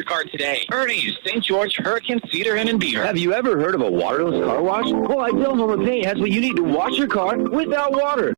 your car today. Ernie's, St. George, Hurricane, Cedar, and Beaver. Have you ever heard of a waterless car wash? Well, Ideal Home and Paint has what you need to wash your car without water.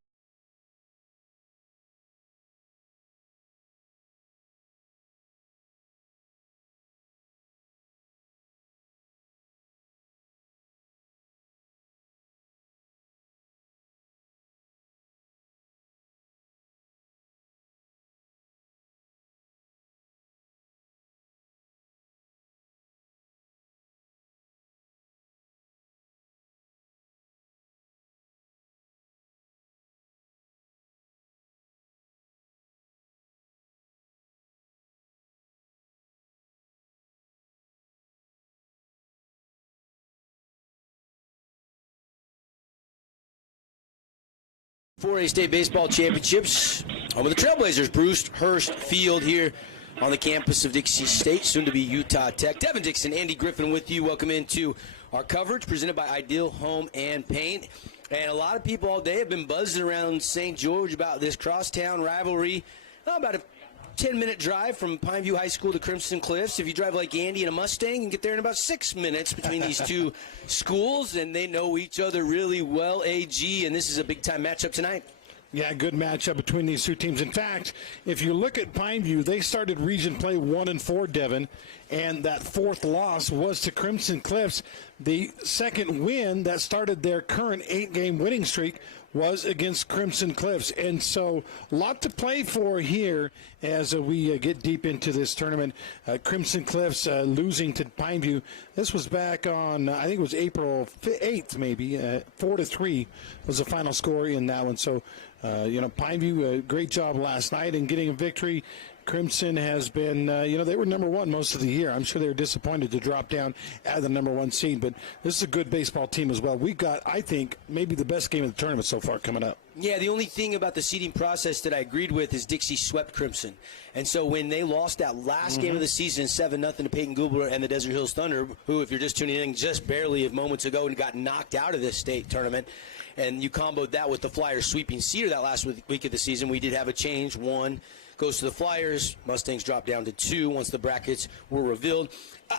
For A State Baseball Championships, home of the Trailblazers, Bruce Hurst Field here on the campus of Dixie State, soon to be Utah Tech. Devin Dixon, Andy Griffin with you. Welcome into our coverage presented by Ideal Home and Paint. And a lot of people all day have been buzzing around St. George about this crosstown rivalry. About a 10-minute drive from Pineview High School to Crimson Cliffs. If you drive like Andy in a Mustang, you can get there in about 6 minutes between these two schools, and they know each other really well, AG, and this is a big-time matchup tonight. Yeah, good matchup between these two teams. In fact, if you look at Pineview, they started region play 1-4, Devin, and that fourth loss was to Crimson Cliffs. The second win that started their current 8-game winning streak was against Crimson Cliffs. And so a lot to play for here as we get deep into this tournament. Crimson Cliffs losing to Pineview. This was back on, I think it was April 8th maybe. 4-3 was the final score in that one. So, Pineview, great job last night in getting a victory. Crimson has been, they were number one most of the year. I'm sure they were disappointed to drop down at the number one seed, but this is a good baseball team as well. We've got, I think, maybe the best game of the tournament so far coming up. Yeah, the only thing about the seeding process that I agreed with is Dixie swept Crimson. And so when they lost that last game of the season, 7-0 to Peyton Gubler and the Desert Hills Thunder, who, if you're just tuning in, just barely moments ago and got knocked out of this state tournament, and you comboed that with the Flyers sweeping Cedar that last week of the season, we did have a change. One goes to the Flyers. Mustangs dropped down to 2 once the brackets were revealed.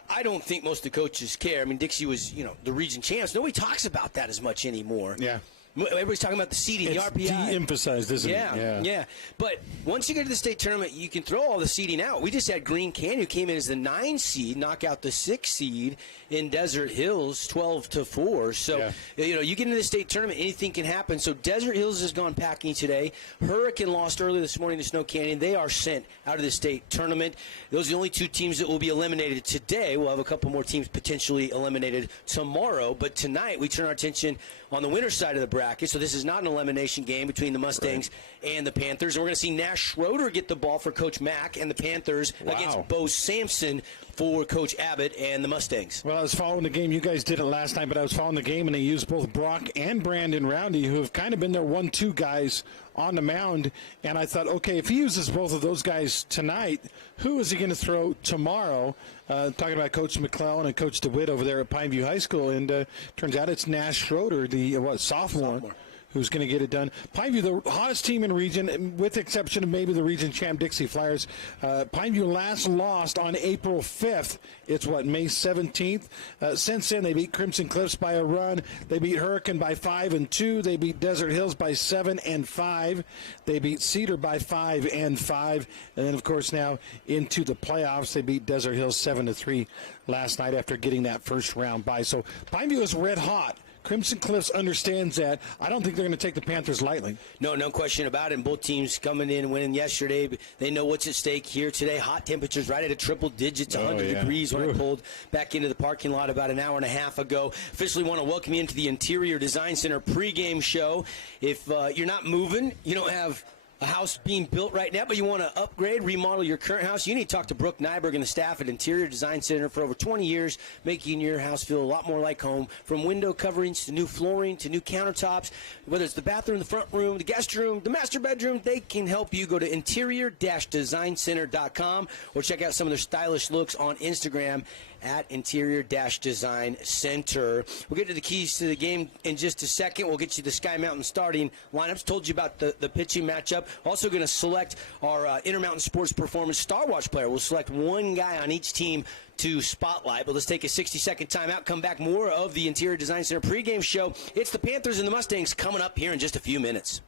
I don't think most of the coaches care. I mean, Dixie was, the region champs. Nobody talks about that as much anymore. Yeah. Everybody's talking about the seeding, the RPI. It's de-emphasized, isn't it? Yeah. But once you get to the state tournament, you can throw all the seeding out. We just had Green Canyon, who came in as the 9 seed, knock out the 6 seed in Desert Hills, 12-4. So, you get into the state tournament, anything can happen. So Desert Hills has gone packing today. Hurricane lost early this morning to Snow Canyon. They are sent out of the state tournament. Those are the only 2 teams that will be eliminated today. We'll have a couple more teams potentially eliminated tomorrow. But tonight, we turn our attention on the winner's side of the bracket. So this is not an elimination game between the Mustangs and the Panthers. And we're going to see Nash Schroeder get the ball for Coach Mack and the Panthers against Bo Sampson for Coach Abbott and the Mustangs. Well, I was following the game. You guys did it last night, but I was following the game, and they used both Brock and Brandon Roundy, who have kind of been their 1-2 guys on the mound. And I thought, okay, if he uses both of those guys tonight, who is he going to throw tomorrow? Talking about Coach McClellan and Coach DeWitt over there at Pineview High School. And turns out it's Nash Schroeder, the sophomore. Who's going to get it done. Pineview, the hottest team in region, with the exception of maybe the region champ Dixie Flyers. Pineview last lost on April 5th. It's, May 17th? Since then, they beat Crimson Cliffs by a run. They beat Hurricane by 5-2. They beat Desert Hills by 7-5. They beat Cedar by 5-5. And then, of course, now into the playoffs, they beat Desert Hills 7-3 last night after getting that first round bye. So Pineview is red hot. Crimson Cliffs understands that. I don't think they're going to take the Panthers lightly. No question about it. And both teams coming in and winning yesterday. They know what's at stake here today. Hot temperatures right at a triple digits, 100 degrees when I pulled back into the parking lot about an hour and a half ago. Officially want to welcome you into the Interior Design Center pregame show. If you're not moving, you don't have a house being built right now, but you want to upgrade, remodel your current house, you need to talk to Brooke Nyberg and the staff at Interior Design Center for over 20 years, making your house feel a lot more like home. From window coverings to new flooring to new countertops, whether it's the bathroom, the front room, the guest room, the master bedroom, they can help you. Go to interior-designcenter.com or check out some of their stylish looks on Instagram at Interior-Design Center. We'll get to the keys to the game in just a second. We'll get you the Sky Mountain starting lineups. Told you about the pitching matchup. Also going to select our Intermountain Sports Performance Star Watch player. We'll select one guy on each team to spotlight. But let's take a 60-second timeout. Come back, more of the Interior Design Center pregame show. It's the Panthers and the Mustangs coming up here in just a few minutes.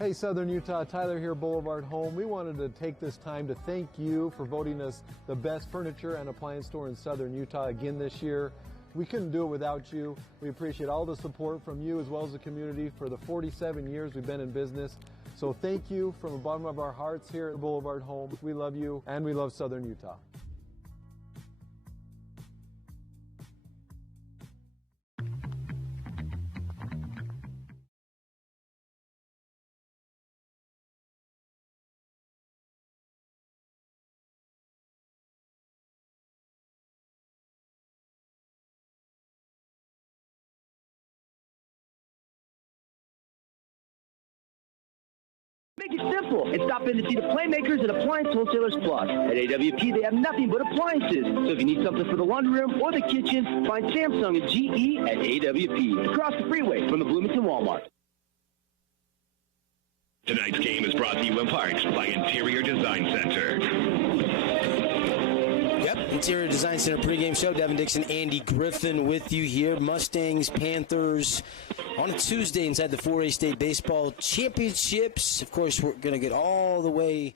Hey Southern Utah, Tyler here, Boulevard Home. We wanted to take this time to thank you for voting us the best furniture and appliance store in Southern Utah again this year. We couldn't do it without you. We appreciate all the support from you as well as the community for the 47 years we've been in business. So thank you from the bottom of our hearts here at Boulevard Home. We love you and we love Southern Utah. Make it simple and stop in to see the Playmakers and Appliance Wholesalers Plus. At AWP, they have nothing but appliances. So if you need something for the laundry room or the kitchen, find Samsung and GE at AWP. Across the freeway from the Bloomington Walmart. Tonight's game is brought to you in part by Interior Design Center. Yep, Interior Design Center pregame show. Devin Dixon, Andy Griffin with you here. Mustangs, Panthers on a Tuesday inside the 4A State Baseball Championships. Of course, we're going to get all the way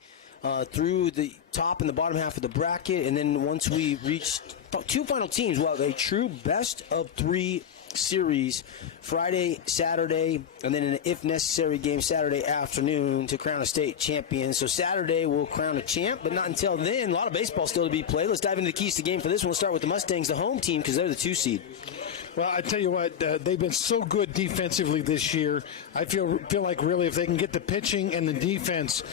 through the top and the bottom half of the bracket. And then once we reach two final teams, we'll have a true best of three series Friday, Saturday, and then an if necessary game Saturday afternoon to crown a state champion. So Saturday we'll crown a champ, but not until then. A lot of baseball still to be played. Let's dive into the keys to the game for this one. We'll start with the Mustangs, the home team, because they're the 2 seed. Well, I tell you what, they've been so good defensively this year. I feel like really if they can get the pitching and the defense,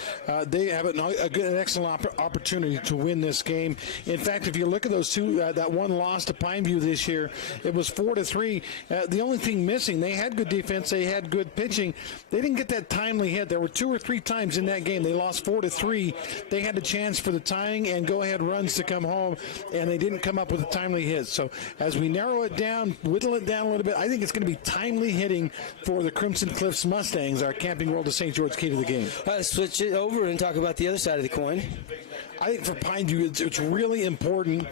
they have an excellent opportunity to win this game. In fact, if you look at those two, that one loss to Pineview this year, it was 4-3. The only thing missing, they had good defense, they had good pitching. They didn't get that timely hit. There were 2 or 3 times in that game they lost 4-3. They had a chance for the tying and go-ahead runs to come home, and they didn't come up with a timely hit. So as we narrow it down, whittle it down a little bit, I think it's going to be timely hitting for the Crimson Cliffs Mustangs, our Camping World of St. George key to the game. Let's switch it over and talk about the other side of the coin. I think for Pineview, it's really important.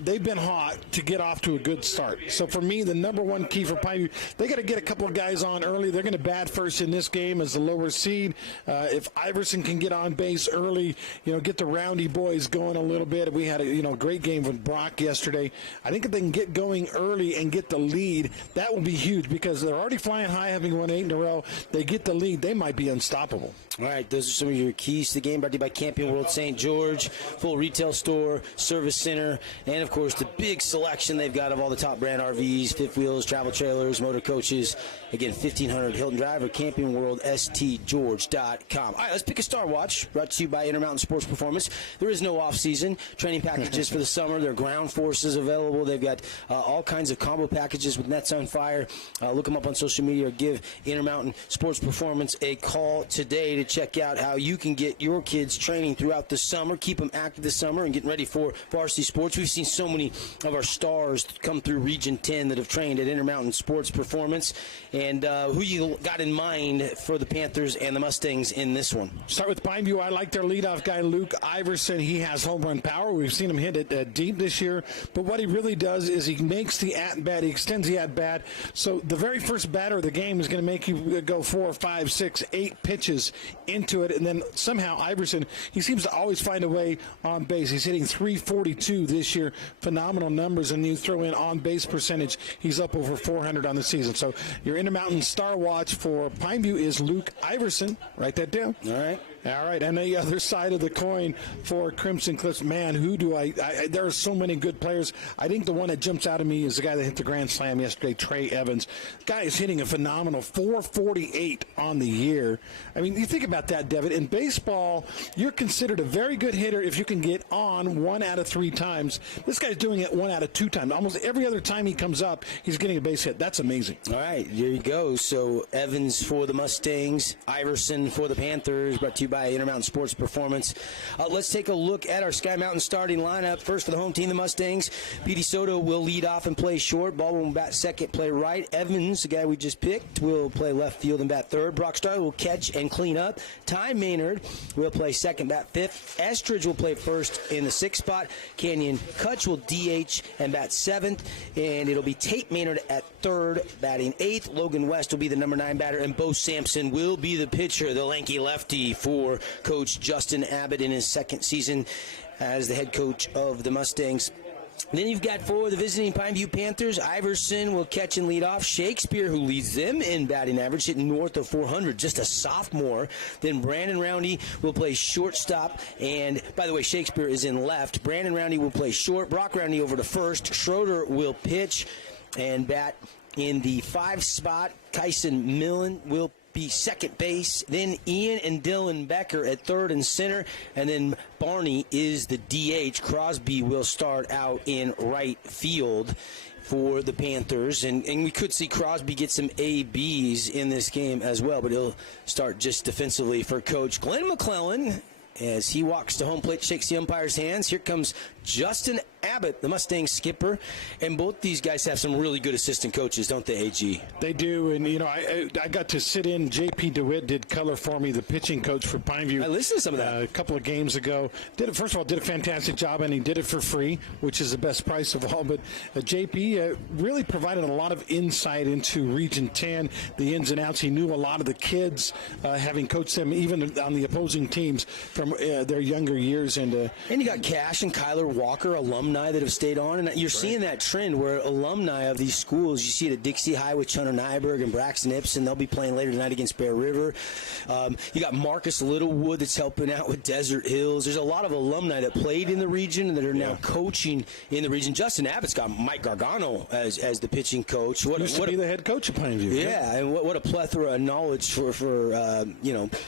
They've been hot to get off to a good start. So for me, the number one key for Pineview, they got to get a couple of guys on early. They're going to bat first in this game as the lower seed. If Iverson can get on base early, get the Roundy boys going a little bit. We had a great game with Brock yesterday. I think if they can get going early and get the lead, that will be huge because they're already flying high, having won 8 in a row. They get the lead, they might be unstoppable. All right, those are some of your keys to the game, brought to you by Camping World St. George, full retail store, service center, and of course the big selection they've got of all the top brand RVs, fifth wheels, travel trailers, motor coaches. Again, 1500 Hilton Drive or campingworldstgeorge.com. All right, let's pick a Star Watch, brought to you by Intermountain Sports Performance. There is no off-season training packages for the summer. There are ground forces available. They've got all kinds of combo packages with Nets on Fire. Look them up on social media or give Intermountain Sports Performance a call today to check out how you can get your kids training throughout the summer, keep them active this summer, and getting ready for varsity sports. We've seen so many of our stars come through Region 10 that have trained at Intermountain Sports Performance. And who you got in mind for the Panthers and the Mustangs in this one? Start with Pineview. I like their leadoff guy, Luke Iverson. He has home run power. We've seen him hit it deep this year. But what he really does is he makes the at-bat. He extends the at-bat. So the very first batter of the game is going to make you go 4, 5, 6, 8 pitches into it. And then somehow Iverson, he seems to always find a way on base. He's hitting .342 this year. Phenomenal numbers. And you throw in on-base percentage, he's up over 400 on the season. So your Intermountain Star Watch for Pineview is Luke Iverson. Write that down. All right. All right, and the other side of the coin for Crimson Cliffs, man, who do I there are so many good players. I think the one that jumps out at me is the guy that hit the grand slam yesterday, Trey Evans. The guy is hitting a phenomenal 448 on the year. I mean, you think about that, Devin. In baseball, you're considered a very good hitter if you can get on 1 out of 3 times. This guy's doing it 1 out of 2 times. Almost every other time he comes up, he's getting a base hit. That's amazing. All right, there you go. So Evans for the Mustangs, Iverson for the Panthers, brought to you by Intermountain Sports Performance. Let's take a look at our Sky Mountain starting lineup. First for the home team, the Mustangs. Petey Soto will lead off and play short. Baldwin will bat second, play right. Evans, the guy we just picked, will play left field and bat third. Brock Starr will catch and clean up. Ty Maynard will play second, bat fifth. Estridge will play first in the 6th spot. Canyon Kutch will DH and bat 7th. And it'll be Tate Maynard at third, batting 8th. Logan West will be the number 9 batter. And Bo Sampson will be the pitcher, the lanky lefty for Coach Justin Abbott in his 2nd season as the head coach of the Mustangs. Then you've got for the visiting Pineview Panthers, Iverson will catch and lead off. Shakespeare, who leads them in batting average, hitting north of 400, just a sophomore. Then Brandon Roundy will play shortstop. And, by the way, Shakespeare is in left. Brandon Roundy will play short. Brock Roundy over to first. Schroeder will pitch and bat in the 5 spot. Tyson Millen will be second base. Then Ian and Dylan Becker at third and center. And then Barney is the DH. Crosby will start out in right field for the Panthers. And we could see Crosby get some ABs in this game as well, but he'll start just defensively for Coach Glenn McClellan. As he walks to home plate, shakes the umpire's hands. Here comes Justin Abbott, the Mustang skipper. And both these guys have some really good assistant coaches, don't they, AG? They do. And, you know, I got to sit in. J.P. DeWitt did color for me, the pitching coach for Pineview. I listened to some of that. A couple of games ago. First of all, did a fantastic job, and he did it for free, which is the best price of all. But J.P. Really provided a lot of insight into Region 10, the ins and outs. He knew a lot of the kids, having coached them even on the opposing teams from their younger years. And you got Cash and Kyler Walker, alumni that have stayed on. And you're seeing that trend where alumni of these schools, you see it at Dixie High with Chunner Nyberg and Braxton Ipson. They'll be playing later tonight against Bear River. You got Marcus Littlewood that's helping out with Desert Hills. There's a lot of alumni that played in the region and that are now coaching in the region. Justin Abbott's got Mike Gargano as the pitching coach. Used to be the head coach of Pineview. Yeah, and what a plethora of knowledge for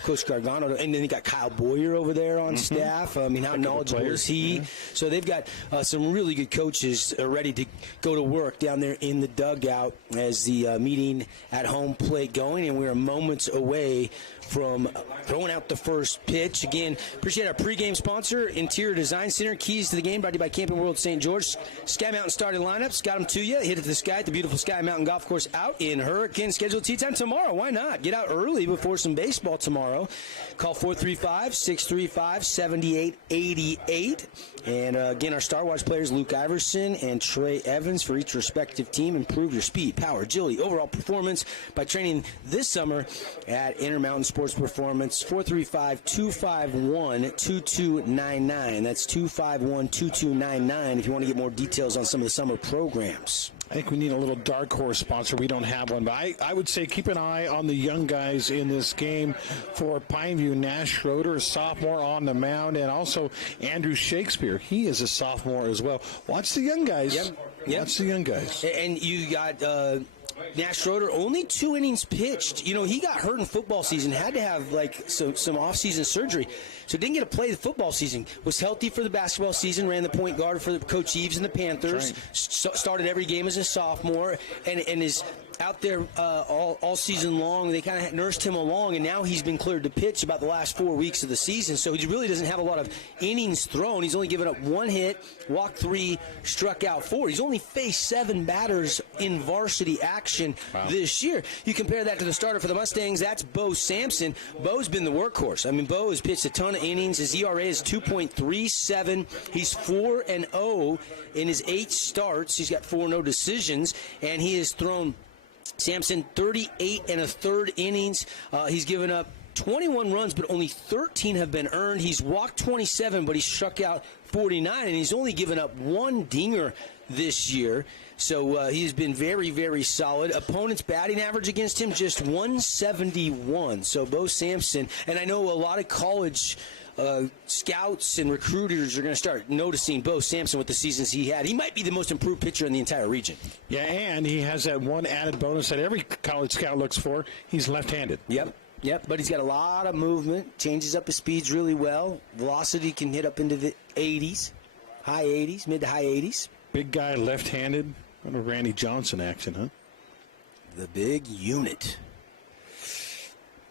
Coach Gargano. And then you got Kyle Boyer over there on staff. I mean, how knowledgeable is he? Yeah. So they've got some really good coaches ready to go to work down there in the dugout as the meeting at home plate going, and we are moments away from throwing out the first pitch. Again, appreciate our pregame sponsor, Interior Design Center. Keys to the game brought to you by Camping World St. George. Sky Mountain starting lineups. Got them to you. Hit it to the sky at the beautiful Sky Mountain Golf Course out in Hurricane. Scheduled tee time tomorrow. Why not? Get out early before some baseball tomorrow. Call 435-635-7888. And again, our Star Watch players, Luke Iverson and Trey Evans, for each respective team. Improve your speed, power, agility, overall performance by training this summer at Intermountain Sports Performance. 435-251-2299. That's 251-2299 if you want to get more details on some of the summer programs. I think we need a little dark horse sponsor. We don't have one, but I would say keep an eye on the young guys in this game for Pineview. Nash Schroeder, a sophomore on the mound, and also Andrew Shakespeare. He is a sophomore as well. Watch the young guys. Yep. Watch the young guys. And you got Nash Schroeder, only 2 innings pitched. You know, he got hurt in football season, had to have some off-season surgery, so didn't get to play the football season. Was healthy for the basketball season, ran the point guard for Coach Eves and the Panthers. Right. Started every game as a sophomore, and is out there all season long. They kind of nursed him along, and now he's been cleared to pitch about the last 4 weeks of the season, so he really doesn't have a lot of innings thrown. He's only given up 1 hit, walked 3, struck out 4. He's only faced 7 batters in varsity action this year. You compare that to the starter for the Mustangs, that's Bo Sampson. Bo's been the workhorse. I mean, Bo has pitched a ton of innings. His ERA is 2.37. He's 4-0 in his 8 starts. He's got 4 no decisions, and he has thrown Sampson 38 1/3 innings. He's given up 21 runs, but only 13 have been earned. He's walked 27, but he struck out 49, and he's only given up 1 dinger this year. So he's been very, very solid. Opponent's batting average against him, just 171. So Bo Sampson, and I know a lot of college scouts and recruiters are going to start noticing Bo Sampson with the seasons he had. He might be the most improved pitcher in the entire region. Yeah, and he has that one added bonus that every college scout looks for. He's left-handed. Yep, but he's got a lot of movement, changes up his speeds really well. Velocity can hit up into the 80s, high 80s, mid to high 80s. Big guy, left-handed. Kind of Randy Johnson action, huh? The big unit.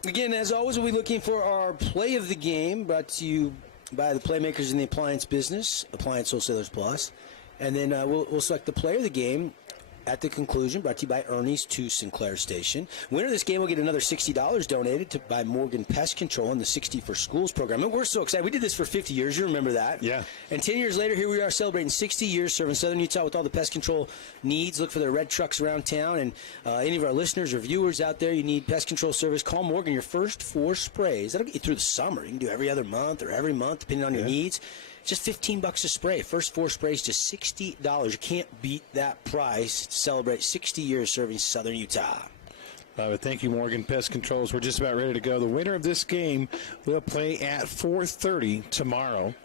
Again, as always, we'll be looking for our play of the game, brought to you by the playmakers in the appliance business, Appliance Wholesalers Plus. And then we'll select the player of the game at the conclusion, brought to you by Ernie's 2 Sinclair Station. Winner of this game will get another $60 donated by Morgan Pest Control in the 60 for Schools program. And we're so excited. We did this for 50 years. You remember that? Yeah. And 10 years later, here we are celebrating 60 years serving Southern Utah with all the pest control needs. Look for their red trucks around town. And any of our listeners or viewers out there, you need pest control service, call Morgan. Your first 4 sprays. That'll get you through the summer. You can do every other month or every month, depending on your needs. Just $15 a spray. First 4 sprays, just $60. You can't beat that price to celebrate 60 years serving Southern Utah. Thank you, Morgan Pest Controls. We're just about ready to go. The winner of this game will play at 4:30 tomorrow.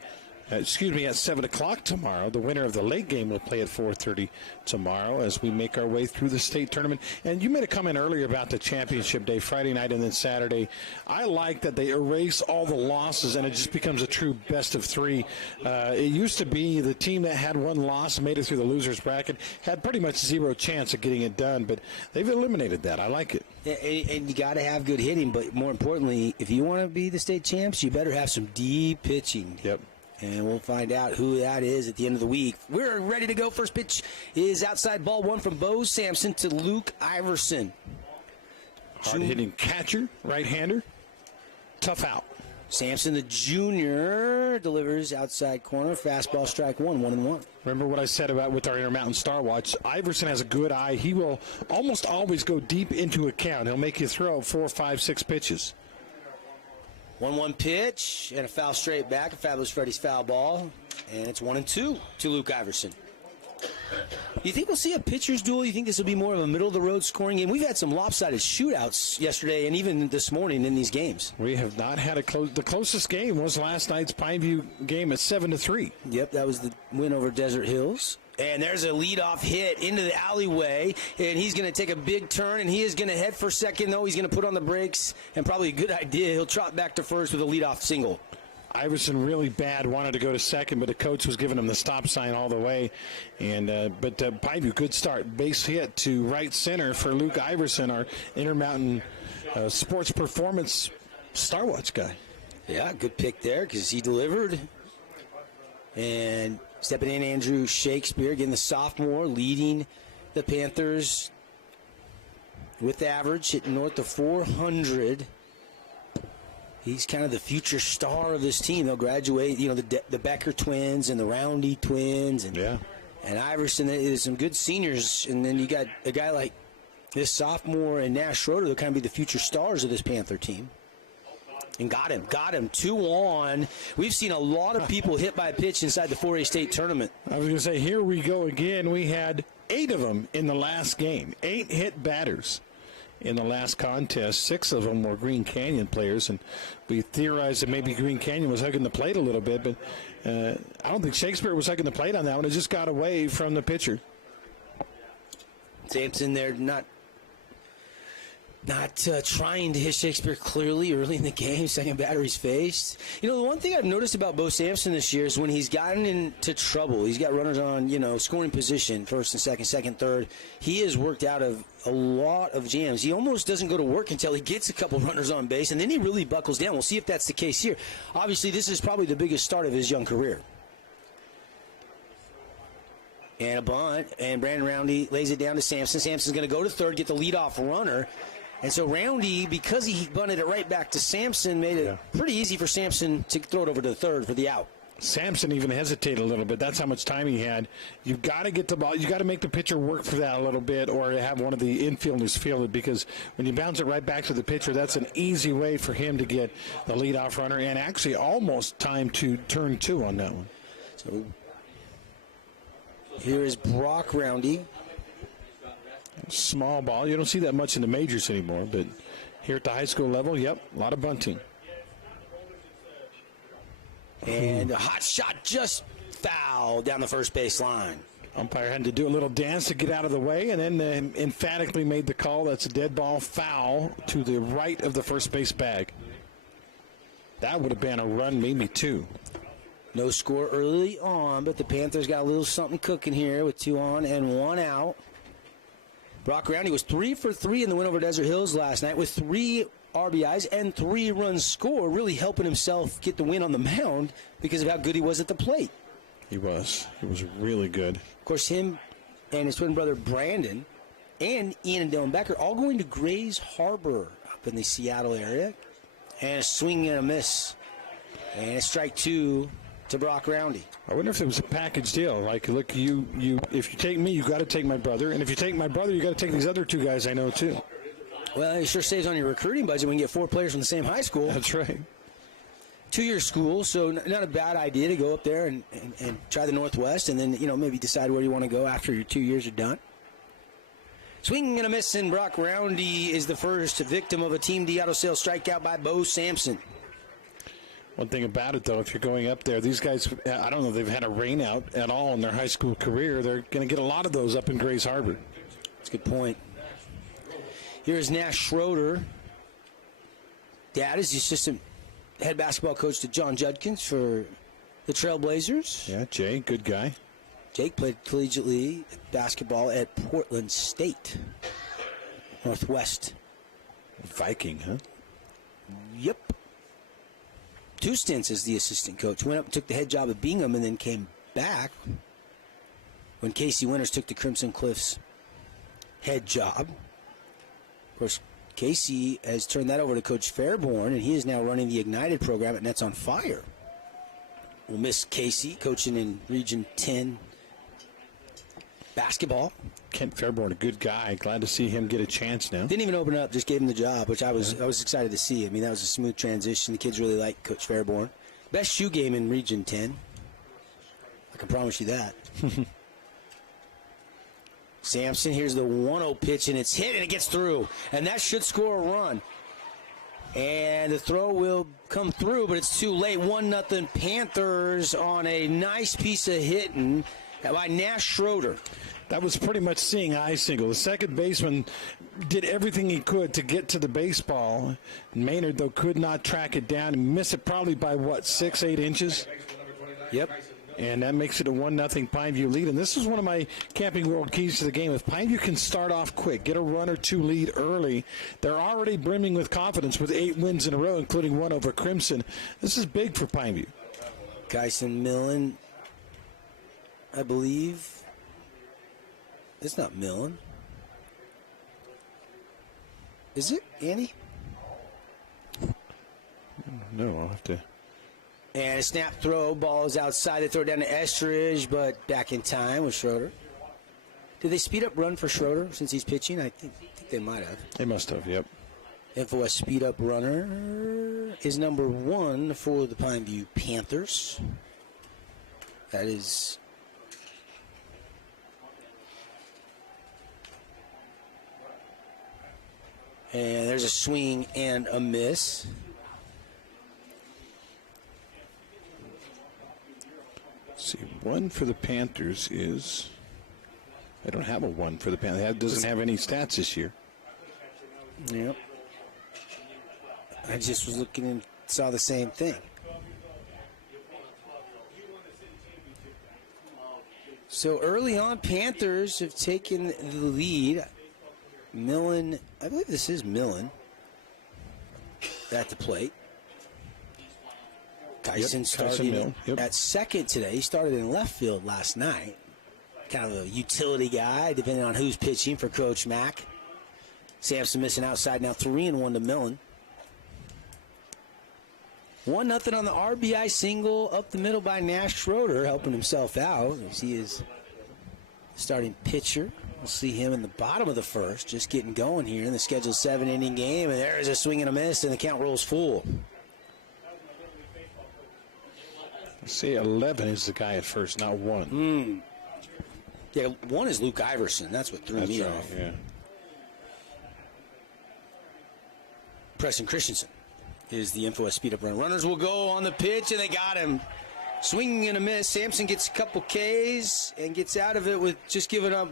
At 7 o'clock tomorrow. The winner of the late game will play at 4:30 tomorrow as we make our way through the state tournament. And you made a comment earlier about the championship day, Friday night and then Saturday. I like that they erase all the losses and it just becomes a true best of 3. It used to be the team that had 1 loss, made it through the loser's bracket, had pretty much 0 chance of getting it done. But they've eliminated that. I like it. And you got to have good hitting. But more importantly, if you want to be the state champs, you better have some deep pitching. Yep. And we'll find out who that is at the end of the week. We're ready to go. First pitch is outside, ball 1 from Bo Sampson to Luke Iverson. Hard-hitting catcher, right-hander. Tough out. Sampson, the junior, delivers outside corner. Fastball, strike 1, 1-1. Remember what I said about with our Intermountain Star Watch. Iverson has a good eye. He will almost always go deep into a count. He'll make you throw 4, 5, 6 pitches. 1-1 pitch and a foul straight back. A Fabulous Freddy's foul ball. And it's 1-2 to Luke Iverson. You think we'll see a pitcher's duel? You think this will be more of a middle-of-the-road scoring game? We've had some lopsided shootouts yesterday and even this morning in these games. We have not had the closest game was last night's Pineview game at 7-3. Yep, that was the win over Desert Hills. And there's a leadoff hit into the alleyway, and he's going to take a big turn, and he is going to head for second, though. He's going to put on the brakes, and probably a good idea. He'll trot back to first with a leadoff single. Iverson really bad, wanted to go to second, but the coach was giving him the stop sign all the way. But Pineview, good start. Base hit to right center for Luke Iverson, our Intermountain Sports Performance Star Watch guy. Yeah, good pick there because he delivered. And stepping in, Andrew Shakespeare, again, the sophomore, leading the Panthers with average, hitting north of 400. He's kind of the future star of this team. They'll graduate, the Becker twins and the Roundy twins. And Iverson is some good seniors. And then you got a guy like this sophomore and Nash Schroeder. They'll kind of be the future stars of this Panther team. And got him 2-on. We've seen a lot of people hit by a pitch inside the 4A state tournament. I was going to say, here we go again. We had 8 of them in the last game. 8 hit batters in the last contest. 6 of them were Green Canyon players, and we theorized that maybe Green Canyon was hugging the plate a little bit, but I don't think Shakespeare was hugging the plate on that one. It just got away from the pitcher. Sampson there not trying to hit Shakespeare clearly early in the game. Second battery's faced. The one thing I've noticed about Bo Sampson this year is when he's gotten into trouble, he's got runners on, scoring position, first and second, third. He has worked out of a lot of jams. He almost doesn't go to work until he gets a couple runners on base, and then he really buckles down. We'll see if that's the case here. Obviously, this is probably the biggest start of his young career. And a bunt, and Brandon Roundy lays it down to Sampson. Sampson's going to go to third, get the leadoff runner. And so Roundy, because he bunted it right back to Sampson, made it pretty easy for Sampson to throw it over to the third for the out. Sampson even hesitated a little bit. That's how much time he had. You've got to get the ball. You've got to make the pitcher work for that a little bit, or have one of the infielders field it, because when you bounce it right back to the pitcher, that's an easy way for him to get the leadoff runner, and actually almost time to turn 2 on that one. So Here is Brock Roundy. Small ball. You don't see that much in the majors anymore, but here at the high school level, yep, a lot of bunting. And a hot shot just foul down the first base line. Umpire had to do a little dance to get out of the way, and then emphatically made the call. That's a dead ball foul to the right of the first base bag. That would have been a run, maybe two. No score early on, but the Panthers got a little something cooking here with 2 on and 1 out. Brock Roundy was 3 for 3 in the win over Desert Hills last night with 3 RBIs and 3 runs scored, really helping himself get the win on the mound because of how good he was at the plate. He was really good. Of course, him and his twin brother Brandon and Ian and Dylan Becker all going to Grays Harbor up in the Seattle area. And a swing and a miss. And a strike 2 to Brock Roundy. I wonder if it was a package deal. Like, look, you if you take me, you got to take my brother. And if you take my brother, you got to take these other 2 guys I know, too. Well, it sure saves on your recruiting budget when you get 4 players from the same high school. That's right. 2-year school, so not a bad idea to go up there and try the Northwest and then, maybe decide where you want to go after your 2 years are done. Swing and a miss, and Brock Roundy is the first victim of a Team D auto sale strikeout by Bo Sampson. One thing about it, though, if you're going up there, these guys, I don't know if they've had a rain out at all in their high school career. They're going to get a lot of those up in Grays Harbor. That's a good point. Here's Nash Schroeder. Dad is the assistant head basketball coach to John Judkins for the Trailblazers. Yeah, Jay, good guy. Jake played collegiately basketball at Portland State. Northwest. Viking, huh? Yep. 2 stints as the assistant coach. Went up and took the head job at Bingham and then came back when Casey Winters took the Crimson Cliffs head job. Of course, Casey has turned that over to Coach Fairborn, and he is now running the Ignited program at Nets on Fire. We'll miss Casey coaching in Region 10 basketball. Kent Fairborn, a good guy. Glad to see him get a chance now. Didn't even open up, just gave him the job, which I was excited to see. I mean, that was a smooth transition. The kids really like Coach Fairborn. Best shoe game in Region 10. I can promise you that. Sampson, here's the 1-0 pitch, and it's hit, and it gets through. And that should score a run. And the throw will come through, but it's too late. 1-0 Panthers on a nice piece of hitting by Nash Schroeder. That was pretty much seeing eye single. The second baseman did everything he could to get to the baseball. Maynard, though, could not track it down and miss it probably by, 6-8 inches? Yep. And that makes it a 1-0 Pineview lead. And this is one of my Camping World keys to the game. If Pineview can start off quick, get a run or 2 lead early, they're already brimming with confidence with 8 wins in a row, including 1 over Crimson. This is big for Pineview. Kyson Millen, I believe. It's not Millen. Is it, Andy? No, I'll have to. And a snap throw, ball is outside. They throw it down to Estridge, but back in time with Schroeder. Did they speed up run for Schroeder since he's pitching? I think they might have. They must have, yep. FOS speed up runner is number 1 for the Pineview Panthers. That is and there's a swing and a miss. Let's see, 1 for the Panthers is. I don't have a 1 for the Panthers. It doesn't have any stats this year. Yep. I just was looking and saw the same thing. So early on, Panthers have taken the lead. Millen, I believe this is Millen at the plate. Tyson started at second today. He started in left field last night. Kind of a utility guy, depending on who's pitching for Coach Mack. Sampson missing outside now, 3-1 to Millen. 1-0 on the RBI single up the middle by Nash Schroeder, helping himself out as he is starting pitcher. We'll see him in the bottom of the first, just getting going here in the scheduled 7-inning game. And there's a swing and a miss, and the count rolls full. Say 11 is the guy at first, not 1. Yeah, one is Luke Iverson. That's what threw me off. Yeah. Preston Christensen is the info speed up run. Runners will go on the pitch, and they got him. Swinging and a miss. Sampson gets a couple Ks and gets out of it with just giving up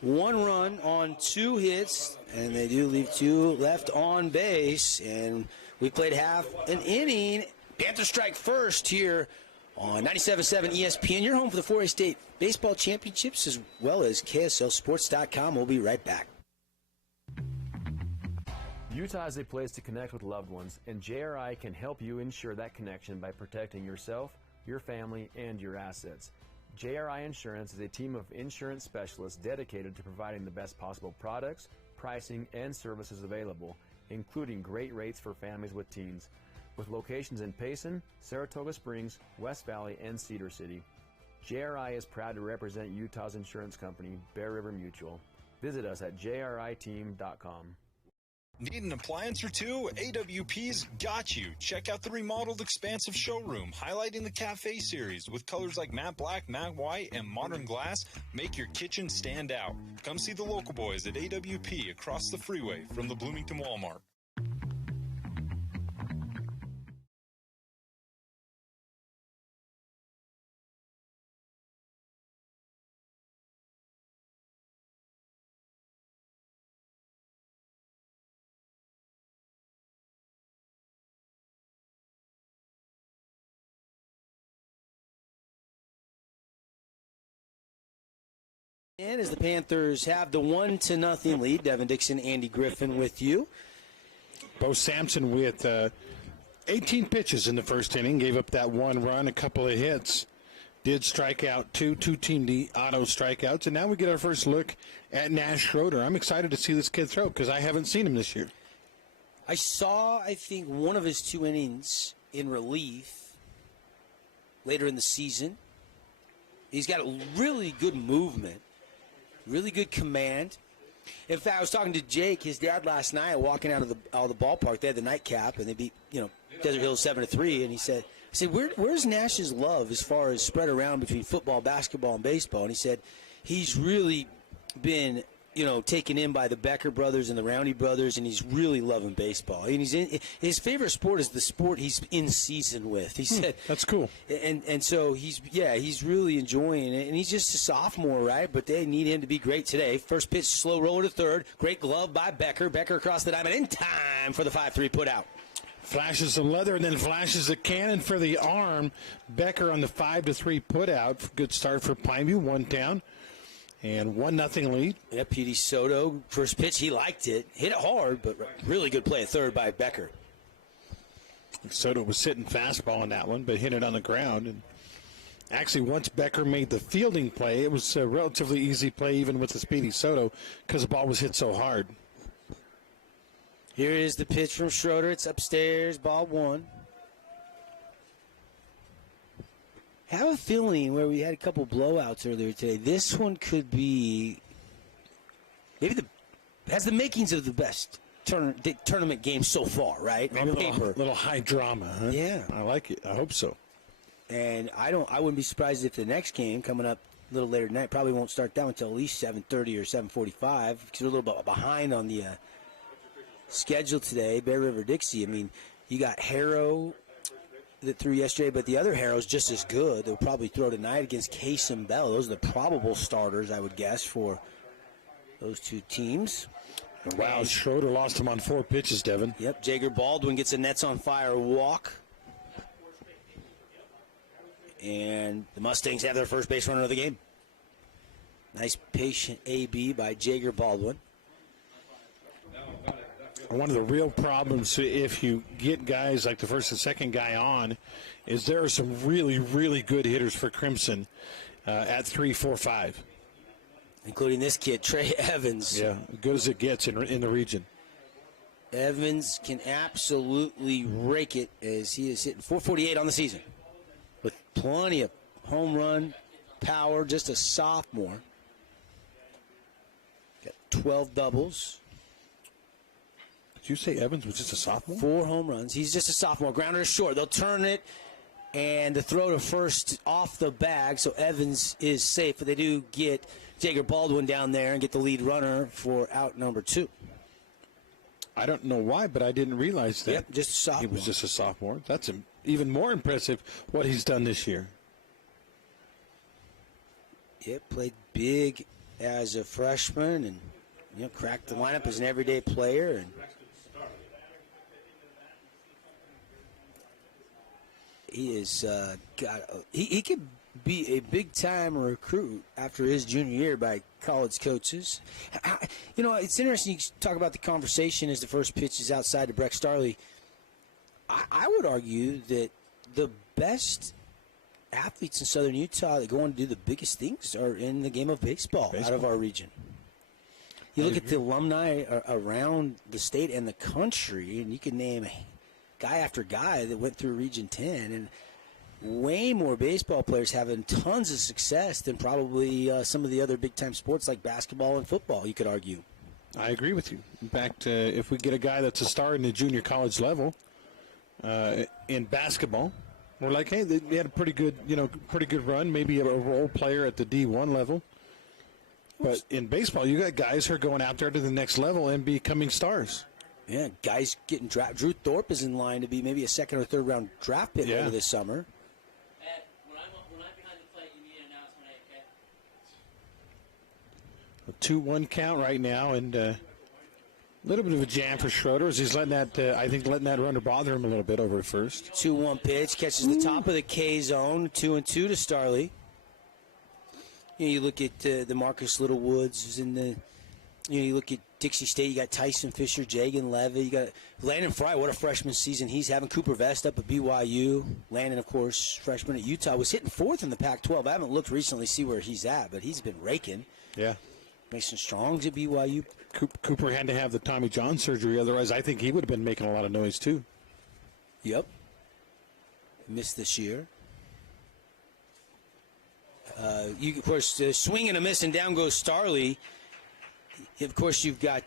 one run on 2 hits, and they do leave 2 left on base. And we played half an inning. Panthers strike first here on 97.7 ESPN. You're home for the 4A State Baseball Championships as well as KSLSports.com. We'll be right back. Utah is a place to connect with loved ones, and JRI can help you ensure that connection by protecting yourself, your family, and your assets. JRI Insurance is a team of insurance specialists dedicated to providing the best possible products, pricing, and services available, including great rates for families with teens. With locations in Payson, Saratoga Springs, West Valley, and Cedar City. JRI is proud to represent Utah's insurance company, Bear River Mutual. Visit us at jriteam.com. Need an appliance or two? AWP's got you. Check out the remodeled expansive showroom, highlighting the Cafe series with colors like matte black, matte white, and modern glass. Make your kitchen stand out. Come see the local boys at AWP across the freeway from the Bloomington Walmart. And as the Panthers have the 1-0 lead, Devin Dixon, Andy Griffin with you. Bo Sampson with 18 pitches in the first inning, gave up that 1 run, a couple of hits, did strike out 2 team auto strikeouts, and now we get our first look at Nash Schroeder. I'm excited to see this kid throw because I haven't seen him this year. I saw, I think, one of his 2 innings in relief later in the season. He's got a really good movement. Really good command. In fact, I was talking to Jake, his dad, last night, walking out of the ballpark. They had the nightcap, and they beat Desert Hills 7-3. And he said, where's Nash's love as far as spread around between football, basketball, and baseball? And he said he's really been taken in by the Becker brothers and the Roundy brothers, and he's really loving baseball. And his favorite sport is the sport he's in season with. He said that's cool. And so he's really enjoying it, and he's just a sophomore, right? But they need him to be great today. First pitch, slow roller to third. Great glove by Becker. Becker across the diamond in time for the 5-3 put out. Flashes some leather and then flashes a cannon for the arm. Becker on the 5-3 put out. Good start for Pineview. 1 down. And 1-0 lead. Yeah, P.D. Soto, first pitch, he liked it. Hit it hard, but really good play at third by Becker. Soto was sitting fastball on that one, but hit it on the ground. And actually, once Becker made the fielding play, it was a relatively easy play, even with the speedy Soto, because the ball was hit so hard. Here is the pitch from Schroeder. It's upstairs, ball 1. I have a feeling where we had a couple blowouts earlier today. This one could be maybe has the makings of the best tournament game so far, right? On paper, little high drama, huh? Yeah, I like it. I hope so. And I wouldn't be surprised if the next game coming up a little later tonight probably won't start that until at least 7:30 or 7:45 because we're a little bit behind on the schedule today. Bear River Dixie. I mean, you got Harrow that threw yesterday, but the other Harrow's just as good. They'll probably throw tonight against Case and Bell. Those are the probable starters, I would guess, for those 2 teams. Wow, Schroeder lost him on 4 pitches, Devin. Yep, Jager Baldwin gets a Nets on fire walk. And the Mustangs have their first base runner of the game. Nice patient AB by Jager Baldwin. One of the real problems if you get guys like the first and second guy on is there are some really, really good hitters for Crimson at 3, 4, 5. Including this kid, Trey Evans. Yeah, good as it gets in the region. Evans can absolutely rake it as he is hitting .448 on the season. With plenty of home run power, just a sophomore. Got 12 doubles. Did you say Evans was just a sophomore? 4 home runs. He's just a sophomore. Grounder is short. They'll turn it, and the throw to first off the bag, so Evans is safe. But they do get Jager Baldwin down there and get the lead runner for out number 2. I don't know why, but I didn't realize that. Yep, just a sophomore. He was just a sophomore. That's even more impressive what he's done this year. Yep, played big as a freshman and cracked the lineup as an everyday player. And he is he could be a big-time recruit after his junior year by college coaches. It's interesting you talk about the conversation as the first pitch is outside to Breck Starley. I would argue that the best athletes in Southern Utah that go on to do the biggest things are in the game of baseball. Out of our region. You look at the alumni around the state and the country, and you can name guy after guy that went through Region 10, and way more baseball players having tons of success than probably some of the other big-time sports like basketball and football, you could argue. I agree with you. In fact, if we get a guy that's a star in the junior college level in basketball, we're like, hey, they had a pretty good run, maybe a role player at the D1 level. But in baseball, you got guys who are going out there to the next level and becoming stars. Yeah, guys getting drafted. Drew Thorpe is in line to be maybe a second or third round draft pick later this summer. When I'm behind the plate, you need an announcement, A okay? 2-1 count right now, and a little bit of a jam for Schroeder as he's letting that runner bother him a little bit over at first. 2-1 pitch, catches the top of the K zone, 2-2 to Starley. You look at the Marcus Littlewoods in the. You look at Dixie State. You got Tyson Fisher, Jagan Levy. You got Landon Fry. What a freshman season he's having. Cooper Vest up at BYU. Landon, of course, freshman at Utah, was hitting 4th in the Pac-12. I haven't looked recently to see where he's at, but he's been raking. Yeah. Mason Strong's at BYU. Cooper had to have the Tommy John surgery. Otherwise, I think he would have been making a lot of noise, too. Yep. Missed this year. Of course, swing and a miss, and down goes Starley. Of course, you've got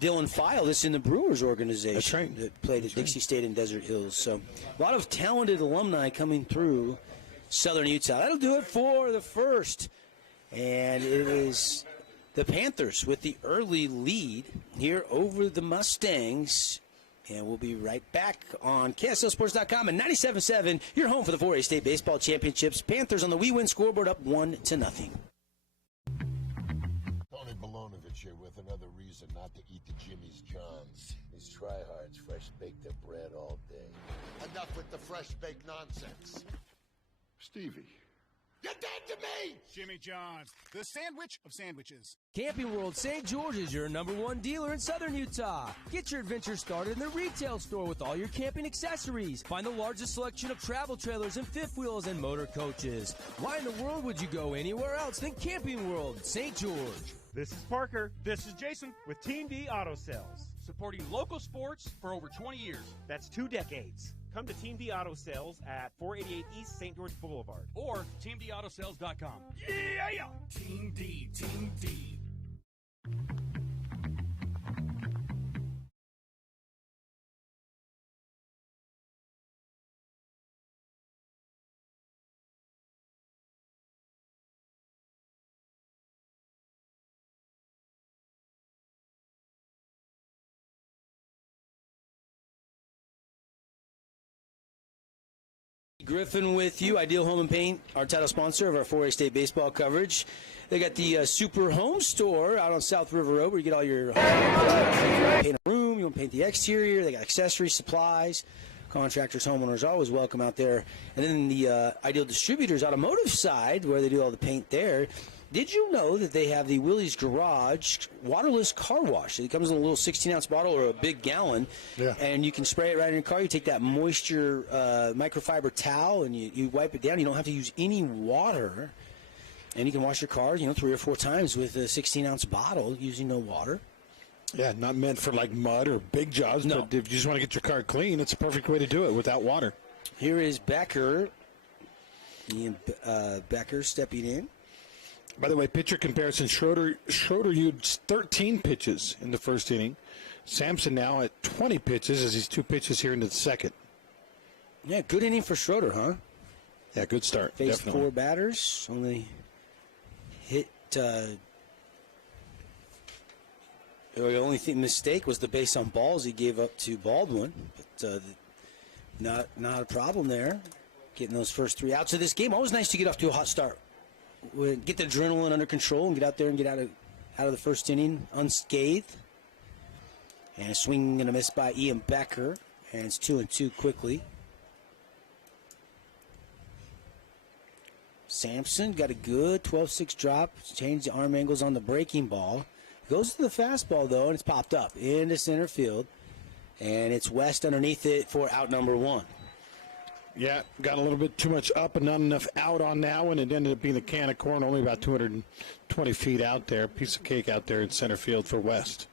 Dylan File, that's in the Brewers organization. That's right. That played at Dixie State and Desert Hills. So a lot of talented alumni coming through Southern Utah. That'll do it for the first. And it is the Panthers with the early lead here over the Mustangs. And we'll be right back on KSLSports.com and 97.7, your home for the 4A State Baseball Championships. Panthers on the We Win scoreboard up 1-0. Tony Bolonovich here with another reason not to eat the Jimmy's Johns. These tryhards fresh bake their bread all day. Enough with the fresh baked nonsense. Stevie. You're dead to me! Jimmy John's, the sandwich of sandwiches. Camping World St. George is your #1 dealer in Southern Utah. Get your adventure started in the retail store with all your camping accessories. Find the largest selection of travel trailers and fifth wheels and motor coaches. Why in the world would you go anywhere else than Camping World St. George? This is Parker. This is Jason with Team D Auto Sales. Supporting local sports for over 20 years. That's 2 decades. Come to Team D Auto Sales at 488 East St. George Boulevard. Or TeamDAutoSales.com. Yeah! Team D, Team D. Griffin with you, Ideal Home and Paint, our title sponsor of our 4A State baseball coverage. They got the Super Home Store out on South River Road where you get all your paint a room, you want to paint the exterior. They got accessory supplies. Contractors, homeowners, always welcome out there. And then the Ideal Distributors automotive side where they do all the paint there. Did you know that they have the Willie's Garage waterless car wash? It comes in a little 16-ounce bottle or a big gallon, and you can spray it right in your car. You take that moisture microfiber towel and you wipe it down. You don't have to use any water, and you can wash your car 3 or 4 times with a 16-ounce bottle using no water. Yeah, not meant for like mud or big jobs, but if you just want to get your car clean, it's a perfect way to do it without water. Here is Becker. Ian Becker stepping in. By the way, pitcher comparison, Schroeder used 13 pitches in the first inning. Sampson now at 20 pitches as he's 2 pitches here into the second. Yeah, good inning for Schroeder, huh? Yeah, good start. Faced Definitely. 4 batters, only hit. The only mistake was the base on balls he gave up to Baldwin, but not a problem there. Getting those first 3 outs of this game. Always nice to get off to a hot start. Get the adrenaline under control and get out there and get out of the first inning unscathed. And a swing and a miss by Ian Becker, and it's 2-2 quickly. Sampson got a good 12-6 drop. Changed the arm angles on the breaking ball. Goes to the fastball, though, and it's popped up into center field. And it's West underneath it for out number 1. Yeah, got a little bit too much up and not enough out on that one. It ended up being a can of corn, only about 220 feet out there. Piece of cake out there in center field for West.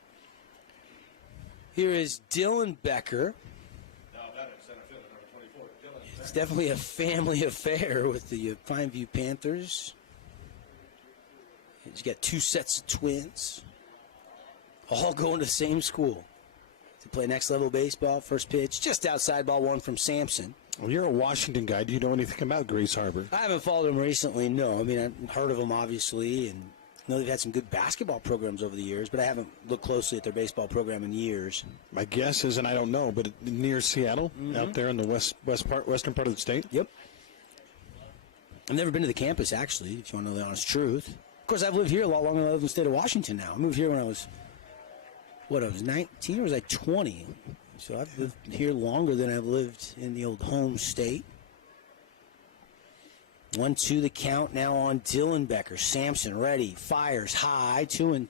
Here is Dylan Becker. It's definitely a family affair with the Pineview Panthers. He's got 2 sets of twins, all going to the same school to play next level baseball. First pitch, just outside, ball 1 from Sampson. Well, you're a Washington guy. Do you know anything about Grace Harbor? I haven't followed them recently, no. I mean, I've heard of them, obviously, and I know they've had some good basketball programs over the years, but I haven't looked closely at their baseball program in years. My guess is, and I don't know, but near Seattle, out there in the western part of the state. Yep. I've never been to the campus, actually, if you want to know the honest truth. Of course, I've lived here a lot longer than I lived in the state of Washington now. I moved here when I was 19 or was I 20? So I've lived here longer than I've lived in the old home state. 1-2 the count now on Dylan Becker. Sampson ready, fires high, 2-2.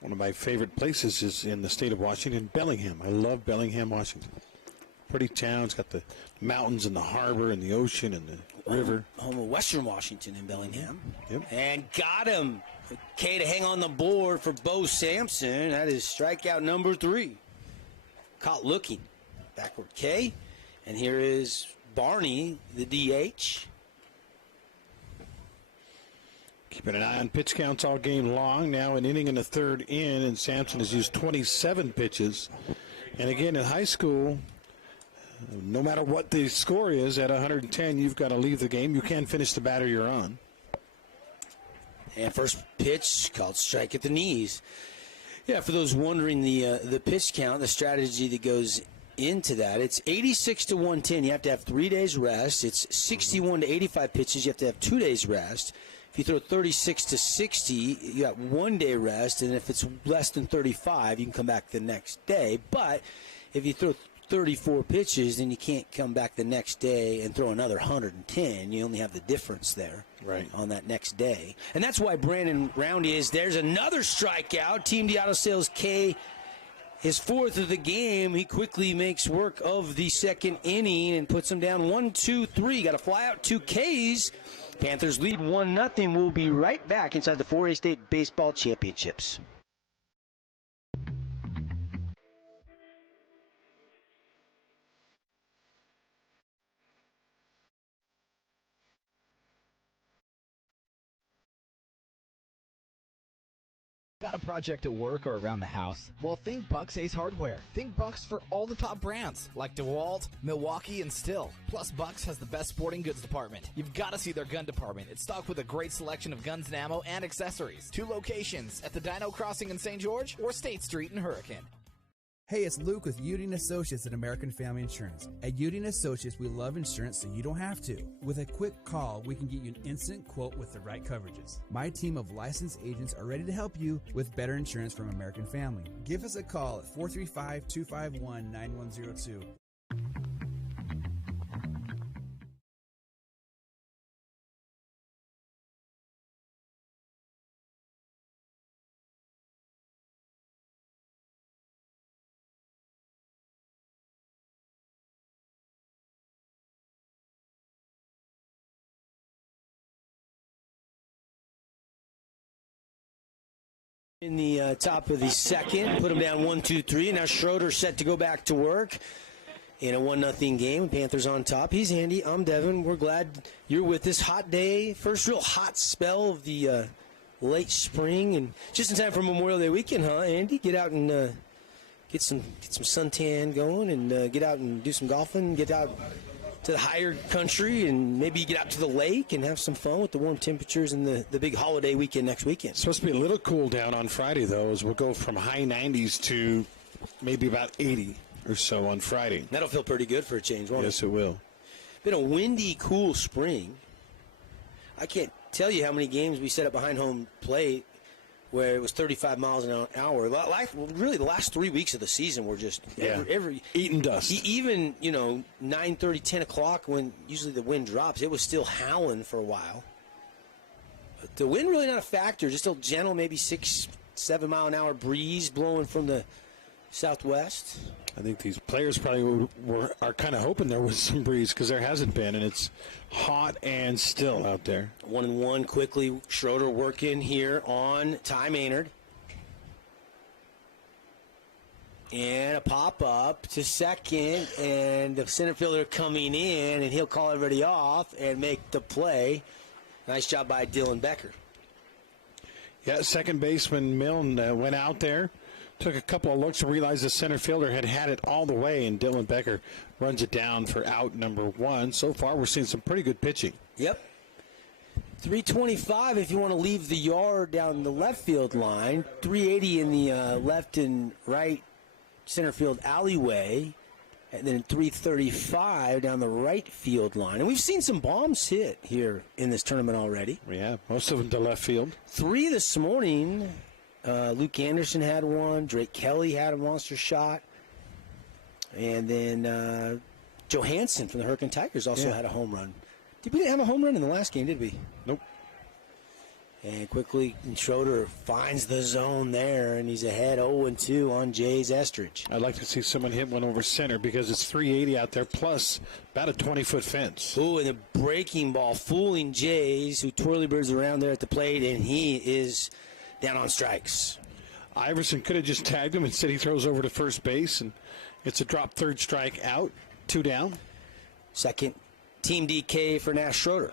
One of my favorite places is in the state of Washington, Bellingham. I love Bellingham, Washington. Pretty town. It's got the mountains and the harbor and the ocean and the river. Home of Western Washington in Bellingham. Yep. And got him. K to hang on the board for Bo Sampson. That is strikeout number 3. Caught looking. Backward K. And here is Barney, the DH. Keeping an eye on pitch counts all game long. Now an inning and a third in, and Sampson has used 27 pitches. And again, in high school, no matter what the score is, at 110, you've got to leave the game. You can't finish the batter you're on. And first pitch called strike at the knees. Yeah, for those wondering the pitch count, the strategy that goes into that, it's 86 to 110. You have to have 3 days rest. It's 61 to 85 pitches. You have to have 2 days rest. If you throw 36 to 60, you got 1 day rest. And if it's less than 35, you can come back the next day. But if you throw 34 pitches, then you can't come back the next day and throw another 110. You only have the difference there on that next day. And that's why Brandon Roundy is. There's another strikeout. Team D Auto Sales K, his 4th of the game. He quickly makes work of the second inning and puts him down 1-2-3. Got a fly out, 2 Ks. Panthers lead 1-0. We'll be right back inside the 4A State Baseball Championships. Got a project at work or around the house? Well, think Bucks Ace Hardware. Think Bucks for all the top brands like DeWalt, Milwaukee, and Stihl. Plus, Bucks has the best sporting goods department. You've got to see their gun department. It's stocked with a great selection of guns and ammo and accessories. 2 locations at the Dino Crossing in St. George or State Street in Hurricane. Hey, it's Luke with Udine Associates at American Family Insurance. At Udine Associates, we love insurance so you don't have to. With a quick call, we can get you an instant quote with the right coverages. My team of licensed agents are ready to help you with better insurance from American Family. Give us a call at 435-251-9102. In the top of the second, put him down 1-2-3. Now Schroeder set to go back to work in a 1-0 game. Panthers on top. He's Andy. I'm Devin. We're glad you're with us. Hot day. First real hot spell of the late spring. And just in time for Memorial Day weekend, huh, Andy? Get out and get some suntan going and get out and do some golfing, get out to the higher country, and maybe get out to the lake and have some fun with the warm temperatures and the big holiday weekend next weekend. It's supposed to be a little cool down on Friday, though, as we'll go from high 90s to maybe about 80 or so on Friday. That'll feel pretty good for a change, won't it? Yes, it will. Been a windy, cool spring. I can't tell you how many games we set up behind home plate where it was 35 miles an hour. Really, the last 3 weeks of the season were just every eating dust. Even 9:30, 10 o'clock when usually the wind drops, it was still howling for a while. But the wind really not a factor, just a gentle, maybe 6-7 mile an hour breeze blowing from the southwest. I think these players probably are kind of hoping there was some breeze because there hasn't been, and it's hot and still out there. 1-1 quickly. Schroeder working here on Ty Maynard. And a pop-up to second, and the center fielder coming in, and he'll call everybody off and make the play. Nice job by Dylan Becker. Yeah, second baseman Milne went out there. Took a couple of looks and realized the center fielder had it all the way, and Dylan Becker runs it down for out number 1. So far, we're seeing some pretty good pitching. Yep. 325 if you want to leave the yard down the left field line. 380 in the left and right center field alleyway. And then 335 down the right field line. And we've seen some bombs hit here in this tournament already. Yeah, most of them to left field. 3 this morning. Luke Anderson had one. Drake Kelly had a monster shot. And then Johansson from the Hurricane Tigers also had a home run. We didn't have a home run in the last game, did we? Nope. And quickly, Schroeder finds the zone there, and he's ahead 0-2 on Jay's Estridge. I'd like to see someone hit one over center because it's 380 out there plus about a 20-foot fence. Ooh, and the breaking ball fooling Jays, who twirly birds around there at the plate, and he is down on strikes. Iverson could have just tagged him. Instead, he throws over to first base, and it's a drop third strike out, 2 down. Second, Team DK for Nash Schroeder.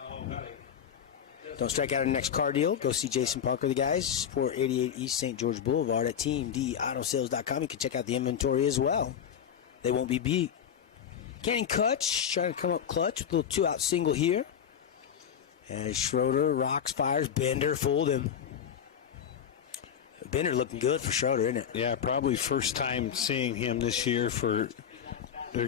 Don't strike out in the next car deal. Go see Jason Parker, the guys, 488 East St. George Boulevard at teamdautosales.com. You can check out the inventory as well. They won't be beat. Canning Kutch trying to come up clutch with a little 2-out single here. As Schroeder rocks, fires. Bender fooled him. Bender looking good for Schroeder, isn't it? Yeah, probably first time seeing him this year for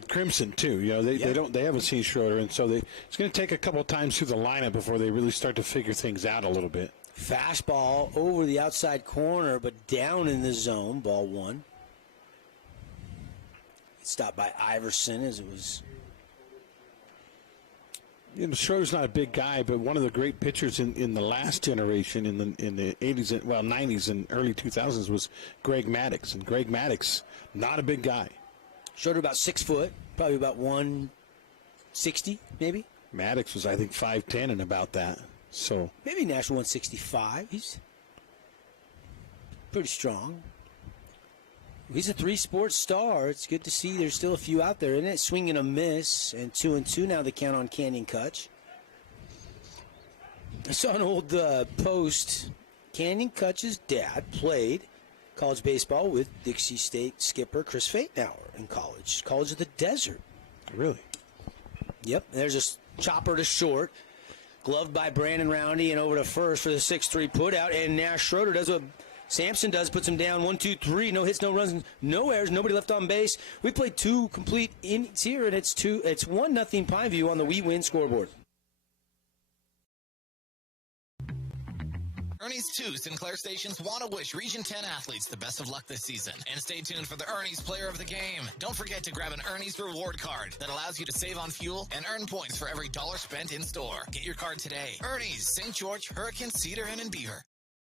Crimson too. They haven't seen Schroeder, and so it's going to take a couple times through the lineup before they really start to figure things out a little bit. Fastball over the outside corner, but down in the zone. Ball 1. Stopped by Iverson as it was. Schroeder's not a big guy, but one of the great pitchers in the last generation, in the 80s, 90s and early 2000s was Greg Maddux. And Greg Maddux, not a big guy. Schroeder about 6 foot, probably about 160, maybe. Maddux was, I think, 5'10" and about that. So maybe Nash 165. He's pretty strong. He's a 3-sport star. It's good to see there's still a few out there, isn't it? Swing and a miss, and 2-2 now the count on Canyon Kutch. I saw an old post. Canyon Kutch's dad played college baseball with Dixie State skipper Chris Fatenauer in college. College of the Desert. Really? Yep. There's a chopper to short. Gloved by Brandon Roundy and over to first for the 6-3 putout. And Nash Schroeder does what Sampson does, puts him down 1-2-3. No hits, no runs, no errors, nobody left on base. We played 2 complete innings here, and it's 1-0 Pineview on the We Win scoreboard. Ernie's 2 Sinclair stations want to wish Region 10 athletes the best of luck this season. And stay tuned for the Ernie's Player of the Game. Don't forget to grab an Ernie's reward card that allows you to save on fuel and earn points for every dollar spent in store. Get your card today. Ernie's, St. George, Hurricane, Cedar, and in Beaver.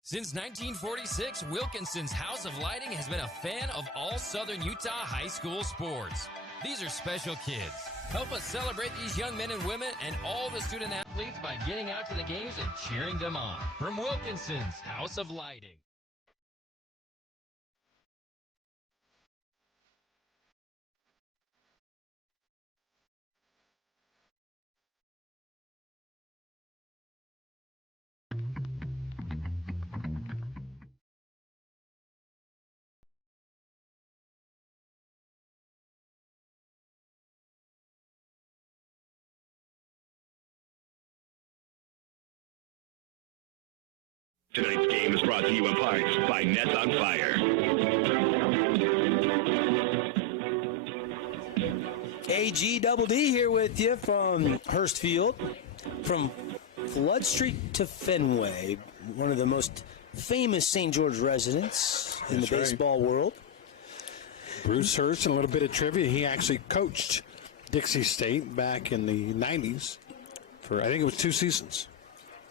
Since 1946, Wilkinson's House of Lighting has been a fan of all Southern Utah high school sports. These are special kids. Help us celebrate these young men and women and all the student athletes by getting out to the games and cheering them on. From Wilkinson's House of Lighting. Tonight's game is brought to you in part by Nets on Fire. AG Double D here with you from Hurst Field, from Flood Street to Fenway, one of the most famous St. George residents in the baseball world. Bruce Hurst, and a little bit of trivia. He actually coached Dixie State back in the 90s for, I think it was 2 seasons.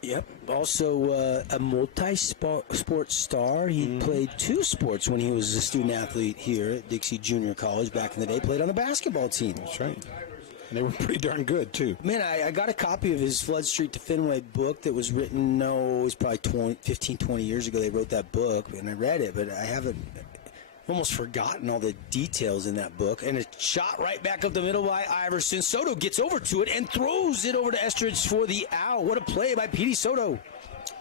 Yep. Also a multi-sport star. He played 2 sports when he was a student athlete here at Dixie Junior College back in the day. Played on the basketball team. That's right. And they were pretty darn good, too. Man, I got a copy of his Flood Street to Fenway book that was written, it was probably 15, 20 years ago they wrote that book, and I read it, but I haven't almost forgotten all the details in that book. And a shot right back up the middle by Iverson. Soto gets over to it and throws it over to Estridge for the out. What a play by Petey Soto.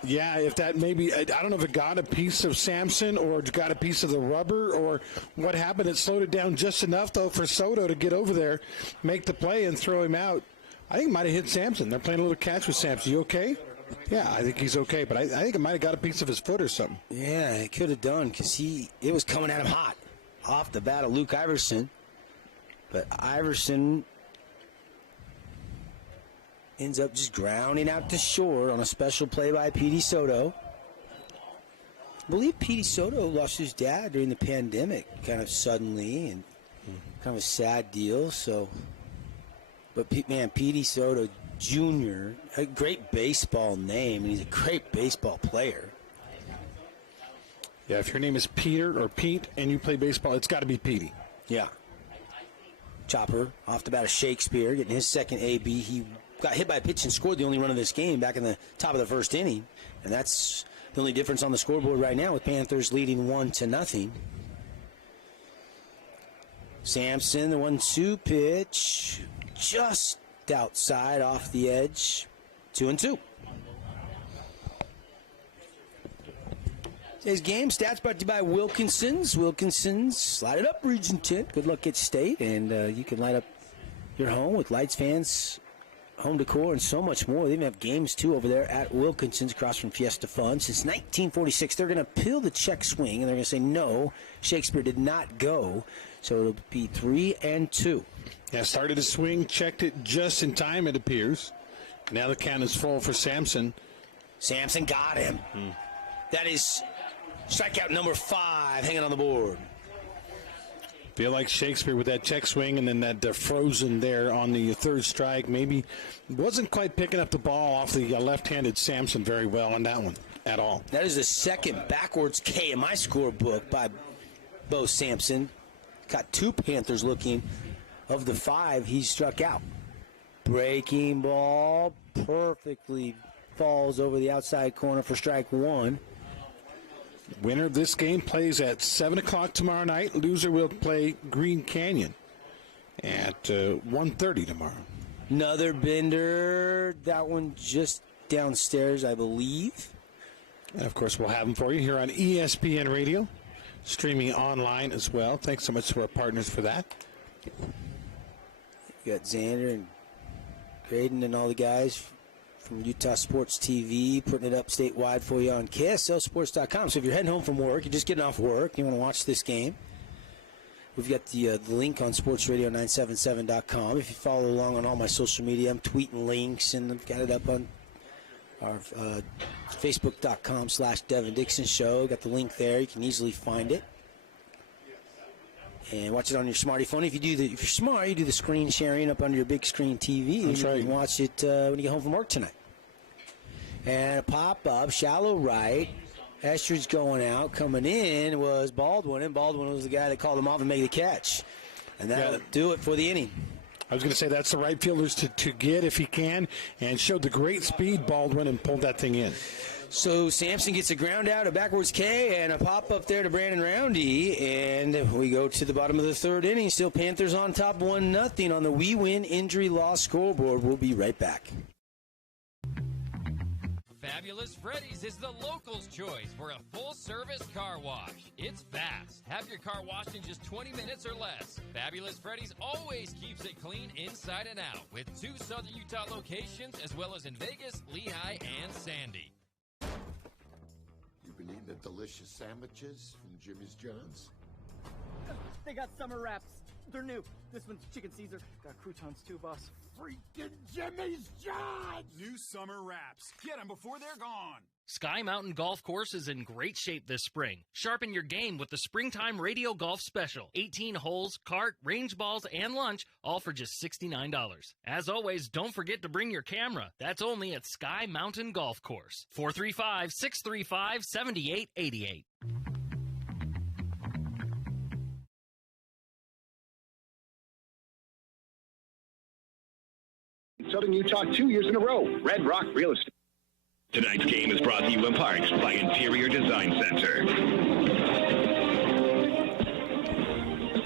Yeah, if that maybe, I don't know if it got a piece of Samson or it got a piece of the rubber or what happened. It slowed it down just enough, though, for Soto to get over there, make the play, and throw him out. I think it might have hit Samson. They're playing a little catch with Samson. You okay? Yeah, I think he's okay, but I think it might have got a piece of his foot or something. Yeah, it could have done because it was coming at him hot off the bat of Luke Iverson. But Iverson ends up just grounding out to short on a special play by Petey Soto. I believe Petey Soto lost his dad during the pandemic kind of suddenly, and kind of a sad deal. So, but Petey Soto Jr., a great baseball name, and he's a great baseball player. Yeah, if your name is Peter or Pete and you play baseball, it's got to be Petey. Yeah. Chopper off the bat of Shakespeare, getting his second AB. He got hit by a pitch and scored the only run of this game back in the top of the first inning. And that's the only difference on the scoreboard right now, with Panthers leading 1-0. Sampson, the 1-2 pitch, just outside off the edge. 2-2. Today's game stats brought to you by Wilkinson's. Wilkinson's, slide it up, Region 10. Good luck at State, and you can light up your home with lights, fans, home decor, and so much more. They even have games, too, over there at Wilkinson's across from Fiesta Fun. Since 1946, they're going to appeal the check swing, and they're going to say, no, Shakespeare did not go. So it'll be 3-2. Yeah, started to swing, checked it just in time, it appears. Now the count is full for Sampson. Sampson got him. That is strikeout number 5 hanging on the board. Feel like Shakespeare with that check swing and then that frozen there on the third strike. Maybe wasn't quite picking up the ball off the left-handed Sampson very well on that one at all. That is the second backwards K in my scorebook by Bo Sampson. Got 2 Panthers looking. Of the 5, he struck out. Breaking ball perfectly falls over the outside corner for strike 1. Winner of this game plays at 7 o'clock tomorrow night. Loser will play Green Canyon at 1:30 tomorrow. Another bender. That one just downstairs, I believe. And, of course, we'll have them for you here on ESPN Radio, streaming online as well. Thanks so much to our partners for that. You got Xander and Graydon and all the guys from Utah Sports TV putting it up statewide for you on KSLSports.com. So if you're heading home from work, you're just getting off work, you want to watch this game, we've got the link on sportsradio977.com. If you follow along on all my social media, I'm tweeting links, and I've got it up on our Facebook.com/Devin Dixon Show. Got the link there. You can easily find it. And watch it on your smarty phone. If you're smart, you do the screen sharing up under your big screen TV. That's right. You can watch it when you get home from work tonight. And a pop-up, shallow right. Estridge going out. Coming in was Baldwin, and Baldwin was the guy that called him off and made the catch. And that'll do it for the inning. I was going to say that's the right fielders to get if he can, and showed the great speed, Baldwin, and pulled that thing in. So Sampson gets a ground out, a backwards K, and a pop-up there to Brandon Roundy. And we go to the bottom of the third inning. Still Panthers on top 1-0 on the We Win Injury Loss scoreboard. We'll be right back. Fabulous Freddy's is the local's choice for a full-service car wash. It's fast. Have your car washed in just 20 minutes or less. Fabulous Freddy's always keeps it clean inside and out, with 2 Southern Utah locations as well as in Vegas, Lehigh, and Sandy. the delicious sandwiches from Jimmy's John's? They got summer wraps. They're new. This one's chicken Caesar. Got croutons too, boss. Freaking Jimmy's John's! New summer wraps. Get them before they're gone. Sky Mountain Golf Course is in great shape this spring. Sharpen your game with the Springtime Radio Golf Special. 18 holes, cart, range balls, and lunch, all for just $69. As always, don't forget to bring your camera. That's only at Sky Mountain Golf Course. 435-635-7888. Southern Utah 2 years in a row. Red Rock Real Estate. Tonight's game is brought to you in part by Interior Design Center.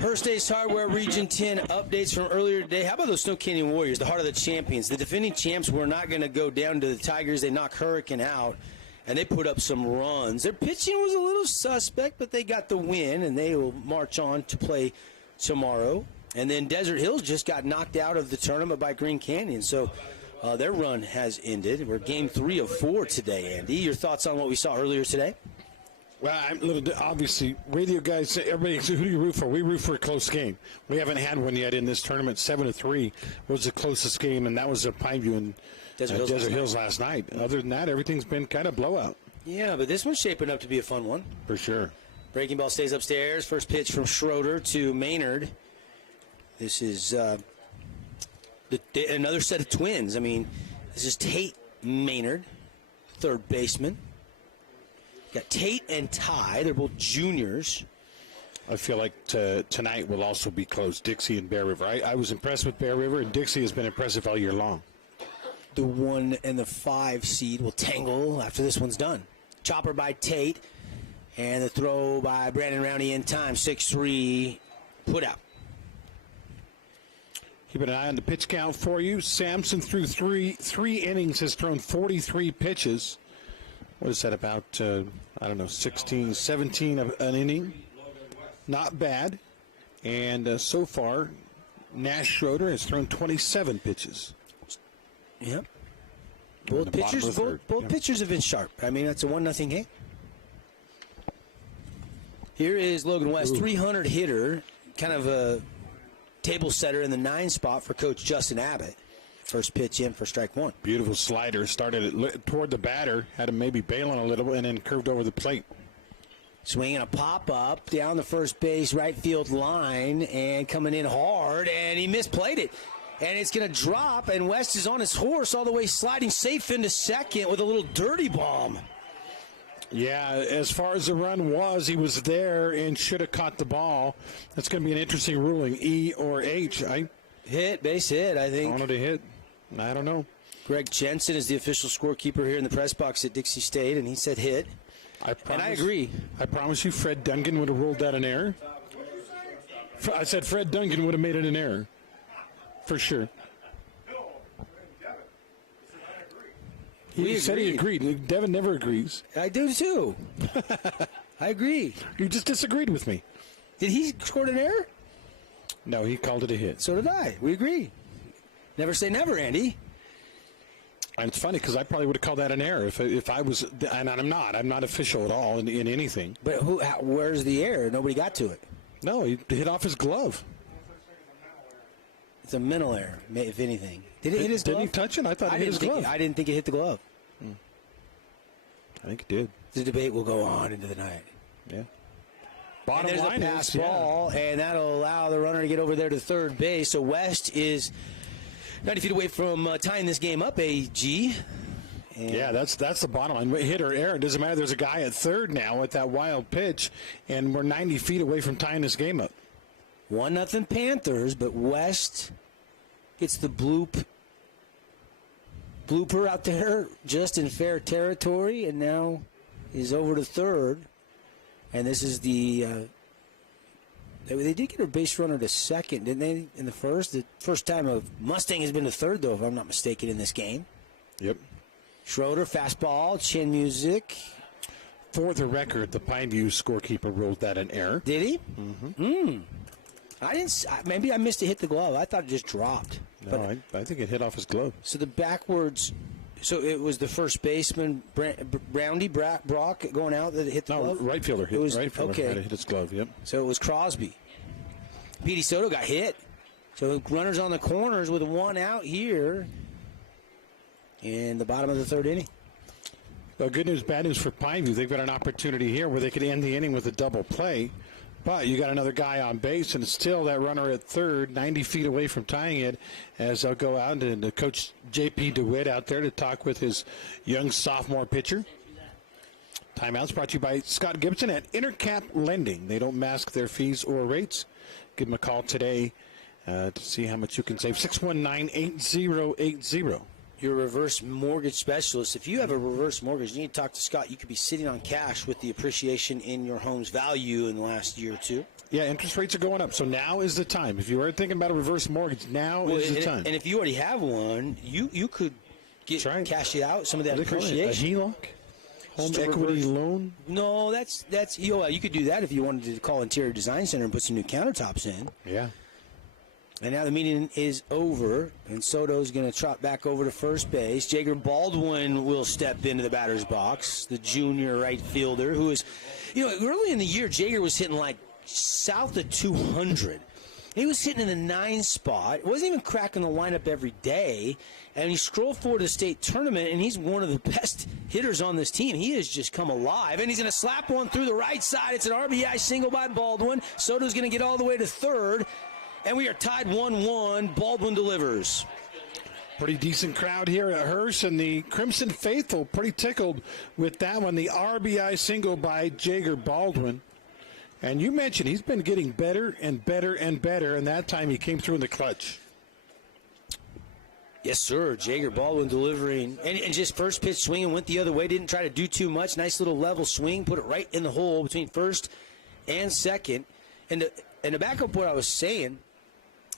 Hearst Hardware Region 10 updates from earlier today. How about those Snow Canyon Warriors, the heart of the champions? The defending champs were not going to go down to the Tigers. They knocked Hurricane out, and they put up some runs. Their pitching was a little suspect, but they got the win, and they will march on to play tomorrow. And then Desert Hills just got knocked out of the tournament by Green Canyon. So their run has ended. We're game 3 of 4 today, Andy. Your thoughts on what we saw earlier today? Well, I'm a little obviously, radio guys, everybody, who do you root for? We root for a close game. We haven't had one yet in this tournament. 7-3 was the closest game, and that was at Pineview and Desert Hills last night. Other than that, everything's been kind of blowout. Yeah, but this one's shaping up to be a fun one. For sure. Breaking ball stays upstairs. First pitch from Schroeder to Maynard. This is another set of twins. I mean, this is Tate Maynard, third baseman. Got Tate and Ty. They're both juniors. I feel like tonight will also be close, Dixie and Bear River. I was impressed with Bear River, and Dixie has been impressive all year long. The 1 and the 5 seed will tangle after this one's done. Chopper by Tate, and the throw by Brandon Rowney in time. 6-3, put out. Keep an eye on the pitch count for you. Sampson through three innings has thrown 43 pitches. What is that, about, 16, 17 of an inning? Not bad. And so far, Nash Schroeder has thrown 27 pitches. Yep. Both pitchers have been sharp. I mean, that's a 1-0 game. Here is Logan West, 300 hitter, kind of a table setter in the 9 spot for Coach Justin Abbott. First pitch in for strike 1. Beautiful slider. Started it toward the batter, had him maybe bailing a little, and then curved over the plate. Swinging a pop-up down the first base right field line and coming in hard, and he misplayed it. And it's going to drop, and West is on his horse all the way sliding safe into second with a little dirty bomb. Yeah, as far as the run was, he was there and should have caught the ball. That's going to be an interesting ruling, E or H. Base hit, I think. Wanted to hit. I don't know. Greg Jensen is the official scorekeeper here in the press box at Dixie State, and he said hit. And I agree. I promise you Fred Duncan would have ruled that an error. I said Fred Duncan would have made it an error. For sure. He said he agreed. Devin never agrees. I do too. I agree. You just disagreed with me. Did he score an error? No, he called it a hit. So did I. We agree. Never say never, Andy. And it's funny because I probably would have called that an error if I was, and I'm not. I'm not official at all in anything. But where's the error? Nobody got to it. No, he hit off his glove. It's a mental error, if anything. Did it hit his glove? Didn't he touch it? I thought it hit his glove. I didn't think it hit the glove. I think it did. The debate will go on into the night. Yeah. Bottom line a pass ball, and that'll allow the runner to get over there to third base. So West is 90 feet away from tying this game up, AG. And yeah, that's the bottom line. Hit or error, it doesn't matter. There's a guy at third now with that wild pitch, and we're 90 feet away from tying this game up. 1-0 Panthers, but West gets the blooper out there just in fair territory, and now is over to third. And this is the they did get a base runner to second, didn't they, in the first? The first time a Mustang has been to third, though, if I'm not mistaken, in this game. Yep. Schroeder, fastball, chin music. For the record, the Pineview scorekeeper ruled that an error. Did he? Mm-hmm. I didn't. Maybe I missed it hit the glove. I thought it just dropped. No, I think it hit off his glove. So the backwards So it was the first baseman, Brock, going out that hit the glove? No, right fielder hit. Right fielder okay. had to hit his glove, yep. So it was Crosby. Petey Soto got hit. So runners on the corners with one out here in the bottom of the third inning. Well, good news, bad news for Pineview. They've got an opportunity here where they could end the inning with a double play. But you got another guy on base, and still that runner at third, 90 feet away from tying it, as they'll go out and Coach J.P. DeWitt out there to talk with his young sophomore pitcher. Timeouts brought to you by Scott Gibson at Intercap Lending. They don't mask their fees or rates. Give them a call today to see how much you can save. 619-8080. Your reverse mortgage specialist. If you have a reverse mortgage, you need to talk to Scott. You could be sitting on cash with the appreciation in your home's value in the last year or two. Yeah, interest rates are going up, so now is the time. If you are thinking about a reverse mortgage, now is the time. And if you already have one, you could cash it out, some of that appreciation. A HELOC? Home equity loan? No, that's you could do that if you wanted to call Interior Design Center and put some new countertops in. Yeah. And now the meeting is over, and Soto's going to trot back over to first base. Jager Baldwin will step into the batter's box, the junior right fielder, who is, early in the year, Jager was hitting like south of 200. He was hitting in the 9 spot. Wasn't even cracking the lineup every day. And you scroll forward to the state tournament, and he's one of the best hitters on this team. He has just come alive. And he's going to slap one through the right side. It's an RBI single by Baldwin. Soto's going to get all the way to third. And we are tied 1-1. Baldwin delivers. Pretty decent crowd here at Hearst, and the Crimson Faithful pretty tickled with that one. The RBI single by Jager Baldwin. And you mentioned he's been getting better and better and better, and that time he came through in the clutch. Yes, sir. Jager Baldwin delivering. And just first pitch swinging, went the other way. Didn't try to do too much. Nice little level swing. Put it right in the hole between first and second. And to back up what I was saying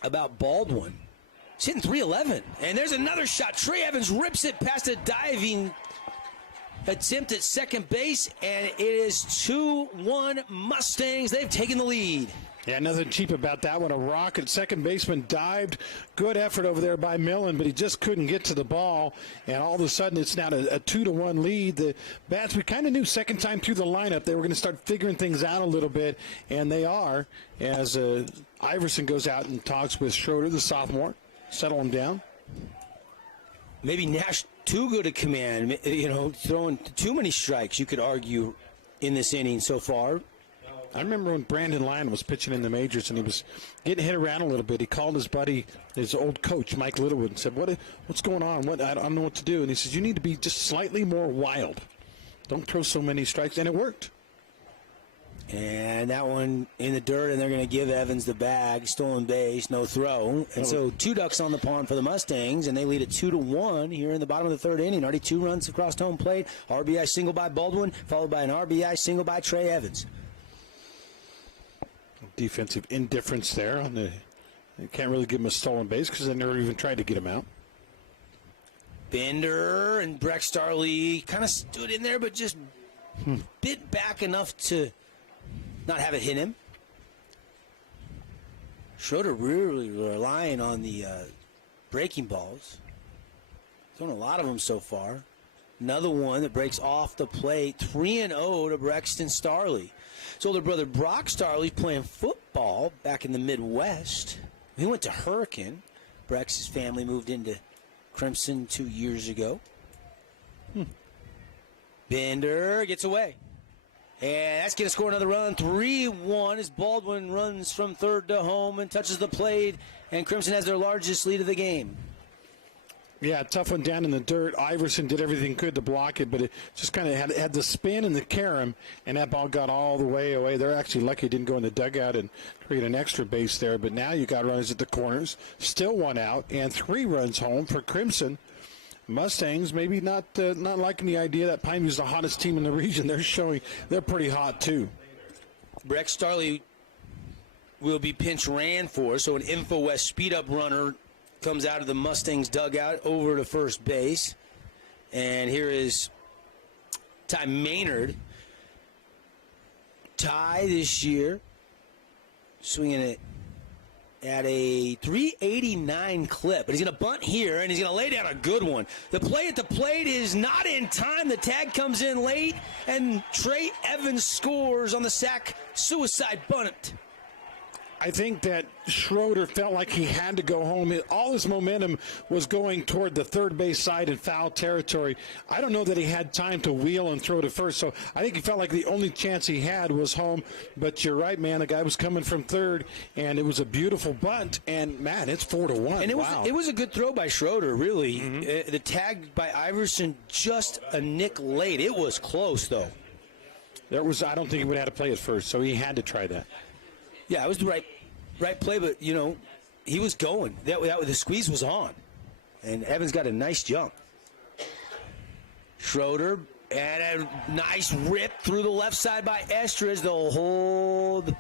about Baldwin, he's hitting .311. And there's another shot. Trey Evans rips it past a diving attempt at second base, and it is 2-1 Mustangs. They've taken the lead. Yeah, nothing cheap about that one. A rocket second baseman dived. Good effort over there by Millen, but he just couldn't get to the ball. And all of a sudden, it's now a 2-1 lead. The Bats, we kind of knew second time through the lineup they were going to start figuring things out a little bit, and they are, as Iverson goes out and talks with Schroeder, the sophomore, settle him down. Maybe Nash too good a command, throwing too many strikes, you could argue, in this inning so far. I remember when Brandon Lyon was pitching in the majors and he was getting hit around a little bit. He called his buddy, his old coach, Mike Littlewood, and said, what's going on? I don't know what to do. And he says, you need to be just slightly more wild. Don't throw so many strikes. And it worked. And that one in the dirt, and they're going to give Evans the bag. Stolen base, no throw. And so 2 ducks on the pond for the Mustangs, and they lead at 2-1 here in the bottom of the third inning. Already 2 runs across home plate. RBI single by Baldwin, followed by an RBI single by Trey Evans. Defensive indifference there. They can't really give him a stolen base because they never even tried to get him out. Bender and Breck Starley kind of stood in there, but just bit back enough to not have it hit him. Schroeder really relying on the breaking balls. Thrown a lot of them so far. Another one that breaks off the plate. 3-0 to Brexton Starley. His older brother Brock Starley playing football back in the Midwest. He went to Hurricane. Brex's family moved into Crimson 2 years ago. Bender gets away. And that's going to score another run. 3-1 as Baldwin runs from third to home and touches the plate. And Crimson has their largest lead of the game. Yeah, tough one down in the dirt. Iverson did everything good to block it, but it just kind of had the spin and the carom, and that ball got all the way away. They're actually lucky it didn't go in the dugout and create an extra base there. But now you got runners at the corners, still 1 out, and 3 runs home for Crimson. Mustangs maybe not liking the idea that Pineview's the hottest team in the region. They're showing they're pretty hot too. Breck Starley will be pinch ran for, so an Info West speed-up runner comes out of the Mustangs dugout over to first base. And here is Ty Maynard. Ty this year swinging at at a 389 clip. But he's going to bunt here, and he's going to lay down a good one. The play at the plate is not in time. The tag comes in late, and Trey Evans scores on the sac suicide bunt. I think that Schroeder felt like he had to go home. All his momentum was going toward the third base side in foul territory. I don't know that he had time to wheel and throw to first, so I think he felt like the only chance he had was home. But you're right, man. The guy was coming from third, and it was a beautiful bunt. And, man, it's 4-1. And it was a good throw by Schroeder, really. The tag by Iverson just a nick late. It was close, though. I don't think he would have had to play at first, so he had to try that. Yeah, it was the right play, but, he was going. The squeeze was on. And Evans got a nice jump. Schroeder, and a nice rip through the left side by Estridge. They'll hold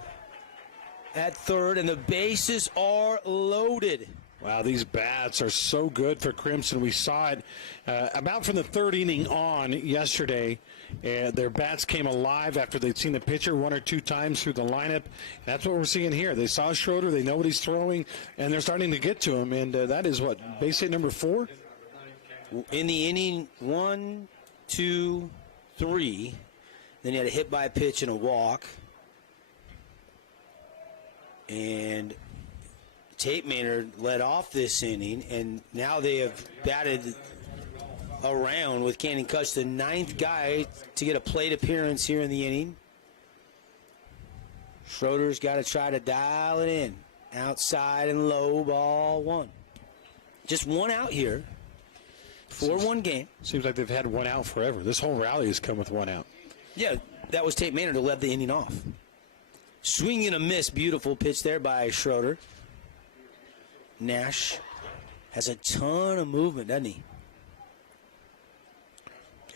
at third, and the bases are loaded. Wow, these bats are so good for Crimson. We saw it about from the third inning on yesterday. Their bats came alive after they'd seen the pitcher one or two times through the lineup. That's what we're seeing here. They saw Schroeder, they know what he's throwing, and they're starting to get to him. And that is what, base hit number 4? In the inning, 1, 2, 3. Then he had a hit by a pitch and a walk. And Tate Maynard led off this inning, and now they have batted around with Canyon Kutch, the 9th guy to get a plate appearance here in the inning. Schroeder's got to try to dial it in. Outside and low, ball 1. Just one out here. 4-1 game. Seems like they've had one out forever. This whole rally has come with one out. Yeah, that was Tate Maynard who led the inning off. Swing and a miss. Beautiful pitch there by Schroeder. Nash has a ton of movement, doesn't he?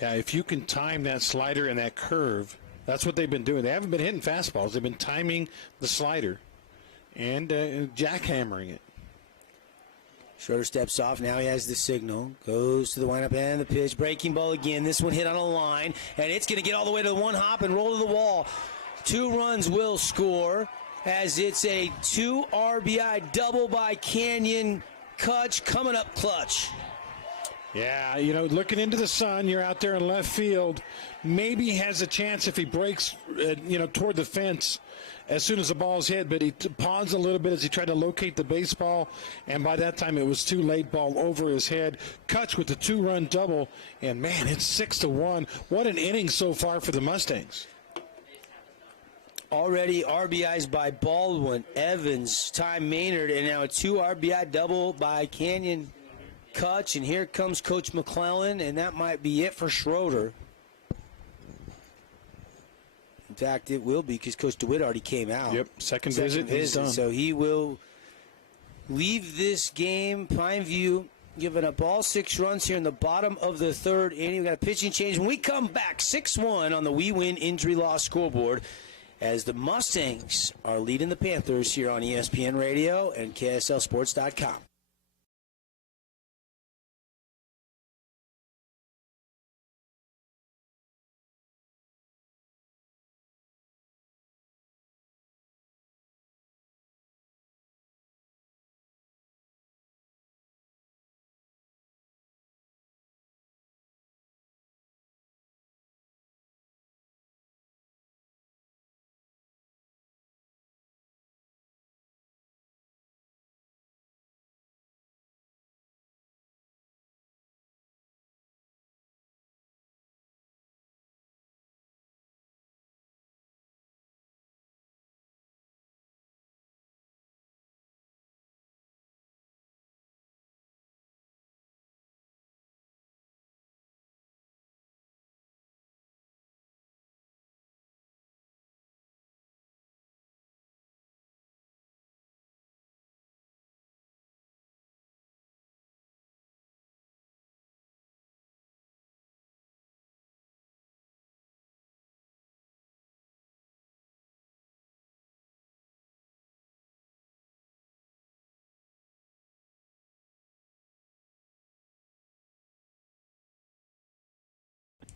Yeah, if you can time that slider and that curve, that's what they've been doing. They haven't been hitting fastballs. They've been timing the slider and jackhammering it. Schroeder steps off. Now he has the signal. Goes to the windup and the pitch. Breaking ball again. This one hit on a line, and it's going to get all the way to the one hop and roll to the wall. 2 runs will score, as it's a 2 RBI double by Canyon Kutch coming up clutch. Yeah, looking into the sun, you're out there in left field. Maybe he has a chance if he breaks, toward the fence as soon as the ball's hit, but he paused a little bit as he tried to locate the baseball, and by that time it was too late. Ball over his head. Kutch with the 2-run double, and, man, it's 6-1. What an inning so far for the Mustangs. Already RBIs by Baldwin, Evans, Ty Maynard, and now a 2 RBI double by Canyon Kutch. And here comes Coach McClellan, and that might be it for Schroeder. In fact, it will be because Coach DeWitt already came out. Yep, second visit, he's done. So he will leave this game. Pineview giving up all 6 runs here in the bottom of the third inning. We've got a pitching change. When we come back, 6-1 on the We Win Injury Loss scoreboard, as the Mustangs are leading the Panthers here on ESPN Radio and KSLSports.com.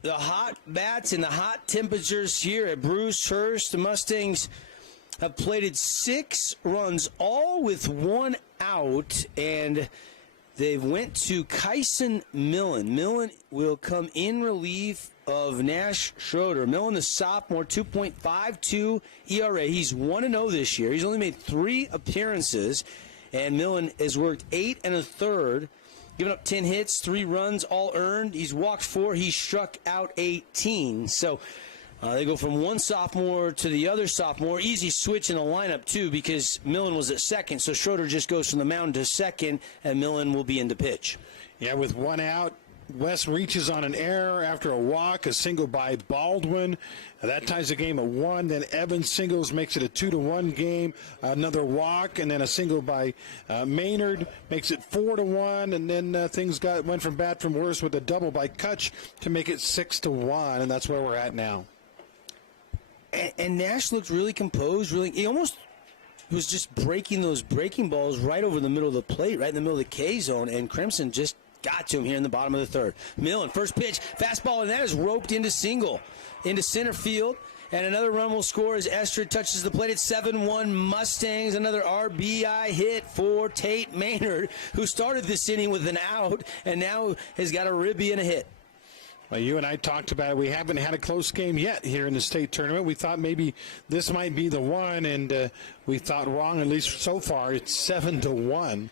The hot bats and the hot temperatures here at Bruce Hurst. The Mustangs have plated 6 runs, all with 1 out, and they went to Kyson Millen. Millen will come in relief of Nash Schroeder. Millen, the sophomore, 2.52 ERA. He's 1-0 this year. He's only made 3 appearances, and Millen has worked 8 1/3, given up 10 hits, 3 runs, all earned. He's walked 4. He struck out 18. So they go from one sophomore to the other sophomore. Easy switch in the lineup, too, because Millen was at second. So Schroeder just goes from the mound to second, and Millen will be in to pitch. Yeah, with 1 out, West reaches on an error after a walk, a single by Baldwin. That ties the game at 1. Then Evans singles, makes it a 2-1 game. Another walk, and then a single by Maynard makes it 4-1. And then things went from bad from worse with a double by Kutch to make it 6-1. And that's where we're at now. And Nash looked really composed. He almost was just breaking those breaking balls right over the middle of the plate, right in the middle of the K zone. And Crimson just got to him here in the bottom of the 3rd. Millen, first pitch, fastball, and that is roped into center field. And another run will score as Estrid touches the plate at 7-1 Mustangs. Another RBI hit for Tate Maynard, who started this inning with an out and now has got a ribby and a hit. Well, you and I talked about it. We haven't had a close game yet here in the state tournament. We thought maybe this might be the one, and we thought wrong, at least so far. It's 7-1.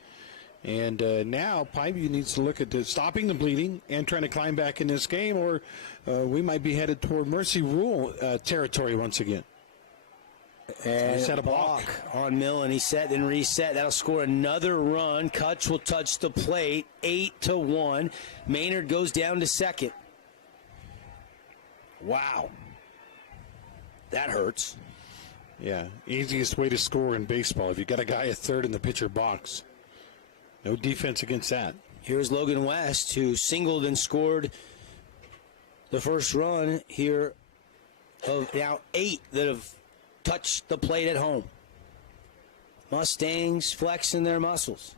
And now Pikeview needs to look at stopping the bleeding and trying to climb back in this game, or we might be headed toward Mercy Rule territory once again. And set a block on Millen. He set and reset. That'll score another run. Kutch will touch the plate. 8-1. Maynard goes down to second. Wow. That hurts. Yeah, easiest way to score in baseball. If you got a guy at third in the pitcher box. No defense against that. Here's Logan West, who singled and scored the first run here of now 8 that have touched the plate at home. Mustangs flexing their muscles.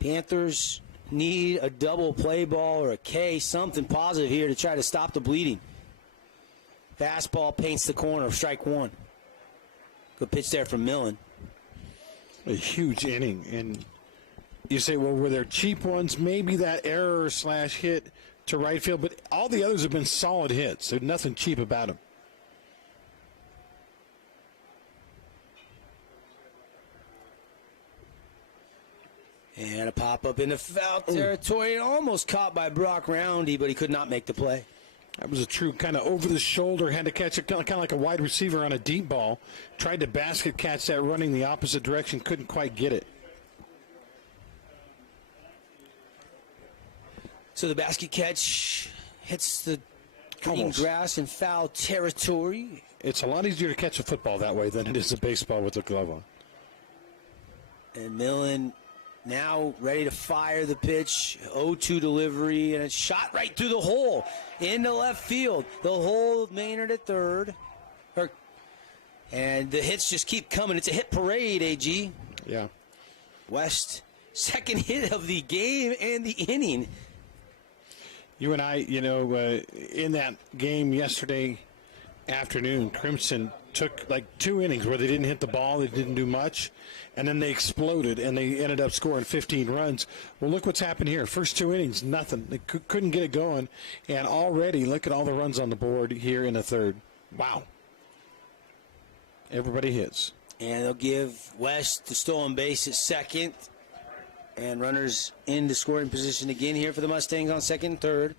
Panthers need a double play ball or a K, something positive here to try to stop the bleeding. Fastball paints the corner, strike 1. Good pitch there from Millen. A huge inning, and you say, well, were there cheap ones? Maybe that error / hit to right field, but all the others have been solid hits. There's nothing cheap about them. And a pop-up into foul territory, and almost caught by Brock Roundy, but he could not make the play. That was a true kind of over-the-shoulder, had to catch it kind of like a wide receiver on a deep ball. Tried to basket catch that running the opposite direction, couldn't quite get it. So the basket catch hits the green grass in foul territory. It's a lot easier to catch a football that way than it is a baseball with a glove on. And Millen now ready to fire the pitch. 0-2 delivery, and it's shot right through the hole into left field. They'll hold Maynard at third. And the hits just keep coming. It's a hit parade, AG. Yeah. West, second hit of the game and the inning. You and I, in that game yesterday afternoon, Crimson took like 2 innings where they didn't hit the ball, they didn't do much, and then they exploded, and they ended up scoring 15 runs. Well, look what's happened here. First 2 innings, nothing. They couldn't get it going, and already look at all the runs on the board here in the 3rd. Wow. Everybody hits. And they'll give West the stolen base at second. And runners into scoring position again here for the Mustangs on second and third.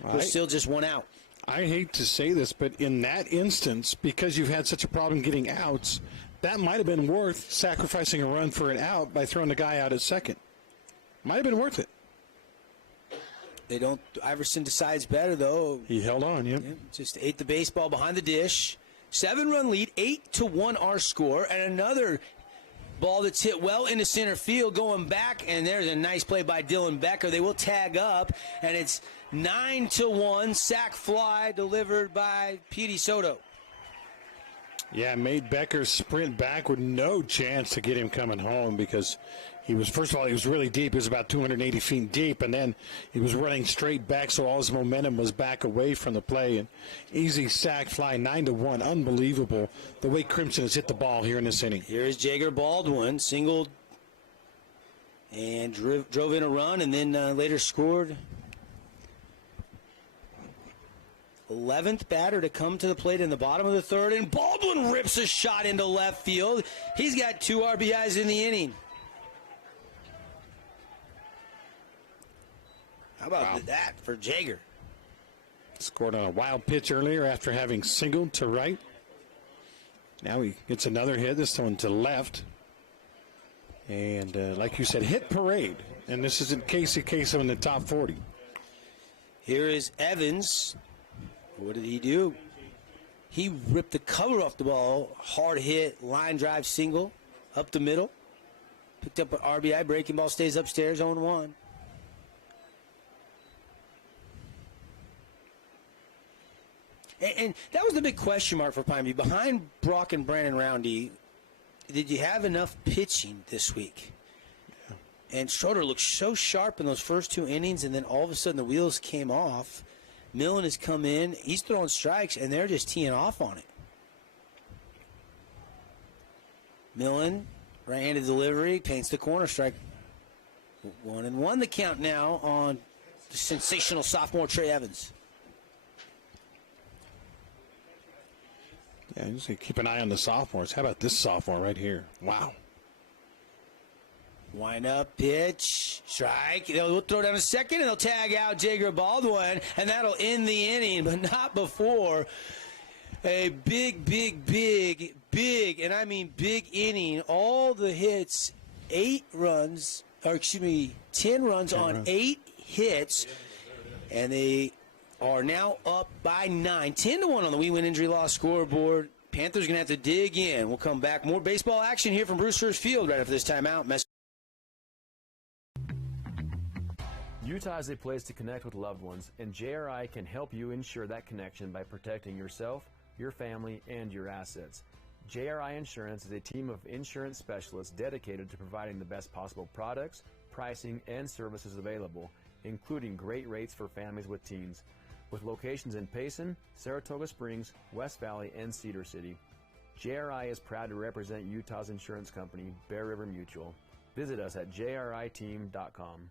We're still just 1 out. I hate to say this, but in that instance, because you've had such a problem getting outs, that might have been worth sacrificing a run for an out by throwing the guy out at second. Might have been worth it. They don't. Iverson decides better, though. He held on, yeah. Just ate the baseball behind the dish. 7-run lead, 8-1 our score, and another ball that's hit well into center field going back, and there's a nice play by Dylan Becker. They will tag up, and it's 9-1, sac fly delivered by Petey Soto. Yeah, made Becker sprint back with no chance to get him coming home because He was, first of all, he was really deep. He was about 280 feet deep, and then he was running straight back, so all his momentum was back away from the play. And easy sack fly, 9-1. Unbelievable the way Crimson has hit the ball here in this inning. Here's Jager Baldwin, singled and drove in a run, and then later scored. 11th batter to come to the plate in the bottom of the third, and Baldwin rips a shot into left field. He's got 2 RBIs in the inning. How about that for Jager? Scored on a wild pitch earlier after having singled to right. Now he gets another hit, this one to left. And like you said, hit parade. And this isn't Casey Kasem in the top 40. Here is Evans. What did he do? He ripped the cover off the ball. Hard hit, line drive single, up the middle. Picked up an RBI, breaking ball stays upstairs, 0-1. And that was the big question mark for Pineview. Behind Brock and Brandon Roundy, did you have enough pitching this week? Yeah. And Schroeder looked so sharp in those first 2 innings, and then all of a sudden the wheels came off. Millen has come in. He's throwing strikes, and they're just teeing off on it. Millen, right-handed delivery, paints the corner, strike 1-1 the count now on the sensational sophomore Trey Evans. Yeah, just keep an eye on the sophomores. How about this sophomore right here? Wow. Wind up, pitch, strike. They'll throw down a second, and they'll tag out Jager Baldwin, and that'll end the inning, but not before a big, and I mean big inning. All the hits, 10 runs on 8 hits, and they are now up by 9. 10-1 on the We Win Injury Loss scoreboard. Panthers going to have to dig in. We'll come back. More baseball action here from Brewster's Field right after this timeout. Utah is a place to connect with loved ones, and JRI can help you ensure that connection by protecting yourself, your family, and your assets. JRI Insurance is a team of insurance specialists dedicated to providing the best possible products, pricing, and services available, including great rates for families with teens. With locations in Payson, Saratoga Springs, West Valley, and Cedar City, JRI is proud to represent Utah's insurance company, Bear River Mutual. Visit us at jriteam.com.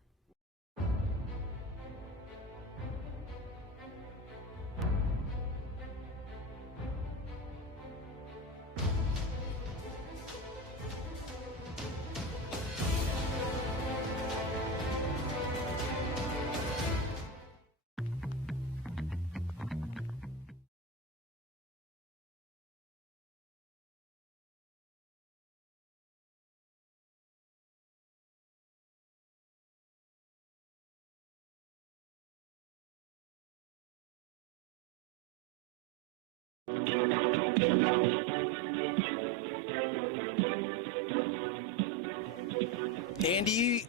Andy,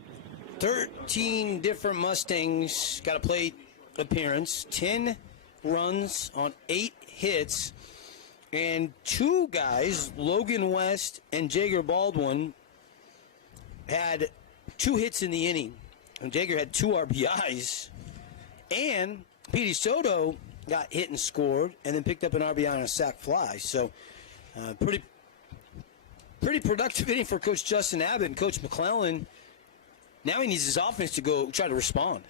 13 different Mustangs got a plate appearance, 10 runs on 8 hits, and 2 guys, Logan West and Jager Baldwin, had 2 hits in the inning. And Jager had 2 RBIs, and Petey Soto got hit and scored, and then picked up an RBI on a sac fly. So, pretty productive inning for Coach Justin Abbott and Coach McClellan. Now he needs his offense to go try to respond.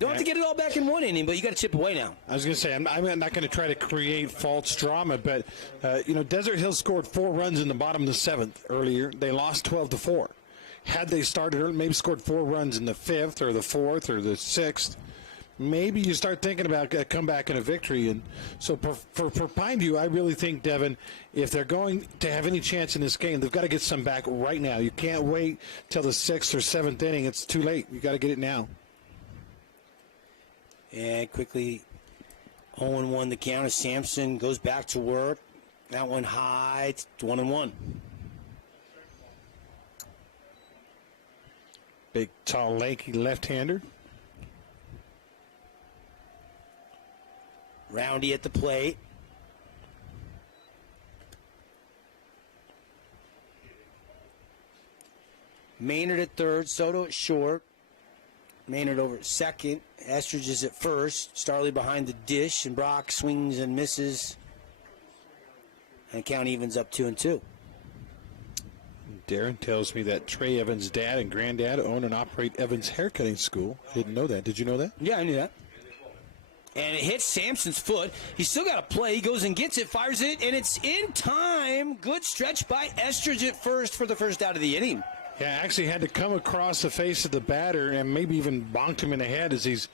Don't have to get it all back in one inning, but you got to chip away now. I was going to say, I'm not going to try to create false drama, but, Desert Hill scored 4 runs in the bottom of the 7th earlier. They lost 12-4. Had they started early, maybe scored 4 runs in the 5th or the 4th or the 6th, maybe you start thinking about a comeback and a victory. And so for Pineview, I really think, Devin, if they're going to have any chance in this game, they've got to get some back right now. You can't wait till the 6th or 7th inning. It's too late. You got to get it now. And quickly, 0-1 the count as Sampson goes back to work. That one high, it's 1-1. Big, tall, lanky left-hander. Roundy at the plate. Maynard at third, Soto at short. Maynard over at second. Estridge is at first. Starley behind the dish, and Brock swings and misses. And count evens up 2-2. Darren tells me that Trey Evans' dad and granddad own and operate Evans Haircutting School. I didn't know that. Did you know that? Yeah, I knew that. And it hits Sampson's foot. He's still got to play. He goes and gets it, fires it, and it's in time. Good stretch by Estridge at first for the first out of the inning. Yeah, actually had to come across the face of the batter and maybe even bonked him in the head as he's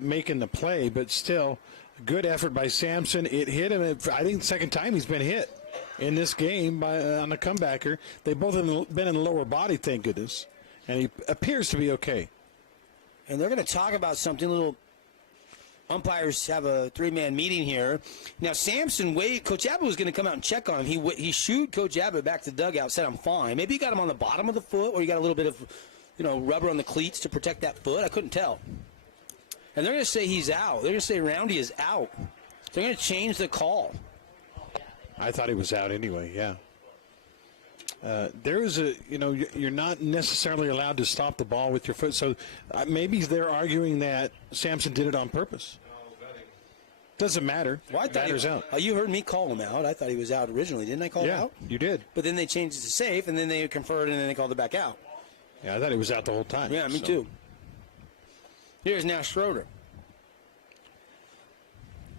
making the play. But still, good effort by Sampson. It hit him, I think, the second time he's been hit in this game on a comebacker. They both have been in the lower body, thank goodness. And he appears to be okay. And they're going to talk about something. Little umpires have a three-man meeting here. Now, Sampson, Coach Abbott was going to come out and check on him. He shooed Coach Abbott back to the dugout, said, I'm fine. Maybe he got him on the bottom of the foot, or he got a little bit of, rubber on the cleats to protect that foot. I couldn't tell. And they're going to say he's out. They're going to say Roundy is out. They're going to change the call. I thought he was out anyway, yeah. There is you're not necessarily allowed to stop the ball with your foot. So maybe they're arguing that Sampson did it on purpose. Doesn't matter. Well, I thought Batter's out. You heard me call him out. I thought he was out originally. Didn't I call him out? You did. But then they changed it to safe, and then they conferred, and then they called it back out. Yeah, I thought he was out the whole time. Yeah, me too. Here's Nash Schroeder.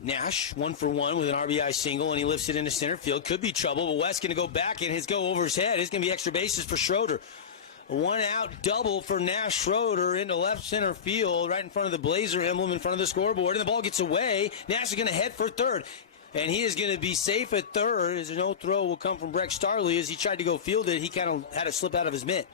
Nash, 1-for-1 with an RBI single, and he lifts it into center field. Could be trouble, but West's going to go back and his go over his head. It's going to be extra bases for Schroeder. A one-out double for Nash Schroeder into left center field, right in front of the Blazer emblem in front of the scoreboard, and the ball gets away. Nash is going to head for third, and he is going to be safe at third as no throw will come from Breck Starley. As he tried to go field it, he kind of had it slip out of his mitt.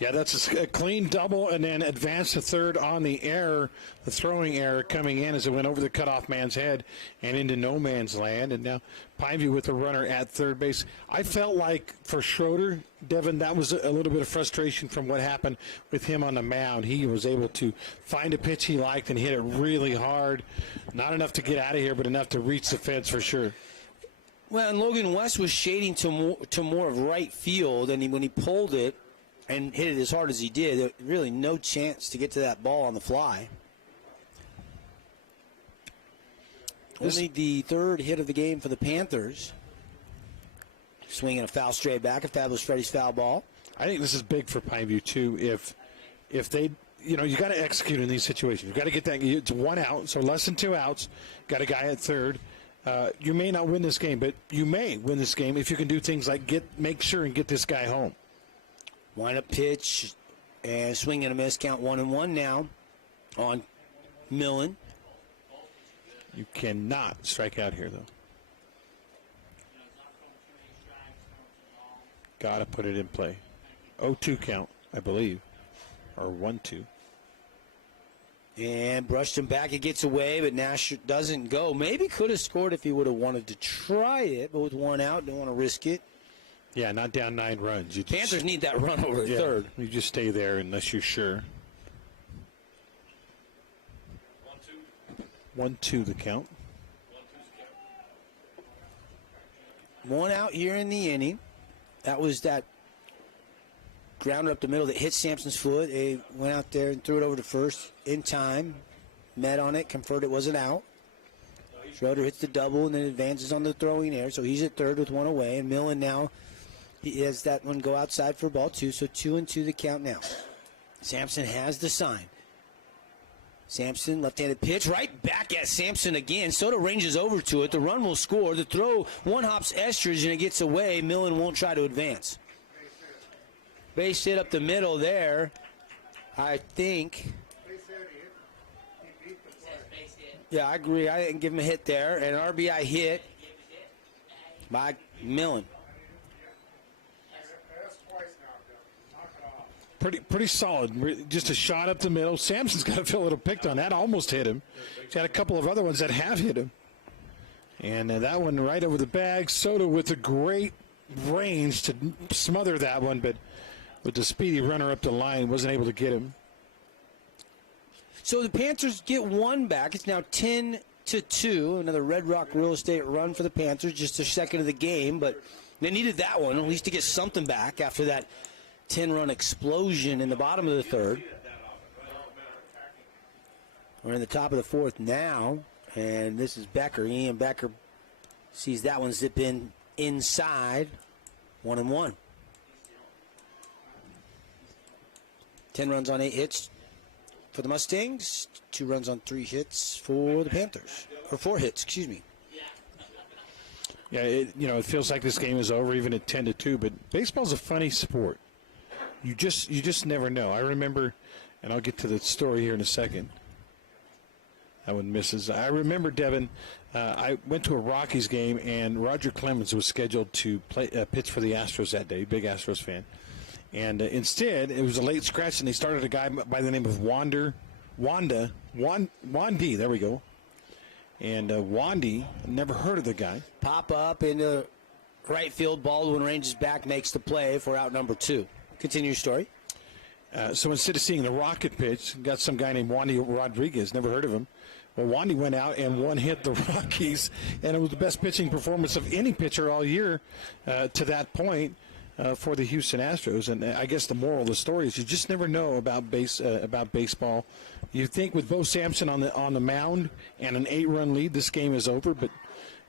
Yeah, that's a clean double, and then advance to third on the error, the throwing error coming in as it went over the cutoff man's head and into no man's land. And now Pineview with the runner at third base. I felt like for Schroeder, Devin, that was a little bit of frustration from what happened with him on the mound. He was able to find a pitch he liked and hit it really hard. Not enough to get out of here, but enough to reach the fence for sure. Well, and Logan West was shading to more of right field, and when he pulled it, and hit it as hard as he did, there really no chance to get to that ball on the fly. Only the third hit of the game for the Panthers. Swinging a foul straight back, a Fabulous Freddy's foul ball. I think this is big for Pineview, too. If they, you got to execute in these situations. You've got to get that. It's one out, so less than 2 outs. Got a guy at third. You may not win this game, but you may win this game if you can do things like make sure and get this guy home. Wind up pitch and swing and a miss. Count 1-1 now on Millen. You cannot strike out here, though. Got to put it in play. 0-2 count, I believe, or 1-2. And brushed him back. It gets away, but Nash doesn't go. Maybe could have scored if he would have wanted to try it, but with one out, don't want to risk it. Yeah, not down 9 runs. Panthers need that run over third. You just stay there unless you're sure. 1-2 the count. 1 out here in the inning. That was that grounder up the middle that hit Sampson's foot. They went out there and threw it over to first in time. Met on it, conferred it wasn't out. Schroeder hits the double and then advances on the throwing air, so he's at third with 1 away. And Millen now, he has that one go outside for ball 2, so 2-2 the count now. Sampson has the sign. Sampson, left-handed pitch, right back at Sampson again. Soto ranges over to it. The run will score. The throw one-hops Estridge, and it gets away. Millen won't try to advance. Base hit up the middle there. I think. Yeah, I agree. I didn't give him a hit there. An RBI hit by Millen. Pretty solid. Just a shot up the middle. Sampson's got to feel a little picked on that. Almost hit him. He's had a couple of other ones that have hit him. And that one right over the bag. Soto with a great range to smother that one, but with the speedy runner up the line, wasn't able to get him. So the Panthers get one back. It's now 10-2. Another Red Rock Real Estate run for the Panthers. Just a second of the game, but they needed that one, at least to get something back after that 10-run explosion in the bottom of the third. We're in the top of the fourth now, and this is Becker. Ian Becker sees that one zip in inside, 1-1. 10 runs on 8 hits for the Mustangs, 2 runs on 3 hits for the Panthers, or 4 hits, excuse me. Yeah, it feels like this game is over even at 10-2, but baseball's a funny sport. You just never know. I remember, and I'll get to the story here in a second. That one misses. I remember, Devin, I went to a Rockies game, and Roger Clemens was scheduled to pitch for the Astros that day, big Astros fan. And instead, it was a late scratch, and they started a guy by the name of Wandy, there we go. And Wandy, never heard of the guy. Pop up into right field, Baldwin ranges back, makes the play for out number 2. Continue your story. So instead of seeing the rocket pitch, got some guy named Wandy Rodriguez, never heard of him. Well, Wandy went out and one-hit the Rockies, and it was the best pitching performance of any pitcher all year to that point for the Houston Astros. And I guess the moral of the story is you just never know about baseball. You think with Bo Sampson on the mound and an 8-run lead, this game is over, but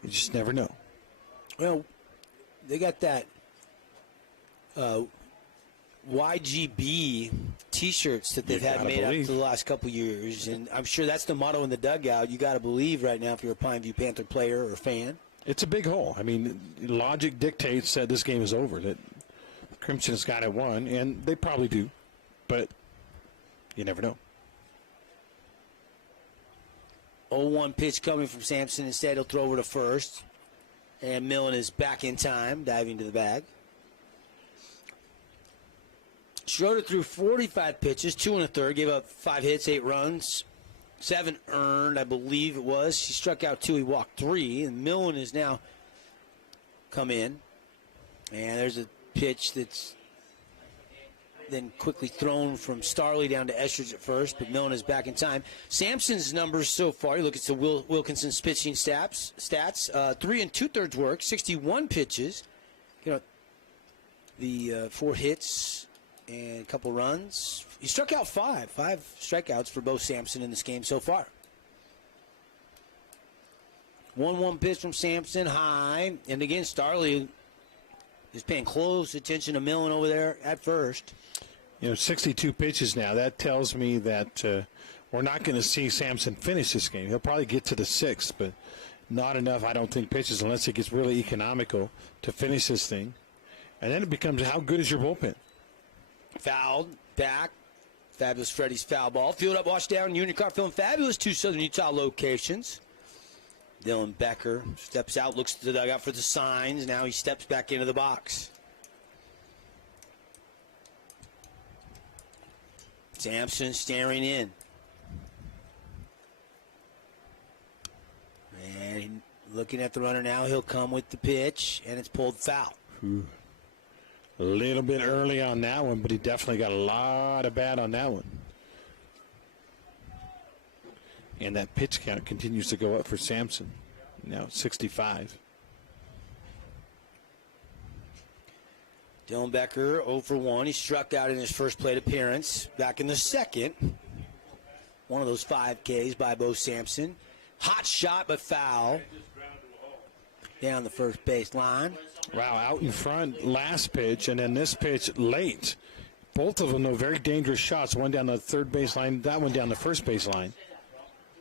you just never know. Well, they got that YGB T-shirts that they've had made up for the last couple years, and I'm sure that's the motto in the dugout. You got to believe right now if you're a Pineview Panther player or fan. It's a big hole. I mean, logic dictates that this game is over, that Crimson's got it won, and they probably do, but you never know. 0-1 pitch coming from Sampson. Instead, he'll throw over to first, and Millen is back in time, diving to the bag. Schroeder threw 45 pitches, 2 1/3, gave up 5 hits, 8 runs, 7 earned, I believe it was. He struck out 2, he walked 3, and Millen has now come in. And there's a pitch that's then quickly thrown from Starley down to Eschridge at first, but Millen is back in time. Sampson's numbers so far, you look at the Wilkinson's pitching stats, 3 2/3 work, 61 pitches, the 4 hits, and a couple runs. He struck out 5 strikeouts for Bo Sampson in this game so far. 1-1 pitch from Sampson, high. And again, Starley is paying close attention to Millen over there at first. 62 pitches now. That tells me that we're not going to see Sampson finish this game. He'll probably get to the 6th, but not enough, I don't think, pitches unless it gets really economical to finish this thing. And then it becomes, how good is your bullpen? Fouled, back, Fabulous Freddy's foul ball. Field up, wash down, Union Car Film Fabulous, 2 Southern Utah locations. Dylan Becker steps out, looks to the dugout for the signs. Now he steps back into the box. Sampson staring in. And looking at the runner now, he'll come with the pitch, and it's pulled foul. A little bit early on that one, but he definitely got a lot of bat on that one. And that pitch count continues to go up for Sampson. Now it's 65. Dylan Becker 0 for 1. He struck out in his first plate appearance. Back in the second. One of those 5Ks by Bo Sampson. Hot shot, but foul. Down the first base line. Wow, out in front last pitch, and then this pitch late. Both of them, though, very dangerous shots. One down the third baseline, that one down the first baseline.